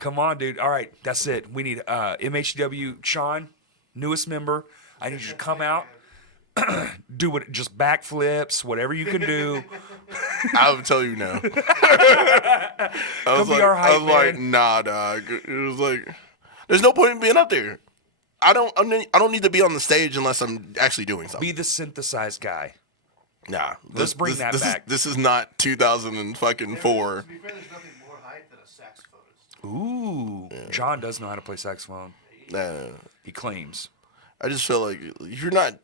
Come on, dude. All right, that's it. We need MHW Shawn, newest member. I need you to come out, do it, just backflips, whatever you can do. I would tell you no. I was Come be our hype like, man. nah, dog. It was like, there's no point in being up there. I don't need to be on the stage unless I'm actually doing something. Be the synthesized guy. Nah. Let's bring that back. This is not 2004. To be fair, there's nothing more saxophonist. Ooh, John does know how to play saxophone. Nah, He claims. I just feel like if you're not.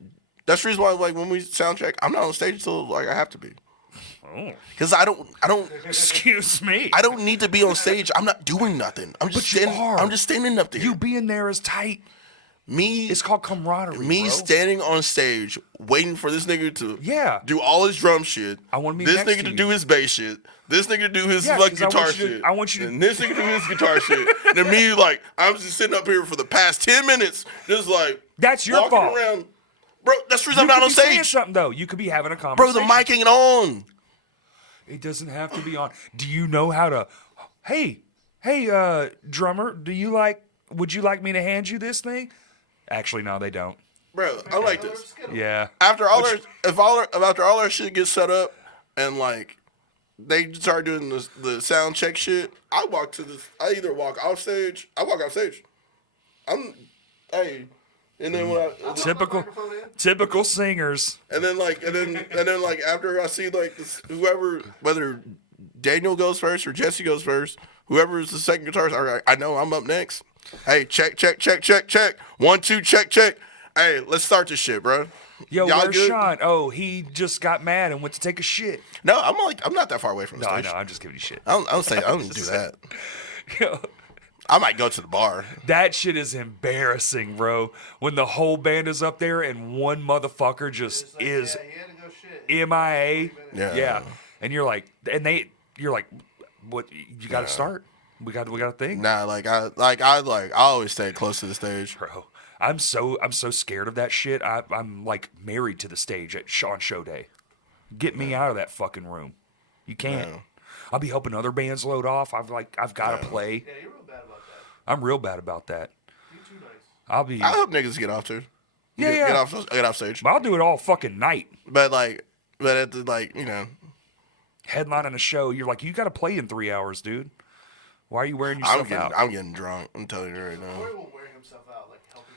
That's the reason why, like, when we sound check, I'm not on stage until like I have to be. Oh, Because I don't. excuse me. I don't need to be on stage. I'm not doing nothing. I'm just But you standing. are. I'm just standing up there. You being there is tight. Me. It's called camaraderie. Me bro. standing on stage, waiting for this nigga to Yeah. do all his drum shit. I wanna be this next nigga to to you. do his bass shit. This nigga to do his Yeah, fucking 'cause I guitar want you to- shit. I want you to- And this nigga do his guitar shit. And then me, like, I'm just sitting up here for the past 10 minutes, just like That's your walking fault. around. Bro, that's the reason I'm You not could on be saying stage. something though. You could be having a Bro, conversation. the mic ain't on. It doesn't have to be on. Do you know how to? Hey, drummer. Would you like me to hand you this thing? Actually, no, they don't. Bro, I like this. Yeah. After all our shit gets set up and like they start doing the sound check shit, I either walk off stage. And then when Typical singers. and then after I see like whoever, whether Daniel goes first or Jesse goes first, whoever is the second guitarist, I know I'm up next. Hey, check. 1, 2, check. Hey, let's start this shit, bro. Yo, Y'all where's good? Sean? Oh, he just got mad and went to take a shit. No, I'm not that far away from the No, I stage. know. I'm just giving you shit. I don't do that. Yo, I might go to the bar. that shit is embarrassing, bro. When the whole band is up there and one motherfucker just It's like, is yeah, he had to go shit. MIA. Yeah. And you're like, what? You got to start. We got a thing. Nah, I always stay close to the stage. Bro, I'm so scared of that shit. I'm like married to the stage at Shawn Show Day. Get me out of that fucking room. You can't. Yeah. I'll be helping other bands load off. I've got to play. Yeah, you're real bad about that. I'm real bad about that. You're too nice. I'll be. I hope niggas get off too. Yeah. Get off stage. I'll do it all fucking night. But at the Headlining a show, you're like, you got to play in 3 hours, dude. Why are you wearing yourself out? I'm getting drunk. I'm telling you right now. Corey will wear himself out, like helping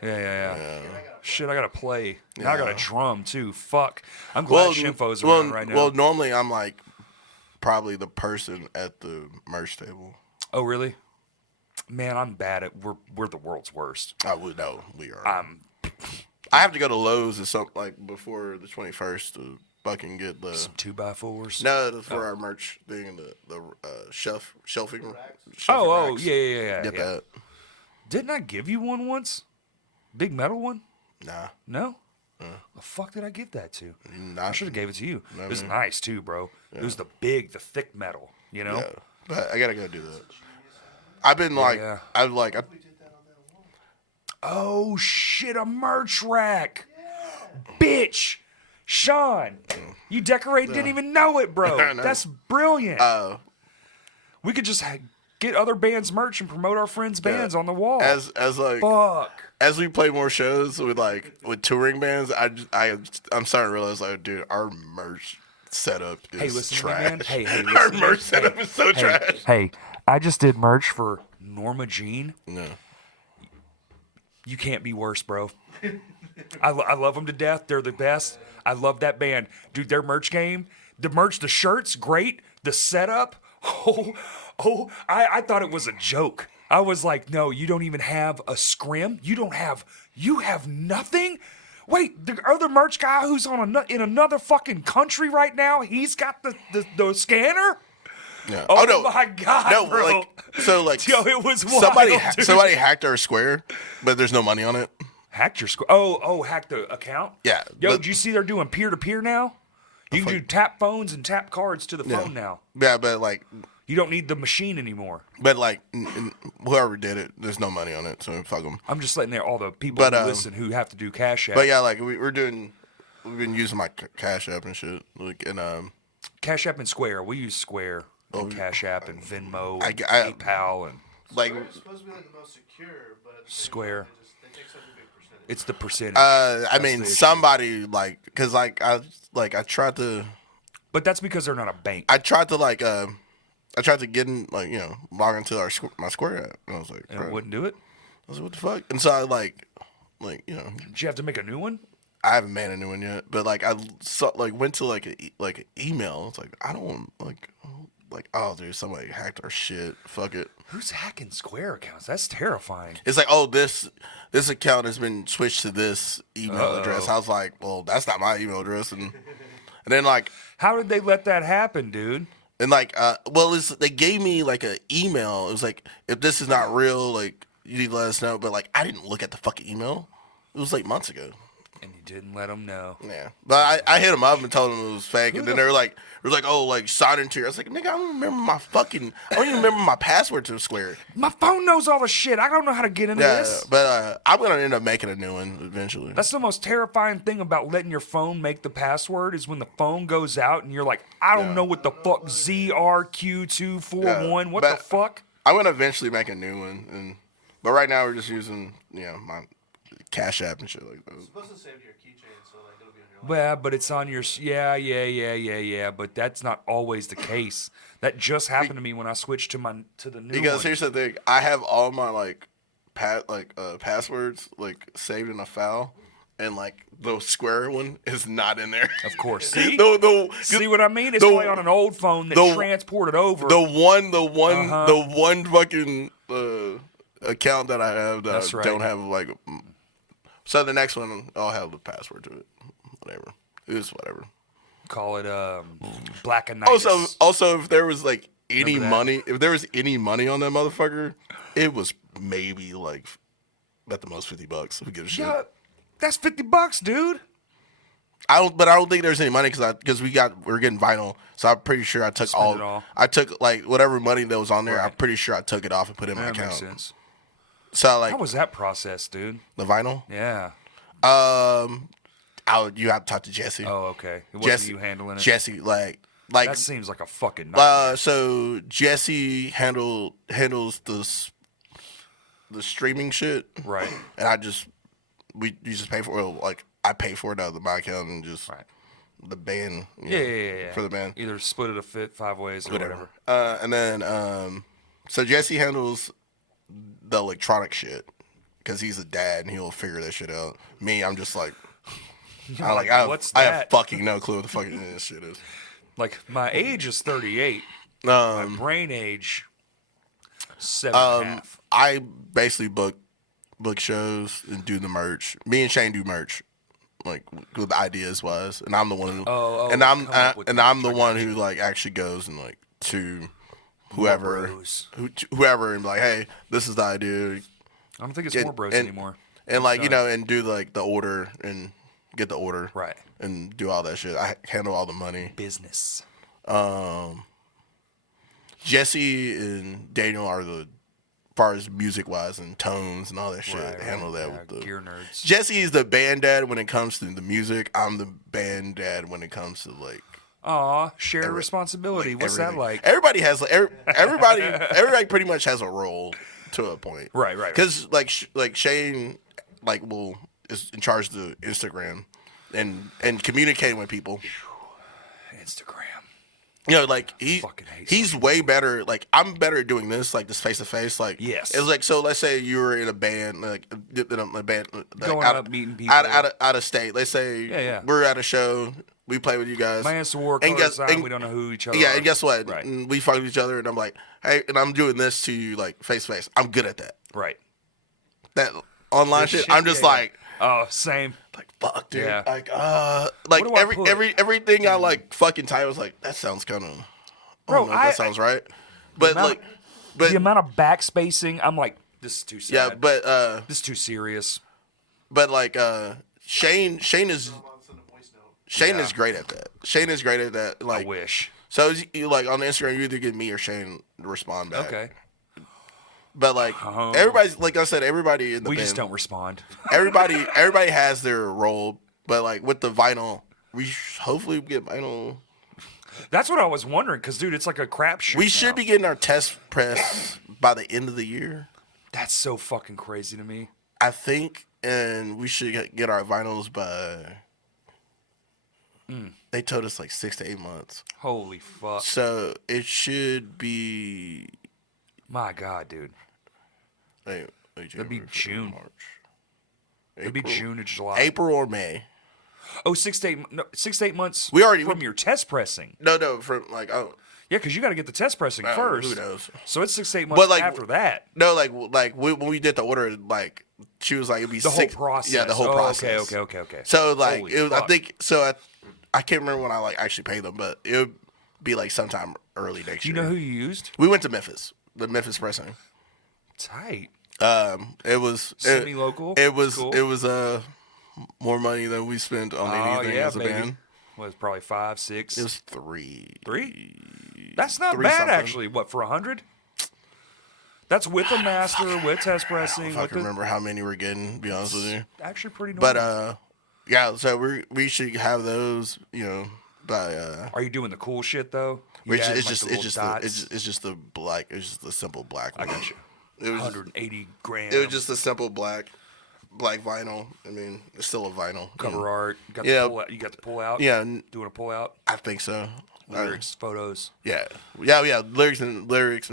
everybody. Yeah. Shit, I gotta Shit, I gotta play. Now I got a drum too. Fuck. I'm glad Well, Shinfo's well, around right now. well, normally I'm like probably the person at the merch table. Oh really? Man, I'm bad at. We're the world's worst. I would know we are. I have to go to Lowe's or something like before the 21st to fucking get the Some 2x4s. no for our merch thing, the shelving. Oh, racks. yeah. Get that? Didn't I give you one once? Big metal one? Nah, No. The fuck did I give that to? nah. I should have gave it to you. No, It was man. nice too, bro. It was the thick metal. You know? Yeah, but I gotta go do that. I've been like, Yeah. I We did that on that wall. Oh shit! A merch rack. Bitch. Sean, you decorated, didn't even know it, bro. I know. That's brilliant. we We could just get other bands' merch and promote our friends' bands on the wall. as like Fuck. as we play more shows with touring bands, I'm starting to realize like, dude, our merch setup is Hey, listen trash. to me, man. Hey, listen our to me. merch setup is so trash. Hey, I just did merch for Norma Jean. No, You can't be worse, bro. I love them to death. They're the best. I love that band. Dude, their merch game, the shirts, great. The setup, I thought it was a joke. I was like, no, you don't even have a scrim. You have nothing? Wait, the other merch guy who's in another fucking country right now, he's got the scanner? yeah. Oh, no, my God, no, bro. so Yo, it was wild, dude. somebody hacked our square, but there's no money on it. Hacked your square. Oh, hacked the account? Yeah, Yo, but- did you see they're doing peer-to-peer now? You can do tap phones and tap cards to the phone now. Yeah, but You don't need the machine anymore. whoever did it, there's no money on it, so fuck them. I'm just letting all the people But, who listen who have to do Cash App. But yeah, like we've been using my Cash App and shit, Cash App and Square. We use Square and Cash App and Venmo and I- PayPal and like Square's supposed to be like the most secure, but at the same Square. time, they take such a big percentage. it's the percentage. I mean the issue. somebody because I tried to But that's because they're not a bank. I tried to get in log into my Square app and I was like, and bro, it wouldn't do it. I was like, what the fuck? And so I Did you have to make a new one? I haven't made a new one yet, but I saw, went to an email. It's like I don't want like, oh, dude, somebody hacked our shit. Fuck it. Who's hacking Square accounts? That's terrifying. It's like, oh, this account has been switched to this email address. I was like, well, that's not my email address. And then like, how did they let that happen, dude? And like, they gave me like an email. It was like, if this is not real, like, you need to let us know. But like, I didn't look at the fucking email. It was like months ago. And you didn't let them know. Yeah, but I hit them up and told them it was fake. And then they were like, oh, like sign into. I was like, nigga, I don't remember I don't even remember my password to Square. My phone knows all the shit. I don't know how to get into this. But I'm gonna end up making a new one eventually. That's the most terrifying thing about letting your phone make the password is when the phone goes out and you're like, I don't know what the fuck ZRQ241. What the fuck? I'm gonna eventually make a new one, but right now we're just using my Cash App and shit like that. It's supposed to save to your keychain, so like it'll be on your. Well, but it's on your yeah. But that's not always the case. That just happened to me when I switched to the new Because one. here's the thing, I have all my passwords like saved in a file, and like the Square one is not in there. Of course. See? See what I mean? It's probably on an old phone that transported over. The one fucking account that I have that I don't have like. So the next one, I'll have the password to it. Whatever. It was whatever. Call it Black and Night. Also, if there was like any money, if there was any money on that motherfucker, it was maybe like at the most $50. Who gives a shit? Yeah, that's $50, dude. I don't think there's any money because we're getting vinyl. So I'm pretty sure I took all. I took like whatever money that was on there. Right. I'm pretty sure I took it off and put it in my account. Makes sense. So like, how was that process, dude? The vinyl? Yeah. You have to talk to Jesse. Oh, okay. It wasn't you handling it. Jesse, like that seems like a fucking nightmare. So Jesse handles the streaming shit, right? And you just pay for it. Like I pay for it out of my account and just the band. Yeah. For the band, either split it 5 ways or whatever. And then so Jesse handles the electronic shit because he's a dad and he'll figure that shit out. Me, I'm just like, I have fucking no clue what the fucking this shit is. Like my age is 38. My brain age 7.5. I basically book shows and do the merch. Me and Shane do merch, like with the ideas wise, and I'm the one who I'm the one who like actually goes and like to whoever and be like, hey, this is the idea. I don't think it's more bros anymore. And like and do like the order and get the order right and do all that shit. I handle all the money. Business. Jesse and Daniel are the, as far as music wise and tones and all that shit. Right, handle that with the gear nerds. Jesse is the band dad when it comes to the music. I'm the band dad when it comes to like. Aw, shared responsibility. What's that like? Everybody has everybody pretty much has a role to a point. Right. Because like Shane is in charge of the Instagram and communicating with people. Instagram. Like he's way better. Like I'm better at doing this, like this face to face. Like yes, it's like so. Let's say you were in a band, like in a band, like, going out meeting people out of state. Let's say we're at a show. We play with you guys. Man's to work and we don't know who each other are. Yeah, and guess what? Right. And we fuck with each other, and I'm like, hey, and I'm doing this to you, like, face to face. I'm good at that. Right. That online shit, I'm just like... Oh, same. Like, fuck, dude. Yeah. Like, everything I, like, fucking type was like, that sounds kind of... Bro, that sounds right. But, the amount of backspacing, I'm like, this is too sad. Yeah, but... this is too serious. But, like, Shane is... Shane is great at that. Shane is great at that. Like, I wish. So, like, on Instagram, you either get me or Shane to respond back. Okay. But, like, everybody's, like I said, everybody in the band. We just don't respond. Everybody has their role. But, like, with the vinyl, we hopefully get vinyl. That's what I was wondering, because, dude, it's like a crapshoot. We should be getting our test press by the end of the year. That's so fucking crazy to me. I think, and we should get our vinyls by... They told us like 6 to 8 months. Holy fuck. So it should be... My God, dude. That'd be June. March. It'd be June or July. April or May. Oh, 6 to 8 months. We already- from your test pressing. No, from like Yeah, because you got to get the test pressing Oh, first. who knows? So it's 6 to 8 months like- after that. no, like when we did the order, like she was like it'd be The six, whole process. Yeah, the whole Oh, process. Okay. So like Holy it was, I fuck. think so. I can't remember when I like actually paid them, but it would be like sometime early next Do you year. know who you used? We went to Memphis, the Memphis pressing. Tight. It was Semi-local? It was Cool. it was more money than we spent on anything as a baby. band. Was probably 5, 6. It was 3. 3? That's not 3 bad, something. actually. What, for 100? That's with a master, with test I pressing. don't with fucking remember how many we're getting. To be honest with you, Actually, pretty normal. but yeah. So we should have those. By Are you doing the cool shit though? You Which adding, it's like, just the it's little just dots? it's just the black. It's just the simple black. I one. got you. It was 180 grams. it was just the simple black vinyl. I mean, it's still a vinyl. cover art. You got Yeah. the pull out. You got the pull out. Yeah, Doing a pull out. I think so. Lyrics, photos. Yeah. Lyrics and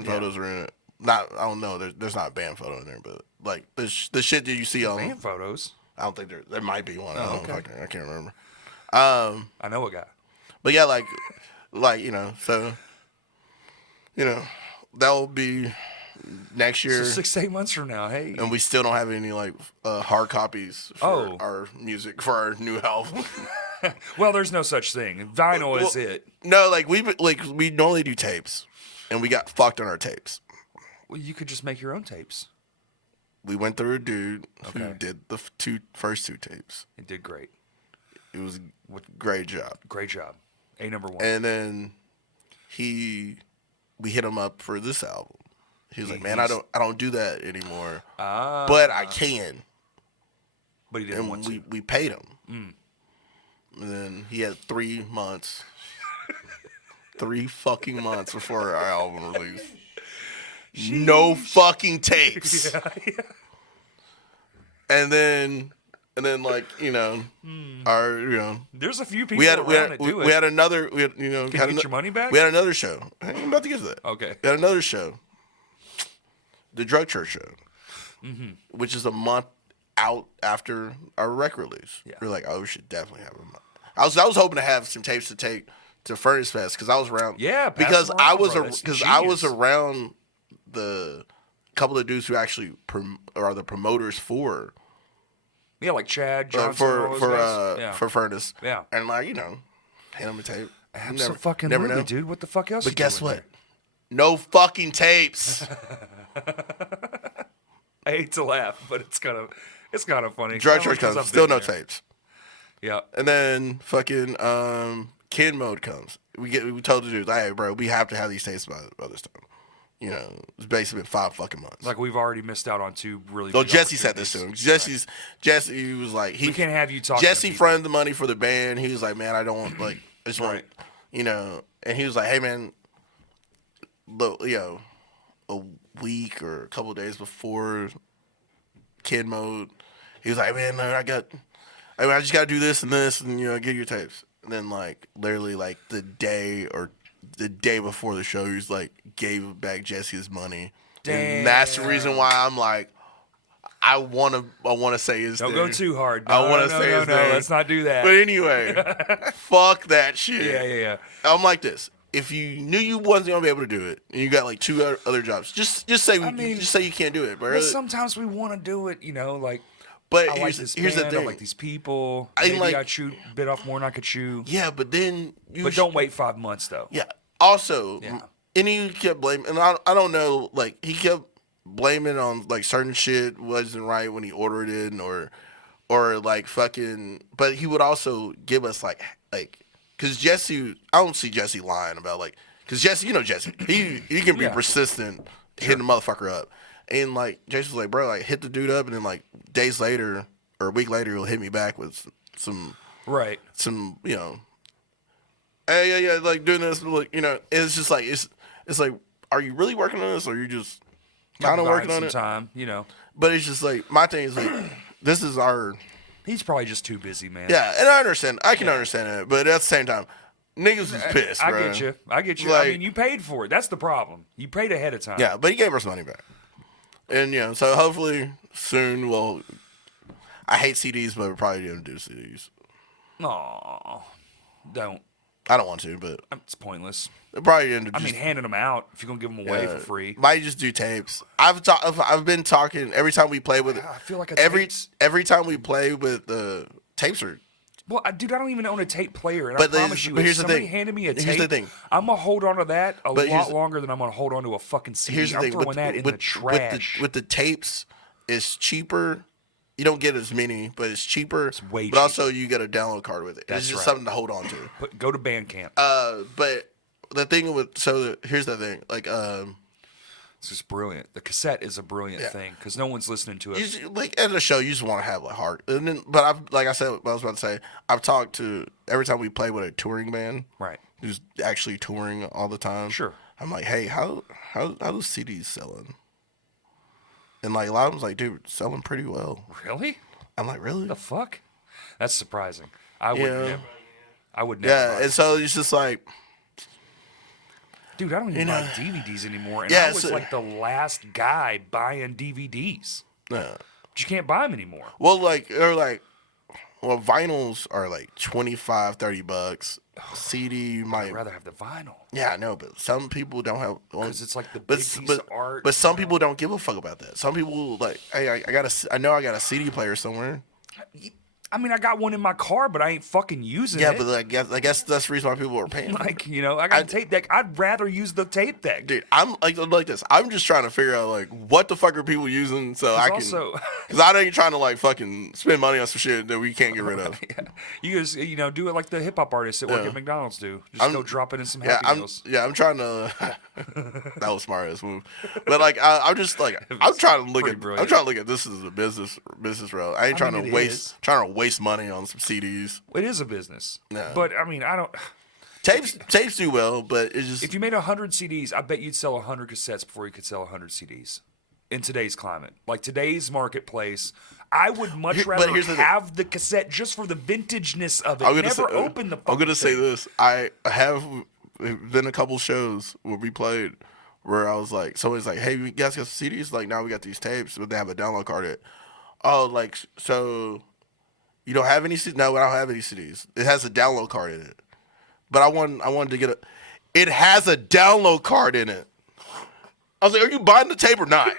photos are in it. Not I don't know. There's not a band photo in there, but like the shit that you see on. Band photos. I don't think there might be one. I don't okay. fucking, I can't remember. I know a guy. But yeah, like so that will be next So year. 6 to 8 months from now, hey. And we still don't have any like hard copies for Oh. our music for our new album. Well, there's no such thing. Vinyl is it. No, we normally do tapes, and we got fucked on our tapes. Well, you could just make your own tapes. We went through a dude who Okay. did the first two tapes. It did great. It was a great job. Great job. A number 1. And then we hit him up for this album. He was like, "Man, I don't do that anymore, but I can." But he didn't And want to. we paid him. And then he had 3 months, 3 fucking months before our album release. No fucking tapes. And then like our There's a few people we had around that do it. we had another we had Can you get your money back? We had another show. I'm about to get to that. Okay. We had another show, the Drug Church show, which is a month out after our record release. Yeah. We're like, oh, we should definitely have a month. I was hoping to have some tapes to take to Furnace Fest because I was around. Yeah, pass because them I around, was bro. That's because I was genius. around the couple of dudes who actually are the promoters for. Yeah, like Chad, Johnson, all those guys. Yeah. for Furnace. Yeah. And like, hand them a tape. Absolutely, never know. dude. What the fuck else? But you guess doing what? No fucking tapes. there? I hate to laugh, but it's kind of funny. Drug Kinda Church because comes. I've Still been no there. tapes. Yeah. And then fucking Kid Mode comes. We told the dudes, hey bro, we have to have these tapes by this time. It's basically been 5 fucking months. Like we've already missed out on 2 really. So big Jesse said this to him. opportunities. Jesse was like, We can't have you talking. to Jesse people. fronted the money for the band. He was like, man, I don't want I just want, Right. And he was like, hey man, a week or a couple of days before Kid Mode, he was like, man, I just got to do this and this and get your tapes. And then like literally like the day before the show, he was like gave back Jesse his money. Damn. And that's the reason why I'm like, I want to say his Don't name. go too hard. I No, want to no, say no, his no, name. let's not do that. But anyway, fuck that shit. Yeah. I'm like this. If you knew you wasn't gonna be able to do it, and you got like 2 other jobs, just say just say you can't do it, bro. But sometimes we want to do it, like. But I like this here's band, the thing. I like these people. I Maybe like- I bit off more than I could chew. Yeah, but then But don't wait 5 months though. Yeah. Also, Yeah. and he kept blaming, and I don't know, like he kept blaming on like certain shit wasn't right when he ordered it, or like fucking. But he would also give us like, because Jesse, I don't see Jesse lying about because Jesse, Jesse, he can be Yeah. persistent, hitting the motherfucker up, and like Jesse was like, bro, like hit the dude up, and then like days later or a week later he'll hit me back with some. Right. Hey, yeah, like doing this, like it's just like it's like, are you really working on this, or are you just kind of working on some it? time, But it's just like my thing is like, this is our He's probably just too busy, man. yeah, and I understand, I can understand it, but at the same time, niggas is pissed, I bro. get you. Like- I mean, you paid for it. That's the problem. You paid ahead of time. Yeah, but he gave us money back, and so hopefully soon. Well, I hate CDs, but we're probably gonna do CDs. Aw, don't. I don't want to, but It's pointless. probably end up I mean, handing them out if you're gonna give them away for free. Might just do tapes. I've been talking every time we play with I feel like every time we play with the tapes are. Well, dude, I don't even own a tape player, and But I promise you, but if here's the somebody thing. handed me a Here's the tape, thing. I'm gonna hold on to that a But lot longer than I'm gonna hold on to a fucking CD. Here's the I'm thing. throwing that in the trash. With the tapes, it's cheaper. You don't get as many, but it's cheaper. It's way But also, you get a download card with it. That's It's just right. something to hold on to. Go to Bandcamp. But the thing with here's the thing. Like It's just brilliant. The cassette is a brilliant thing because no one's listening to it. you just, like at a show, you just want to have like heart. And then, but like I said, what I was about to say, I've talked to every time we play with a touring band, Right. who's actually touring all the time. Sure. I'm like, hey, how those CDs selling? And like a lot of them's like, dude, selling pretty well. Really? I'm like, really? The fuck? That's surprising. I would Yeah. never. I would never. Yeah, buy and so it's just like, Dude, I don't even You buy know- DVDs anymore. And Yeah, I was so- like the last guy buying DVDs. yeah. But you can't buy them anymore. Well, like they're like, well, vinyls are like $25-$30. CD you might. I'd rather have the vinyl Yeah, I know, but some people don't have. because it's like the big But piece but, of art. but some people don't give a fuck about that. Some people like, hey, I know I got a CD player somewhere. I mean, I got one in my car, but I ain't fucking using Yeah, it. but I guess that's the reason why people are paying. Like, you know, I got a tape deck. I'd rather use the tape deck. Dude, I'm like this. I'm just trying to figure out like what the fuck are people using so I can. also- Because I ain't trying to like fucking spend money on some shit that we can't get rid of. Yeah. You just, you know, do it like the hip hop artists that work Yeah. at McDonald's do. Just go drop it in some Yeah, Happy Meals. I'm trying to. That was smart ass move, but like I'm just like I'm trying to look pretty at. brilliant. I'm trying to look at this as a business route. I ain't trying mean, to it is. waste money on some CDs. It is a business. No. But I mean, I don't. Tapes do well, but it's just If you made 100 CDs, I bet you'd sell 100 cassettes before you could sell 100 CDs. In today's climate, like today's marketplace, I would much But rather here's the thing. have the cassette just for the vintageness of it. I'm gonna Never say, open the. I'm fucking gonna say thing. this. I have been a couple shows where we played where I was like, somebody's like, "Hey, you guys got some CDs?" Like, now we got these tapes, but they have a download card. Oh, like so, you don't have any CDs? No, I don't have any CDs. It has a download card in it, but I wanted to get a. It has a download card in it. I was like, "Are you buying the tape or not?"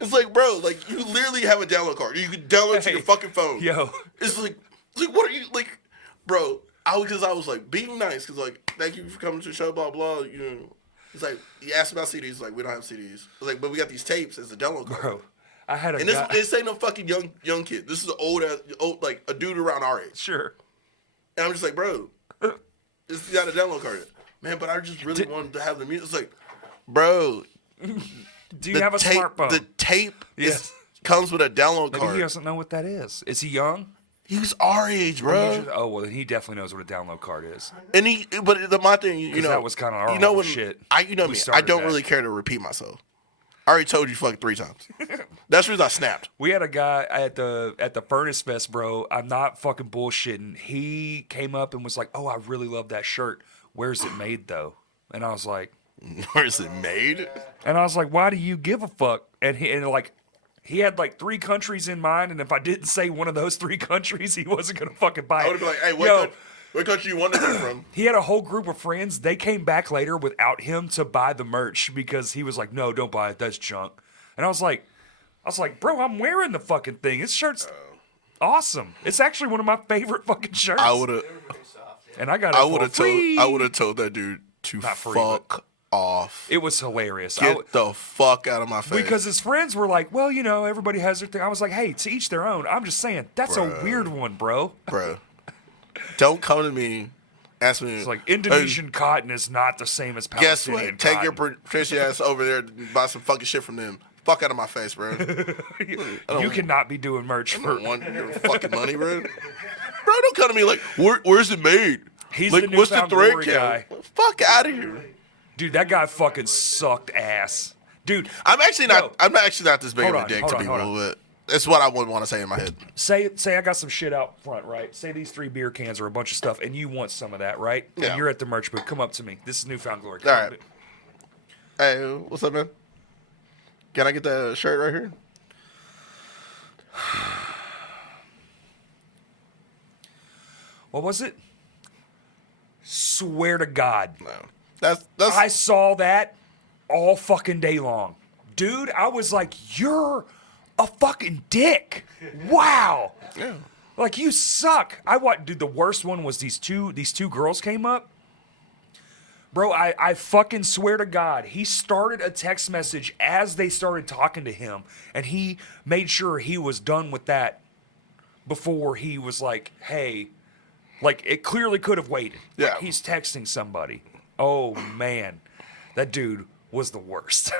It's like, bro, like you literally have a download card. You can download it to Hey, your fucking phone. Yo, It's like what are you like, bro? Because I was like being nice, because like thank you for coming to the show, blah blah. You know, it's like he asked about CDs, like we don't have CDs. I was like, but we got these tapes as a download card. bro, I had a And guy. this ain't no fucking young kid. This is an old like a dude around our age. Sure. And I'm just like, bro, this got a download card. Man, but I just really wanted to have the music. It's like, bro, Do you have a tape, smartphone? the tape Yes. comes with a download Maybe card. he doesn't know what that is. Is he young? He was our age, bro. Oh well, then he definitely knows what a download card is. And my thing, you 'Cause know, that was kinda our you know whole when shit. You know We me, I started don't that. really care to repeat myself. I already told you fucking 3 times. That's the reason I snapped. We had a guy at the Furnace Fest, bro. I'm not fucking bullshitting. He came up and was like, "Oh, I really love that shirt. Where's it made, though?" And I was like, Where is it made? "Why do you give a fuck?" And he had like 3 countries in mind, and if I didn't say one of those 3 countries, he wasn't gonna fucking buy I it. would be like, hey, Yo, what country you want to come from? he had a whole group of friends. They came back later without him to buy the merch because he was like, "No, don't buy it. That's junk." And I was like, "Bro, I'm wearing the fucking thing. This shirt's awesome. It's actually one of my favorite fucking shirts." I would have. And I got it for free. I would have told that dude to Not free, fuck off. It was hilarious. Get the fuck out of my face. Because his friends were like, "Well, you know, everybody has their thing." I was like, "Hey, to each their own." I'm just saying, that's a weird one, bro. bro, don't come to me. Ask me. It's like Indonesian cotton is not the same as Guess Palestinian what? Take cotton. your pretty ass over there and buy some fucking shit from them. Fuck out of my face, bro. You cannot be doing merch I for. don't want your fucking money, bro. Bro, don't come to me like, where's it made? He's like, the what's the newfound thread glory count? guy. Fuck out of here. Dude, that guy fucking sucked ass. Dude, I'm actually not this big Hold of a on, dick hold to on, hold people, on. but that's what I would want to say in my head. say I got some shit out front, right? Say these 3 beer cans are a bunch of stuff, and you want some of that, right? Yeah. And you're at the merch booth. Come up to me. This is Newfound Glory. All right. Hey, what's up, man? Can I get that shirt right here? what was it? Swear to God. No. That's I saw that all fucking day long. Dude, I was like, you're a fucking dick. Wow. yeah. Like, you suck. Dude, the worst one was these two girls came up. Bro, I fucking swear to God, he started a text message as they started talking to him, and he made sure he was done with that before he was like, hey, like, it clearly could have waited. Yeah. Like, he's texting somebody. Oh, man. That dude was the worst.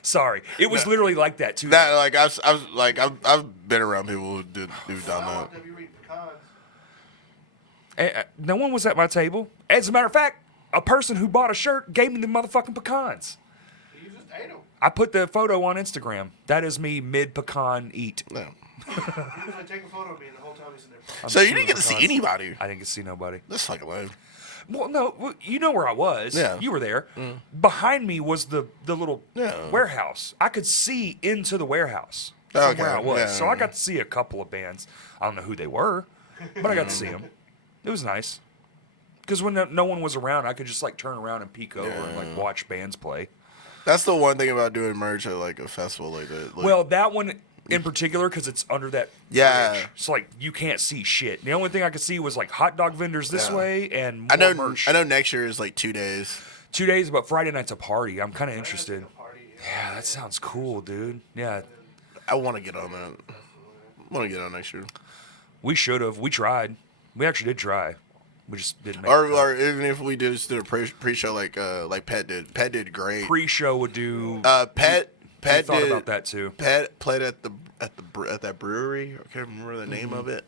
Sorry. It was literally like that, too. That like I've been around people who've done I that. want to be reading pecans. No one was at my table. As a matter of fact, a person who bought a shirt gave me the motherfucking pecans. You just ate them. I put the photo on Instagram. That is me mid-pecan eat. No. He was like, take a photo of me, and the whole time he's in there. So you didn't get to see anybody. I didn't get to see nobody. That's fucking lame. Well, no, you know where I was. Yeah. You were there. Behind me was the little warehouse. I could see into the warehouse from Okay, where I was. yeah. So I got to see a couple of bands. I don't know who they were, but I got to see them. It was nice. Because when no one was around, I could just like turn around and peek over and like watch bands play. That's the one thing about doing merch at like a festival like that. Like, Well, that one in particular, because it's under that bridge. So like you can't see shit. The only thing I could see was like hot dog vendors this way and more merch. I know next year is like 2 days. 2 days, but Friday night's a party. I'm kind of interested. Party. Yeah, that sounds cool, dude. Yeah, I want to get on that. I want to get on next year. we should have. We tried. We actually did try. We just didn't make Or even if we just did a pre-show like Pet did. Pet did great. Pre-show would do. Pet I thought did about that too. Pet played at that brewery. I can't remember the name of it,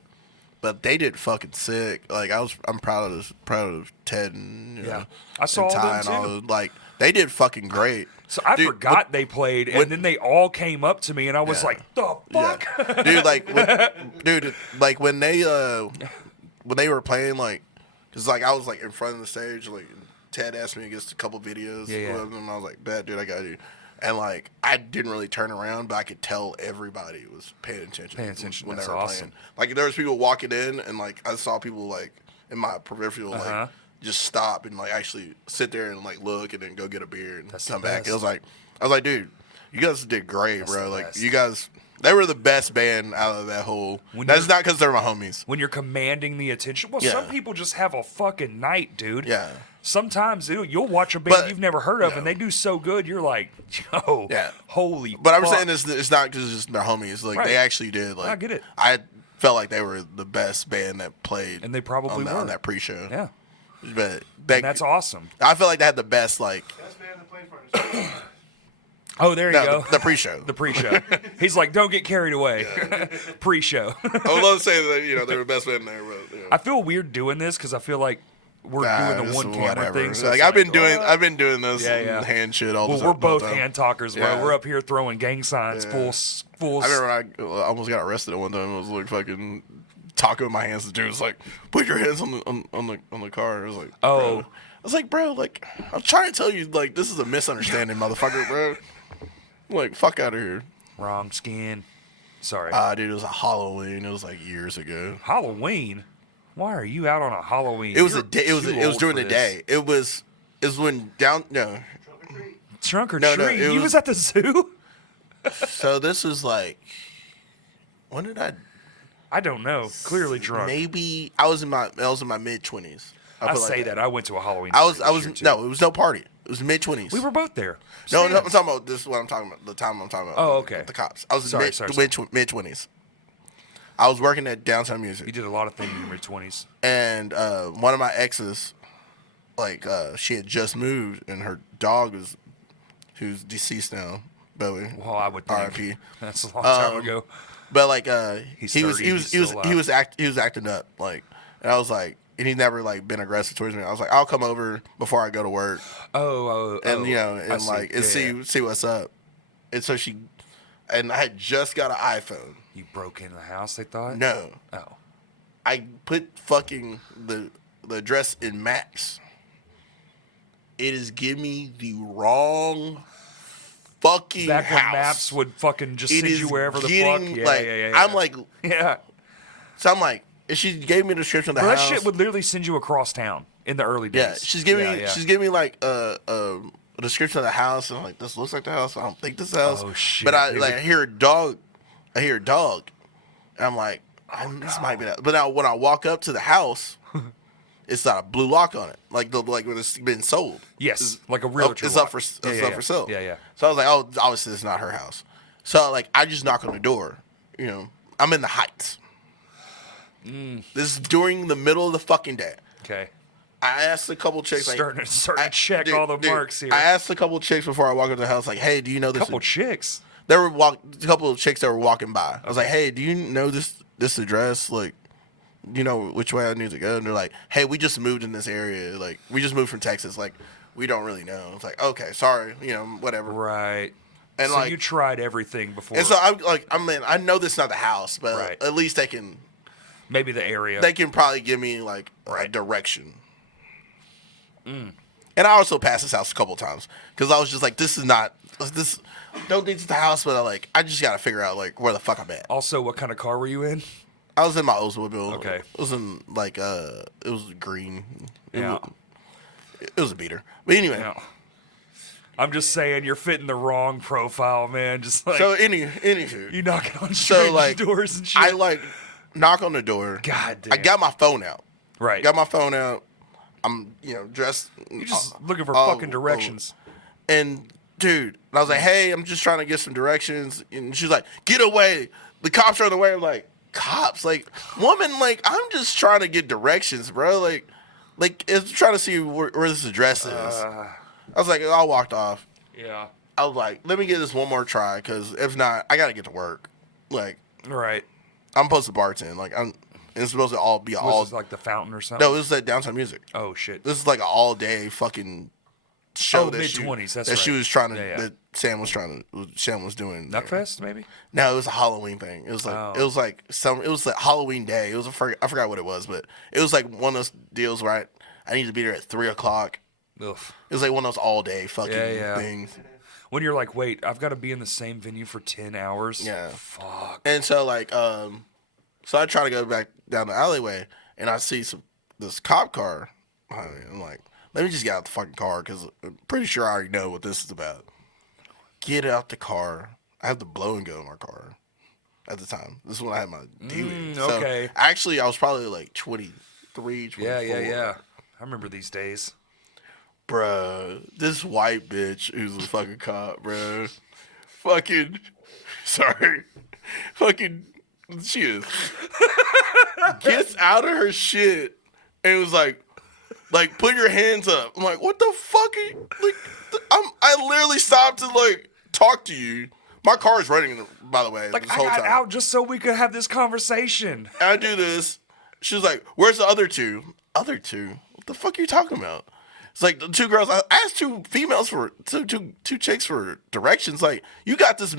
but they did fucking sick. Like I'm proud of Ted and I saw and Ty them too. and all. Like they did fucking great. So I Dude, forgot they played, and then they all came up to me, and I was Yeah. like, "The fuck!" Yeah. When they were playing, like, cause like I was like in front of the stage, like Ted asked me to get a couple videos, and I was like, "Bet, dude, I got you." And like I didn't really turn around, but I could tell everybody was paying attention. When That's they were awesome. playing. Like there was people walking in, and like I saw people like in my peripheral, Uh-huh. like just stop and like actually sit there and like look, and then go get a beer and That's come the back. best. I was like, dude, you guys did great, That's bro. the Like best. you guys, they were the best band out of that whole. When That's you're- not because they're my homies. When you're commanding the attention, well, Yeah. some people just have a fucking night, dude. Yeah. Sometimes you'll watch a band But- you've never heard of, yeah. and they do so good, you're like, "Yo, Yeah. holy!" But I'm fuck. saying it's not because it's just their homies. Like Right. they actually did. Like I get it. I felt like they were the best band that played, And they probably on were. on that pre-show. Yeah, But and that's awesome. I feel like they had the best like Best band that played for us. Oh, there you go. the pre-show. The pre-show. He's like, "Don't get carried away." Pre-show. I would love to say that they were the best band there, but I feel weird doing this because I feel like we're doing the one camera thing. So like it's I've been doing this Yeah. hand shit all the Well, time. we're both all the time. hand talkers, bro. Yeah. We're up here throwing gang signs, Yeah. full. I remember I almost got arrested at one time. I was like fucking talking with my hands. The dude was like, "Put your hands on the car." I was like, Oh. bro. I was like, bro, like I'm trying to tell you, like this is a misunderstanding, motherfucker, bro. I'm like, fuck out of here. Wrong skin. Sorry. Dude, it was a Halloween. It was like years ago. Halloween. Why are you out on a Halloween? It was You're a day. It was too old during for the this. day. It was when down no. Trunk or treat. Trunk or No, no, treat. it You was- was at the zoo? So this is like, when did I don't know. Clearly drunk. maybe I was in my mid 20s. I say that. I went to a Halloween. I was party this year, too. no, it was no party. It was mid 20s. We were both there. No, Stands. I'm talking about this. Is what I'm talking about. The time I'm talking about. Oh, okay. With the cops. I was Sorry, mid sorry. mid 20s. I was working at Downtown Music, You did a lot of things in your 20s. and one of my exes, like she had just moved, and her dog who's deceased now, Bowie. Well, I would think. R.I.P. That's a long time ago. But like He's he was 30, he was he's he was still he was he was acting up, like, and I was like, and he's never like been aggressive towards me. I was like, I'll come over before I go to work, I and and see. like and Yeah. see what's up. And so and I had just got an iPhone. You broke into the house, they thought? No, Oh. I put fucking the address in Maps. It is giving me the wrong fucking Back when house. maps would fucking just It send is you wherever the fuck. getting, Yeah, like, yeah. I'm like, Yeah. so I'm like, And she gave me a description of the Bro, house. that shit would literally send you across town in the early days. Yeah, she's giving me like a description of the house, and I'm like, this looks like the house. I don't think this is the house. Oh shit! But I hear a dog. I hear a dog, and I'm like, this might be that. But now when I walk up to the house, it's not a blue lock on it, like when it's been sold. Yes, like a realtor. It's up for sale. Yeah. So I was like, oh, obviously it's not her house. So like I just knock on the door. You know, I'm in the Heights. This is during the middle of the fucking day. Okay. I asked a couple chicks, starting to check all the marks here. I asked a couple chicks before I walked into the house, like, "Hey, do you know this?" Couple chicks. A couple of chicks that were walking by. I was like, "Hey, do you know this address? Like, do you know which way I need to go?" And they're like, "Hey, we just moved in this area. Like, we just moved from Texas. Like, we don't really know." It's like, "Okay, sorry, you know, whatever." Right. And so like, you tried everything before. and so I'm like, I know this is not the house, but Right. at least they can maybe they can probably give me like a direction. And I also passed this house a couple times because I was just like, this. Don't think it's the house, but I just gotta figure out like where the fuck I'm at. Also, what kind of car were you in? I was in my Oldsmobile. Okay. It was in it was green. It was a beater. But anyway. No. I'm just saying you're fitting the wrong profile, man. Just like So anywho. you knocking on strange doors and shit. I knock on the door. God damn. I got my phone out. Right. Got my phone out. I'm dressed. You're just looking for fucking directions. And dude, I was like, hey, I'm just trying to get some directions. And she's like, get away. The cops are on the way. I'm like, cops? Like, woman, like, I'm just trying to get directions, bro. Like it's trying to see where this address is. I was like, I walked off. Yeah. I was like, let me get this one more try, because if not, I got to get to work. Like, Right. I'm supposed to bartend. Like, it's supposed to all be Was this like the fountain or something? No, this is at Downtown Music. Oh shit. This is like an all day fucking show. Oh, that mid-20s, that's that she right. was trying to. Yeah, yeah. That Sam was doing. there. Nutfest, maybe? No, it was a Halloween thing. It was like it was like Halloween day. It was I forgot what it was, but it was like one of those deals where I need to be there at 3:00. Ugh. It was like one of those all day fucking Yeah. things. When you're like, wait, I've got to be in the same venue for 10 hours? Yeah. Fuck. And so so I try to go back down the alleyway, and I see this cop car behind me. I'm like, let me just get out the fucking car, because I'm pretty sure I already know what this is about. Get out the car. I have the blow and go in my car at the time. This is when I had my DUI. okay. So actually, I was probably like 23, 24. Yeah. I remember these days. Bruh, this white bitch who's a fucking cop, bruh. Fucking, sorry. Fucking, she is. Gets out of her shit and was like, put your hands up. I'm like, what the fuck are you, I literally stopped to, talk to you. My car is running, by the way, Like, this I whole got time. out just so we could have this conversation. I do this. She was like, where's the other two? Other two? What the fuck are you talking about? It's like the two girls. I asked two females for two chicks for directions. Like, you got this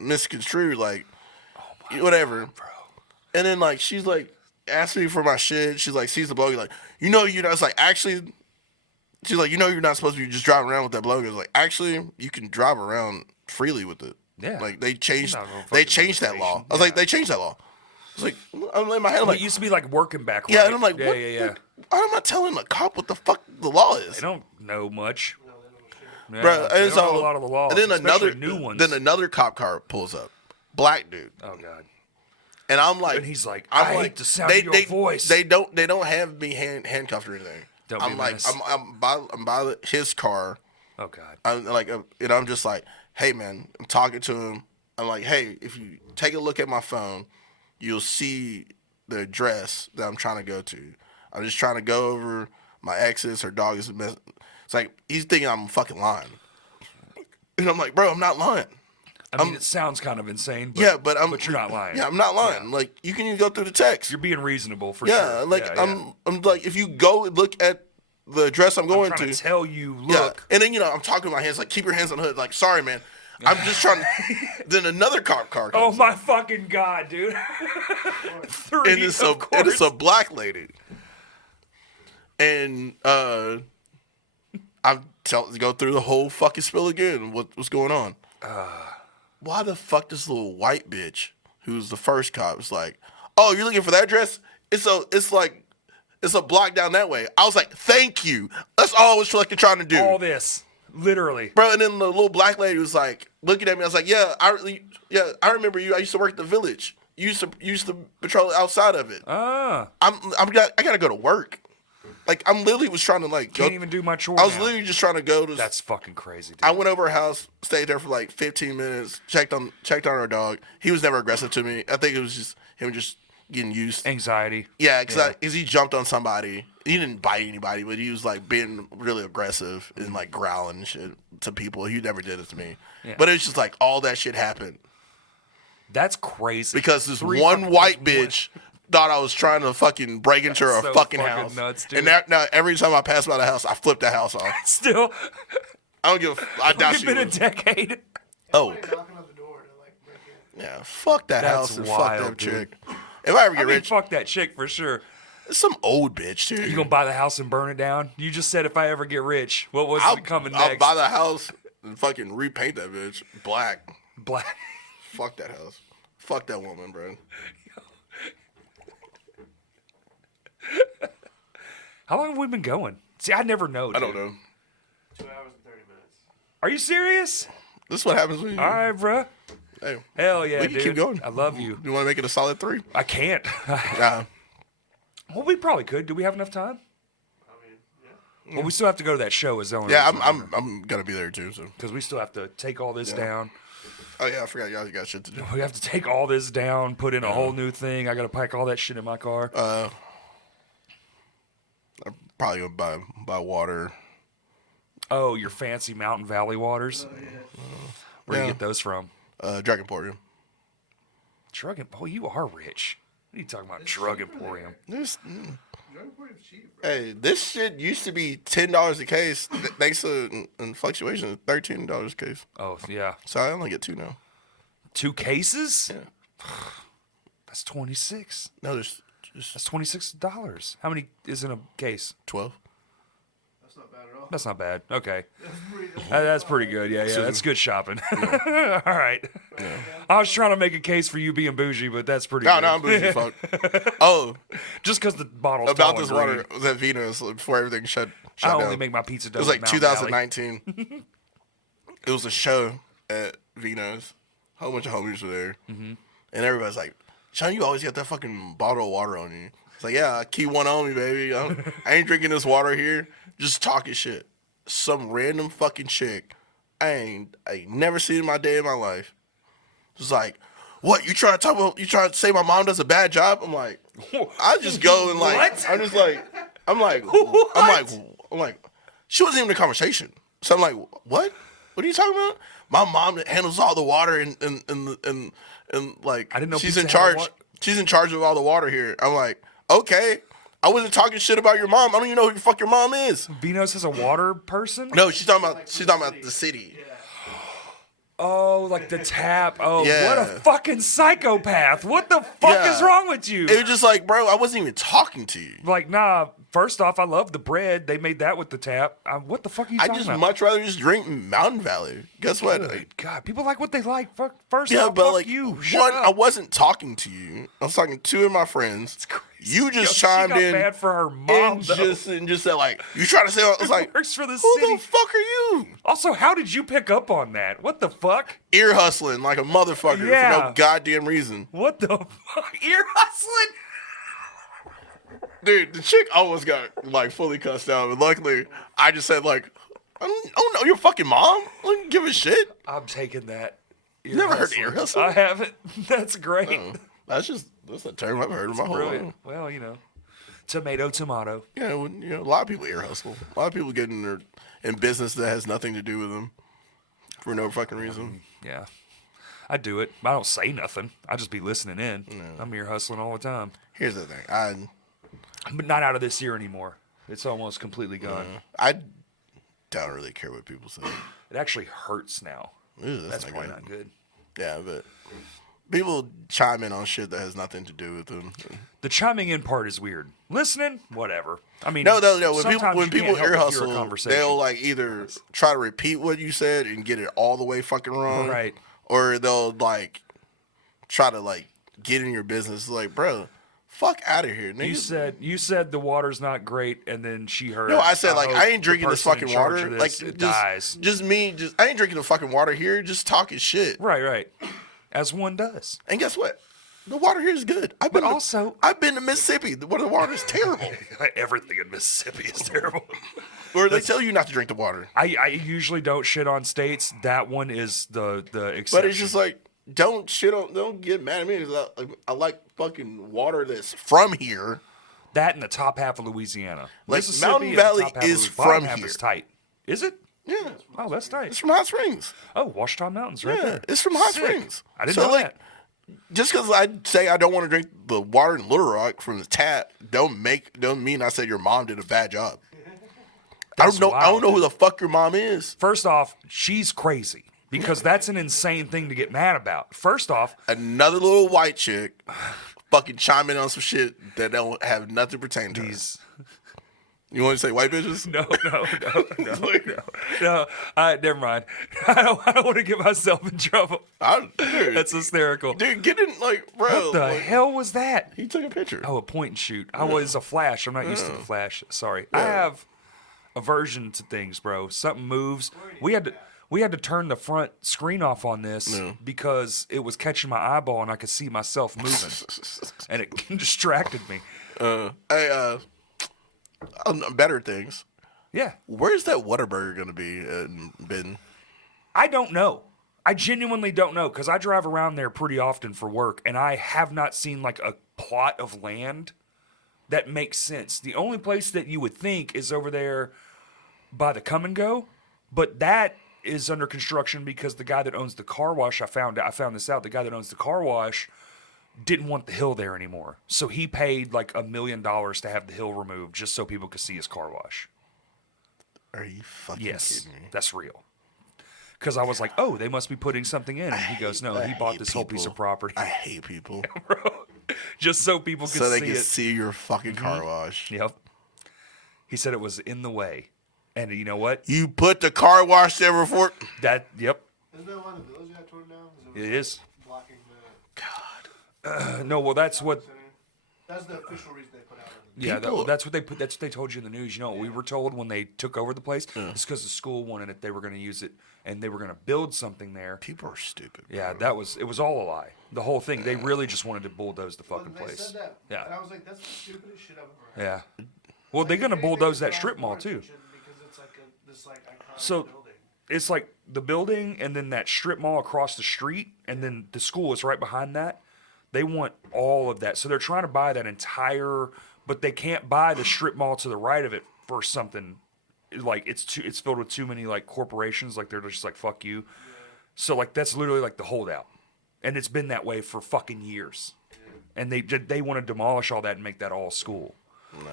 misconstrued. Like, whatever. Bro. And then she's asked me for my shit. She's like, sees the blow. Like, you're not. It's like, actually, she's like, you're not supposed to be just driving around with that blow. It's like, actually, you can drive around freely with it. Yeah. Like, they changed Not no fucking that law. motivation. I was like, they changed that law. It's like, I'm in my head. I'm It like, used to be like working back. yeah, right? and I'm like, what? Yeah. I'm not telling a cop what the fuck the law is. They don't know much. Yeah, Bro, they and don't know a lot of the laws, and then especially new ones. Then another cop car pulls up, black dude, Oh god. and I'm like, And he's like, I hate the sound of your voice. They don't have me handcuffed or anything. Don't be I'm like, nice. I'm by his car. Oh god. I'm like, and I'm just like, hey man, I'm talking to him. I'm like, hey, if you take a look at my phone, you'll see the address that I'm trying to go to. I'm just trying to go over my exes. Her dog is it's like, he's thinking I'm fucking lying. And I'm like, bro, I'm not lying. I mean, it sounds kind of insane. But, Yeah, but you're not lying. Yeah, I'm not lying. Like, you can even go through the text. You're being reasonable for Yeah, sure. like Yeah. I'm like, if you go and look at the address I'm going I'm trying to, to tell you, yeah, look. and then I'm talking with my hands like, keep your hands on the hood. Like, sorry, man, I'm just trying to. Then another cop car Oh comes, my fucking god, dude. Three, and it's of course. a black lady, and I go through the whole fucking spill again. What's going on? Why the fuck this little white bitch, who's the first cop, was like, oh, you're looking for that address? It's a block down that way. I was like, thank you. That's all I was fucking trying to do. All this, literally, bro. And then the little black lady was like looking at me. I was like, yeah, I remember you. I used to work at the village. You used to patrol outside of it. I gotta go to work. Like I'm literally was trying to like can't even do my chores. I was literally just trying to go to. That's fucking crazy. Dude. I went over her house, stayed there for like 15 minutes, checked on our dog. He was never aggressive to me. I think it was just him just getting used. Anxiety. Yeah, because he jumped on somebody. He didn't bite anybody, but he was like being really aggressive and like growling and shit to people. He never did it to me. Yeah. But it's just like all that shit happened. That's crazy. Because this one white bitch thought I was trying to fucking break into her so fucking house. Nuts, dude. And now every time I pass by the house, I flip the house off. Still. I don't give a I doubt It's been a decade. Oh. Knocking on the door to like break in. Yeah, fuck that That's house and wild, fuck that dude. chick. If I ever get rich, fuck that chick for sure. it's some old bitch, dude. You gonna buy the house and burn it down? You just said if I ever get rich. What was it coming I'll next? buy the house and fucking repaint that bitch black. Black. Fuck that house. Fuck that woman, bro. How long have we been going? See, I never know. Dude. I don't know. 2 hours and 30 minutes. Are you serious? This is what happens when you. All right, bruh. Hey, Hell yeah, we can dude. keep going. I love you. You want to make it a solid 3? I can't. Nah. Well, we probably could. Do we have enough time? I mean, yeah. Well, we still have to go to that show as Zone. Yeah, I'm gonna be there too. So. Because we still have to take all this down. Oh yeah, I forgot y'all got shit to do. We have to take all this down, put in a whole new thing. I got to pack all that shit in my car. I'm probably gonna buy water. Oh, your fancy Mountain Valley waters. Oh, yeah. Where do you get those from? Drug Emporium. Drug Emporium. Oh, you are rich. What are you talking about? Drug Emporium. Drug Emporium's cheap, bro. Hey, this shit used to be $10 a case. Thanks to fluctuation, $13 a case. Oh, yeah. So I only get 2 now. 2 cases? Yeah. That's 26. No, there's That's $26. How many is in a case? 12. That's not bad at all. That's not bad. Okay. That's That's pretty good. Yeah, that's good shopping. All right. I was trying to make a case for you being bougie, but that's pretty good. No, I'm bougie as fuck. Oh, Just because the bottle's about tall this and water green. was at Vino's before everything shut I down. only make my pizza dough. It was like at Mountain Valley. 2019. It was a show at Vino's. A whole bunch of homies were there. Mm-hmm. And everybody's like, Shawn, you always got that fucking bottle of water on you. It's like, yeah, I keep one on me, baby. I ain't drinking this water here. Just talking shit. Some random fucking chick I ain't never seen in my day in my life. It's like, what, you trying to say my mom does a bad job? I'm like, I just go and like, What? I'm like, she wasn't even in the conversation. So I'm like, what? What are you talking about? My mom that handles all the water and like, I didn't know she's pizza in had charge. water. She's in charge of all the water here. I'm like, okay. I wasn't talking shit about your mom. I don't even know who the fuck your mom is. Vino's is a water person? No, she's talking about the city. Oh, like the tap. Oh, Yeah. what a fucking psychopath. What the fuck Yeah. is wrong with you? It was just like, bro, I wasn't even talking to you. Like, nah, first off, I love the bread. They made that with the tap. What the fuck are you I talking just about? much rather just drink Mountain Valley. Guess what? Good God, people like what they like. First Yeah, off, but fuck like, you. Shut one, up. I wasn't talking to you. I was talking to 2 of my friends. It's crazy. You just Yo, chimed she got in bad for her mom, and though. just said like, you trying to say? I was like, Works for the who city. the fuck are you? Also, how did you pick up on that? What the fuck? Ear hustling like a motherfucker for Yeah. no goddamn reason. What the fuck? Ear hustling? Dude, the chick almost got like fully cussed out, but luckily I just said like, I don't know your fucking mom. I don't give a shit. I'm taking that. Ear Never heard hustling. ear hustling? I haven't. That's great. That's a term I've heard in my whole Brilliant. life. Well, you know, tomato. Yeah, a lot of people ear hustle. A lot of people get in business that has nothing to do with them for no fucking reason. Yeah. I do it. I don't say nothing. I just be listening in. I'm ear hustling all the time. Here's the thing. But not out of this year anymore. It's almost completely gone. I don't really care what people say. It actually hurts now. Ew, That's not probably good. not good. Yeah, but people chime in on shit that has nothing to do with them. The chiming in part is weird. Listening, whatever. I mean, No. When sometimes people you can't help ear but hear a hustle, conversation. they'll like either try to repeat what you said and get it all the way fucking wrong, Right. Or they'll like try to like get in your business. It's like, bro, fuck out of here, nigga. You said the water's not great, and then she heard. No, I said like hope I ain't the drinking this person in fucking charge water. of Like this dies. just I ain't drinking the fucking water here. Just talking shit. Right. As one does. And guess what? The water here is good. I've been to Mississippi. The water is terrible. Everything in Mississippi is terrible. Or they tell you not to drink the water. I usually don't shit on states. That one is the exception. But it's just like, don't get mad at me. 'Cause I like fucking water that's from here. That in the top half of Louisiana. Like, Mississippi Mountain and the Valley top half is of the bottom from half here. is tight. Is it? Yeah. Oh, that's tight. It's from Hot Springs. Oh, Washita Mountains right Yeah, there. it's from Hot Sick. Springs. I didn't know that. Just because I say I don't want to drink the water in Little Rock from the tap, don't mean I said your mom did a bad job. I don't know who the fuck your mom is. First off, she's crazy because that's an insane thing to get mad about. First off, Another little white chick fucking chiming on some shit that don't have nothing pertaining to her. You want to say white bitches? No. Never mind. I don't want to get myself in trouble. Dude, That's hysterical. Dude, get in, like, bro. What the like, hell was that? He took a picture. Oh, a point and shoot. I was a flash. I'm not used to the flash. Sorry. I have aversion to things, bro. Something moves. We had to turn the front screen off on this because it was catching my eyeball and I could see myself moving, and it distracted me. Better things. Yeah. Where's that Whataburger going to be been? I don't know. I genuinely don't know because I drive around there pretty often for work, and I have not seen like a plot of land that makes sense. The only place that you would think is over there by the Come and Go, but that is under construction because the guy that owns the car wash, I found this out, the guy that owns the car wash didn't want the hill there anymore. So he paid like $1 million to have the hill removed just so people could see his car wash. Are you fucking Yes, kidding me? that's real. Because I was like, oh, they must be putting something in. And he goes, no, he bought this whole piece of property. I hate people. Bro, just so people could So they see can it. see your fucking car wash. Yep. He said it was in the way. And you know what? You put the car wash there before. Yep, Isn't that why the village got torn down? it is. Blocking the No, well, that's what. center. That's the official reason they put out. Yeah, People- that's what they put. That's what they told you in the news. You know, what we were told when they took over the place. It's because the school wanted it. They were going to use it, and they were going to build something there. People are stupid. Yeah, it was all a lie. The whole thing. They really just wanted to bulldoze the fucking They place. said that, Yeah. and I was like, that's the stupidest shit I've ever heard. Yeah. Well, they're going to bulldoze that strip mall too. Because it's like this iconic So building. it's like the building and then that strip mall across the street and then the school is right behind that. They want all of that. So they're trying to buy that entire, but they can't buy the strip mall to the right of it for something like it's filled with too many like corporations. Like they're just like, fuck you. So like that's literally like the holdout. And it's been that way for fucking years. And they want to demolish all that and make that all school. No.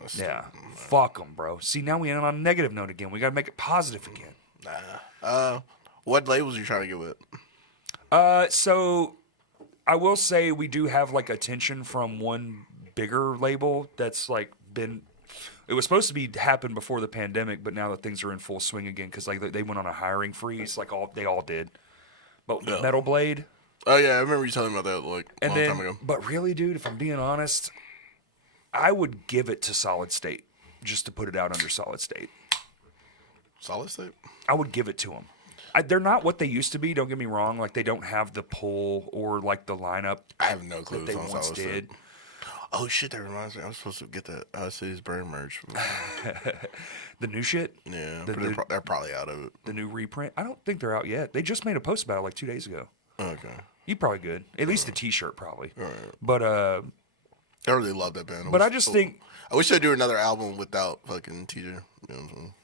That's Yeah. Fuck them, bro. See, now we end on a negative note again. We got to make it positive again. What labels are you trying to get with? So I will say we do have like attention from one bigger label that's like been. It was supposed to be happen before the pandemic, but now that things are in full swing again because like they went on a hiring freeze, like they all did. But Yeah. Metal Blade, Oh yeah, I remember you telling me about that like a and long then, time ago. but really, dude, if I'm being honest, I would give it to Solid State just to put it out under Solid State. Solid State. I would give it to them. They're not what they used to be. Don't get me wrong. Like they don't have the pull or like the lineup I have no clue that they what's on once Solid did. State. Oh shit, that reminds me. I was supposed to get that Cities Burn merch. The new shit. Yeah, The- but they're probably out of it. The new reprint. I don't think they're out yet. They just made a post about it like 2 days ago. Okay. You probably good. At least the T-shirt probably. All right. But I really love that band. But I just think- I wish they'd do another album without fucking TJ. You know what I'm saying?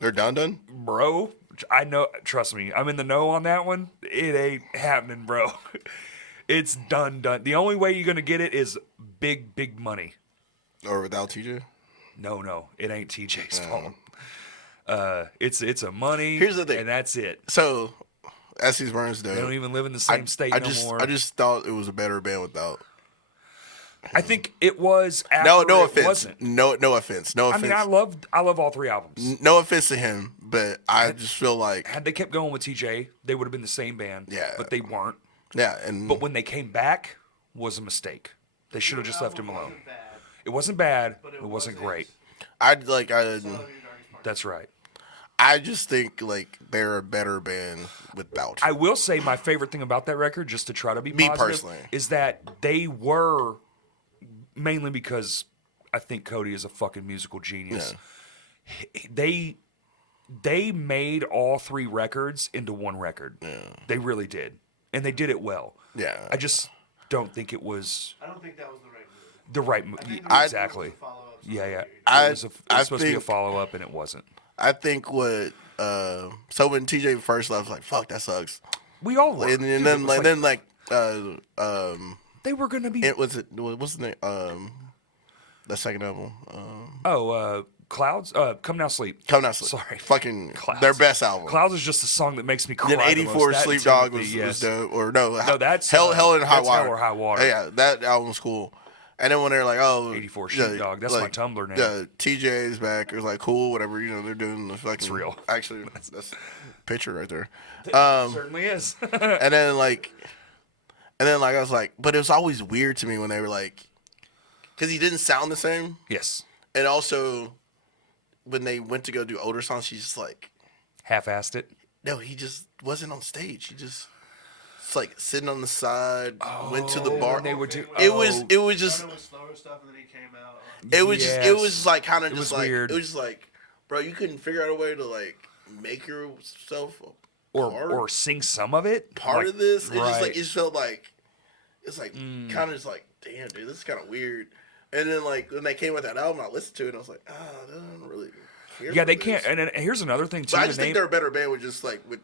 They're done. bro, I know. Trust me, I'm in the know on that one. It ain't happening, bro. It's done. The only way you're gonna get it is big money. Or without TJ. No, it ain't TJ's fault. It's a money. Here's the thing. and that's it. So, Cities Burns though. They don't even live in the same state no more. I just thought it was a better band without. I think it was. No after it offense. Wasn't. No offense. No I offense. mean, I love all three albums. No offense to him, but I just feel like Had they kept going with TJ, they would have been the same band. Yeah. But they weren't. yeah, and But when they came back, was a mistake. They should have just left him alone. Wasn't bad, It wasn't bad. but It wasn't great. I Some of your darkest parts. That's right. I just think like they're a better band without. I will say my favorite thing about that record, just to try to be Me positive, personally. is that they were, mainly because I think Cody is a fucking musical genius. They made all 3 records into one record. Yeah. They really did. And they did it well. Yeah. I just don't think it was I don't think that was the right move. the right I move. think there was Exactly. a follow-up to Yeah, what yeah. you- It was supposed to be a think- follow-up, and it wasn't. I think what. So when TJ first left, I was like, "Fuck, that sucks." We all were. And Dude, then it was they were going to be... it was what's the name? The second album. Clouds? Come Now Sleep. Come Now Sleep. Sorry. Fucking Clouds. their best album. Clouds is just a song that makes me cry. Then the most. '84 That Sleep and Dog Timothy, was yes. dope. Or no, that's, Hell and High that's Water. Hell or High Water. Yeah, that album's cool. And then when they're like, "Oh, 84 Sheepdog. That's my Tumblr name. Yeah, TJ's back. It was like cool, whatever. You know, they're doing the fucking. It's real. Actually, that's a picture right there. Certainly is. And then like I was like, but it was always weird to me when they were like, because he didn't sound the same, Yes. and also when they went to go do older songs, he's just like, Half-assed it. no, he just wasn't on stage. He just. It's like sitting on the side, went to the bar. when they would do- It was just Started with slower stuff, and then he came out. it was just it was Yes. just like kind of It just was like weird. it was just like, bro, you couldn't figure out a way to like make yourself Or sing some of it. part Like, of this. It just like right. it just felt like it's like kind of just like, damn, dude, this is kind of weird. And then like when they came with that album, I listened to it and I was like, I don't really care. Yeah, for they this. can't. And then here's another thing, too. But I the just name- think they're a better band with just like with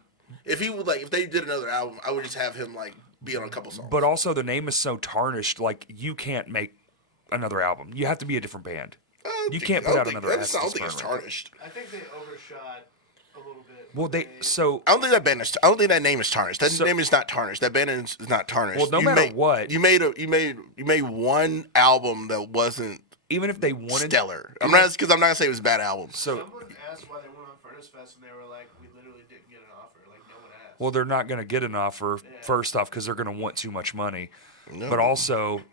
if he would like if they did another album, I would just have him like be on a couple songs. But also, the name is so tarnished. Like, you can't make another album. You have to be a different band. You can't put out another I don't think it's Estes tarnished. I think they overshot a little bit. Well, so I don't think that band is. I don't think that name is tarnished. That name is not tarnished. That band is not tarnished. Well, no matter what- you made one album that wasn't even if they wanted stellar. I'm not gonna say it was a bad album. So, Someone asked why they went on Furnace Fest, and they were like, "We literally didn't get an offer. Like no one asked." well, they're not going to get an offer first off because they're going to want too much money. No. But also, Well,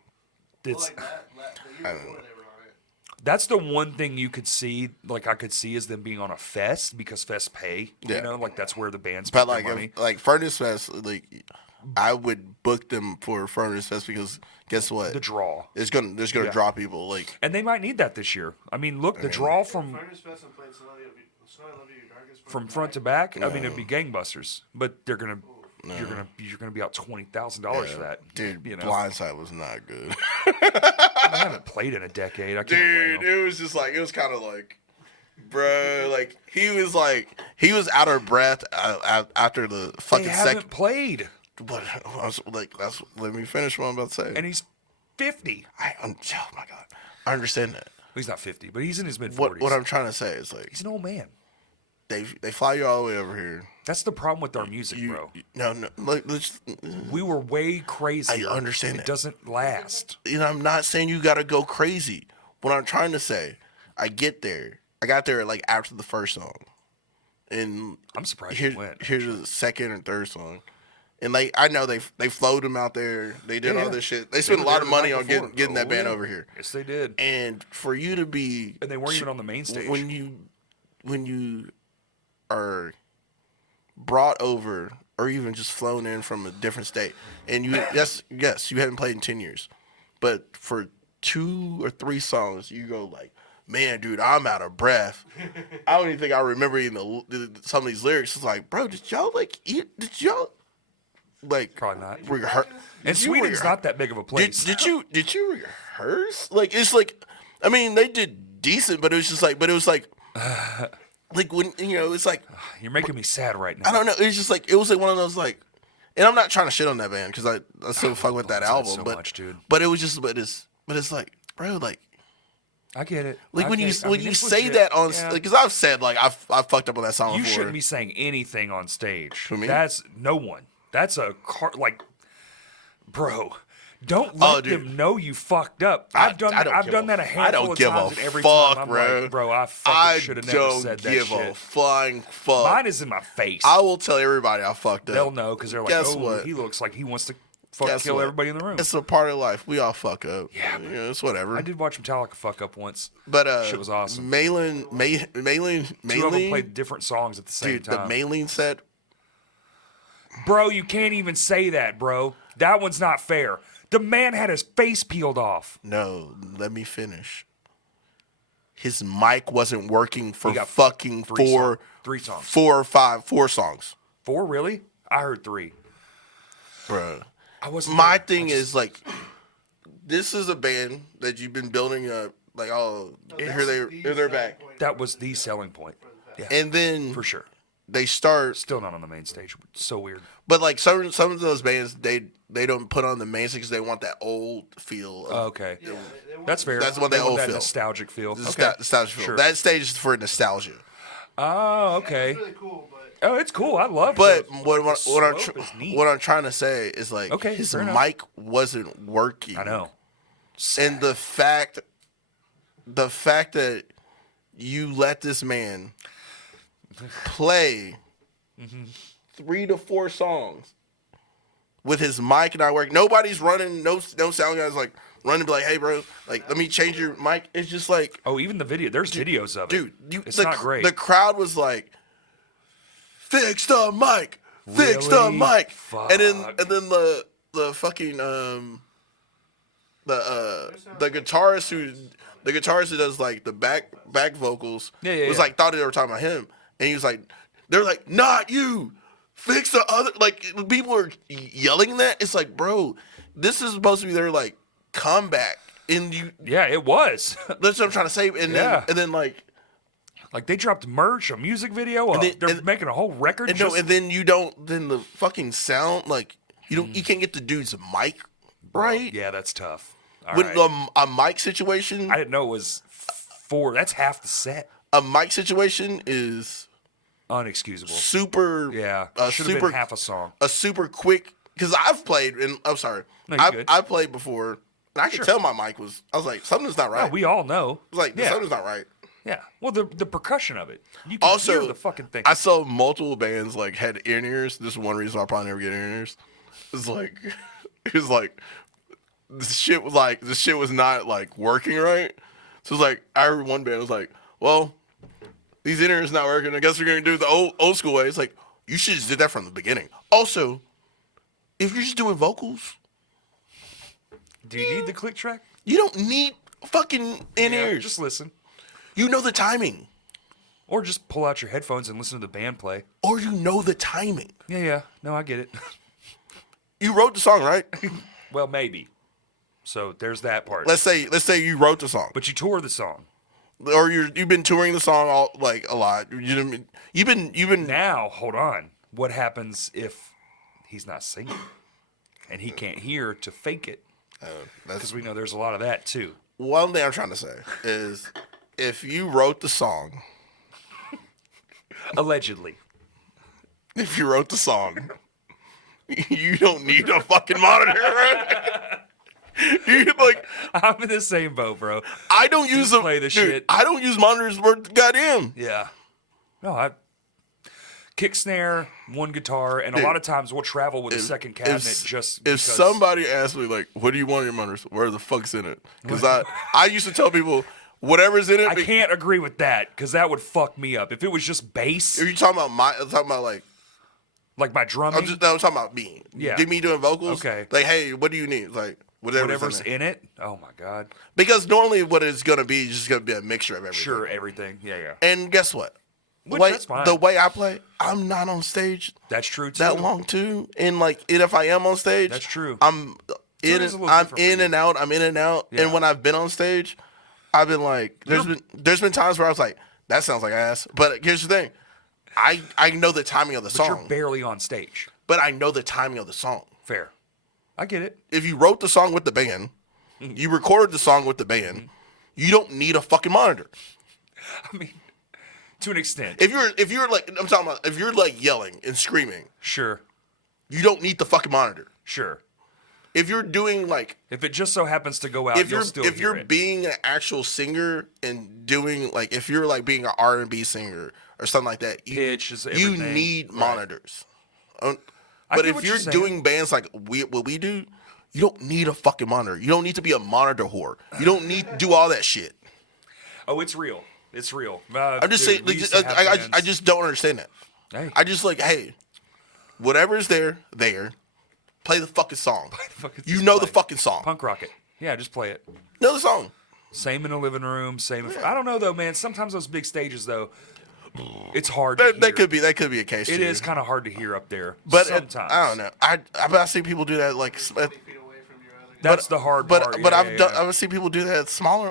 it's like that, the year before they were on it. that's the one thing you could see. Like, I could see is them being on a fest because fests pay. Yeah. You know, like that's where the bands But make their like money. Furnace Fest, like I would book them for Furnace Fest because guess what? The draw. There's gonna Yeah. draw people. Like And they might need that this year. I mean, look, the draw from Furnace Fest and played Snow I Love You, Your Darkest from front to back. I mean, it'd be gangbusters. But they're gonna you're gonna be out $20,000 for that, dude, You know, Blindside was not good. I haven't played in a decade. I can't Dude, blame 'em. it was just like it was kind of like, bro, like he was out of breath after the They fucking haven't second. played, But I was like, let me finish what I'm about to say. and he's 50. Oh my god, I understand that. He's not 50, but he's in his mid 40s. What I'm trying to say is like He's an old man. they fly you all the way over here. That's the problem with our music, bro. No, like, We were way crazy. I understand It that. doesn't last. you know, I'm not saying you got to go crazy. What I'm trying to say, I got there like after the first song, and I'm surprised you went. here's the second and third song, and like I know they flowed them out there. They did all Yeah. this shit. They spent a were lot there of the money night on before. getting that Oh, band yeah. over here. Yes, they did. And for you to be, And they weren't even on the main stage. when you are brought over or even just flown in from a different state, and you yes you haven't played in 10 years, but for 2 or 3 songs you go like, man, dude, I'm out of breath. I don't even think I remember even some of these lyrics. It's like, bro, did y'all like Probably not. rehearse? And Sweden's not that big of a place. Did you rehearse? Like it's like, I mean, they did decent, but it was like like when it's like You're making me sad right now. I don't know. It's just like it was like one of those like, and I'm not trying to shit on that band because I still fuck with that Blindside album, so but much, dude. but it was just but it's like, bro, like I get it. when you I when mean, you it's say legit. that on Yeah. because I've said like I've fucked up on that song You before. shouldn't be saying anything on stage. Who, me? That's no one. That's a like, bro. Don't let dude. them know you fucked up. I've done I don't I've give done a- that a I handful don't of give times, a and every fuck, time I'm bro. like, bro, I I fucking should have never don't said that give a shit. flying fuck. Mine is in my face. I will tell everybody I fucked up. They'll know because they're like, Guess oh, what? he looks like he wants to fucking kill everybody in the room. It's a part of life. We all fuck up. Yeah, you know, it's whatever. I did watch Metallica fuck up once. But shit was awesome. Maylin, Two of them played different songs at the same time. The Maylin set. Bro, you can't even say that, bro. That one's not fair. The man had his face peeled off. No, let me finish. His mic wasn't working for He got fucking three songs. 4 songs. 4, really? I heard 3. Bruh. I wasn't My there. thing is, like, this is a band that you've been building up. Like, here they're back. That was the selling point. Yeah, And then for sure. they start. Still not on the main stage. So weird. But, like, some of those bands, they don't put on the main stage because they want that old feel. Okay. Yeah, That's fair. That's what they they want old that feel. nostalgic feel. The Okay. nostalgia feel. Sure. That stage is for nostalgia. Oh, okay. It's really cool, but Oh, it's cool. I love But those. what I'm trying to say is, like, Okay, his fair enough. mic wasn't working. I know. And the fact that you let this man play 3 to 4 songs with his mic not working, nobody's running, no sound guys like running, be like, hey bro, like let me change your mic. It's just like, Oh, even the video. There's videos of it. dude, It's not great. The crowd was like, fix the mic, fix the Really? mic, Fuck. and then the fucking the guitarist who does like the back vocals was like thought they were talking about him, and he was like, they're like, not you, fix the other, like people are yelling that. It's like, bro, this is supposed to be their like comeback, and you, Yeah, it was. that's what I'm trying to say, and Yeah. then like, Like they dropped merch, a music video. They're making a whole record. and no, and then you don't, then the fucking sound, like you don't, you can't get the dude's mic right. Yeah, that's tough. All With right. a mic situation, I didn't know it was 4. That's half the set. a mic situation is Unexcusable. super. Yeah, should have super been half a song. a super quick, because I've played, and I'm sorry, No, you're good. I played before, and I could tell my mic was. I was like, something's not right. Yeah, we all know. I was like, yeah. something's not right. Yeah. Well, the percussion of it. You can Also, hear the fucking thing. I saw multiple bands like had ears. This is one reason I'll probably never get ears. It's like, it's like, the shit was not like working right. So it's like, I heard one band was like, well, these ears not working. I guess we're gonna do it the old school way. It's like, you should just did that from the beginning. Also, if you're just doing vocals, Do you need the click track? you don't need fucking ears. Just listen. You know the timing, Or just pull out your headphones and listen to the band play. or you know the timing. Yeah. No, I get it. You wrote the song, right? Well, maybe. So there's that part. Let's say you wrote the song, But you tour the song. or you've been touring the song all like a lot. You've been Now, hold on. What happens if he's not singing and he can't hear to fake it? that's Because we know there's a lot of that too. one thing I'm trying to say is, if you wrote the song, Allegedly. if you wrote the song, you don't need a fucking monitor. Right? You like, I'm in the same boat, bro. I don't use them. play the Dude, shit. I don't use monitors worth goddamn. Yeah. No, kick snare, one guitar, and Dude, a lot of times we'll travel with a second cabinet just if because. somebody asks me like, what do you want in your monitors? Where the fuck's in it? Because I used to tell people, whatever's in it. I can't agree with that because that would fuck me up. If it was just bass, Are you talking about like my drumming, I'm talking about me. Yeah. Did me doing vocals? Okay. Like, hey, what do you need? Like, whatever's in it. in it. Oh my god. Because normally what it's gonna be is just gonna be a mixture of everything. Sure, everything. Yeah. And guess what? Which, that's fine. The way I play, I'm not on stage That's true too. that long too. And if I am on stage, That's true. I'm it in. is a little I'm different for in you. and out. I'm in and out. Yeah. And when I've been on stage, I've been like, there's been times where I was like, that sounds like ass. But here's the thing, I know the timing of the But song, you're barely on stage. but I know the timing of the song. Fair. I get it. If you wrote the song with the band, you recorded the song with the band, you don't need a fucking monitor. I mean, to an extent. If you're like, I'm talking about, if you're like yelling and screaming, Sure. you don't need the fucking monitor. Sure. If you're doing like, If it just so happens to go out, if you'll you're still if hear you're it. being an actual singer and doing like, if you're like being an R&B singer or something like that, Pitch is you everything. need Right. monitors. I But get if what you're saying. doing bands like what we do, you don't need a fucking monitor. You don't need to be a monitor whore. You don't need to do all that shit. Oh, it's real. It's real. I'm just dude, saying, we like, used to have I bands. just don't understand that. Hey. I just like, hey, whatever's there. Play the fucking song. You know the fucking song. Punk rock it. Yeah, just play it. Know the song. Same in the living room. Same. I don't know though, man. Sometimes those big stages though, it's hard. To hear. That could be a case. It too. is kind of hard to hear up there. But sometimes I don't know. I see people do that like. 20 feet away from your other guy. That's the hard part. But Yeah. I've seen people do that on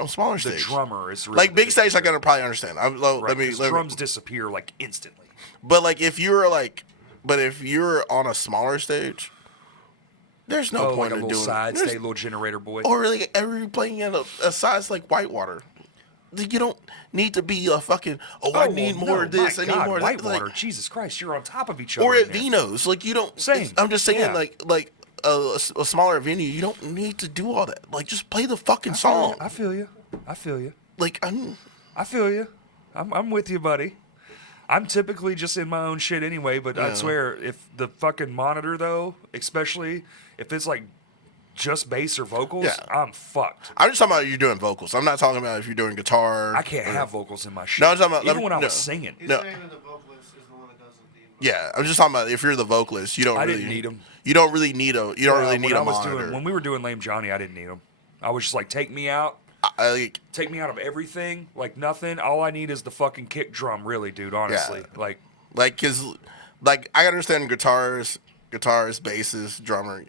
smaller The stage. drummer is really Like big stage, I can probably understand. right, Let me. drums disappear like instantly. But like if you're on a smaller stage, there's no Oh, point like a in little doing side there's- stay, little generator boy. Or really, ever playing at a size like Whitewater. You don't need to be a fucking. I need more of this. I need more of that. Whitewater. Like, Jesus Christ, you're on top of each other. or in at there. Vino's, like you don't. Same. I'm just saying, Yeah. like a smaller venue, you don't need to do all that. Like, just play the fucking song. I feel you. Like, I feel you. I'm with you, buddy. I'm typically just in my own shit anyway, but I Yeah. swear, if the fucking monitor though, especially if it's like just bass or vocals, Yeah. I'm fucked. I'm just talking about you doing vocals. I'm not talking about if you're doing guitar. I can't have vocals in my shit. No, I'm talking about- even when I no. was singing. He's No. saying that the vocalist is the one that doesn't need one. Yeah, I'm just talking about if you're the vocalist, you don't. I really, didn't need 'em. You don't really need a. You don't really need when a I was monitor. when we were doing Lame Johnny, I didn't need them. I was just like, take me out. Like, Take me out of everything, like nothing. All I need is the fucking kick drum, really, dude. Honestly, cause, like I understand guitars, basses, drummer,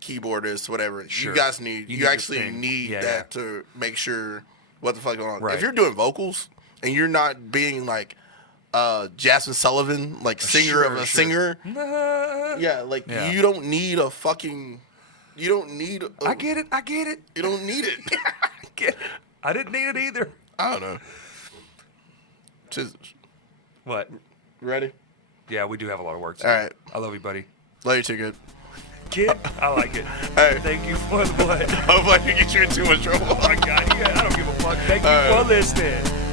keyboardist, whatever. Sure. You guys need. You You, need actually your thing. need Yeah, that to make sure what the fuck going on. Right. If you're doing vocals and you're not being like Jasmine Sullivan, like singer of a singer, yeah, like Yeah. you don't need a fucking. You don't need. I get it. You don't need it. I didn't need it either. I don't know. Just What? ready? Yeah, we do have a lot of work. All right. I love you, buddy. Love you too good. Kid, I like it. Hey. Thank you for the blood. Hopefully I didn't get you in too much trouble. Oh my God, I don't give a fuck. Thank you All for right. listening.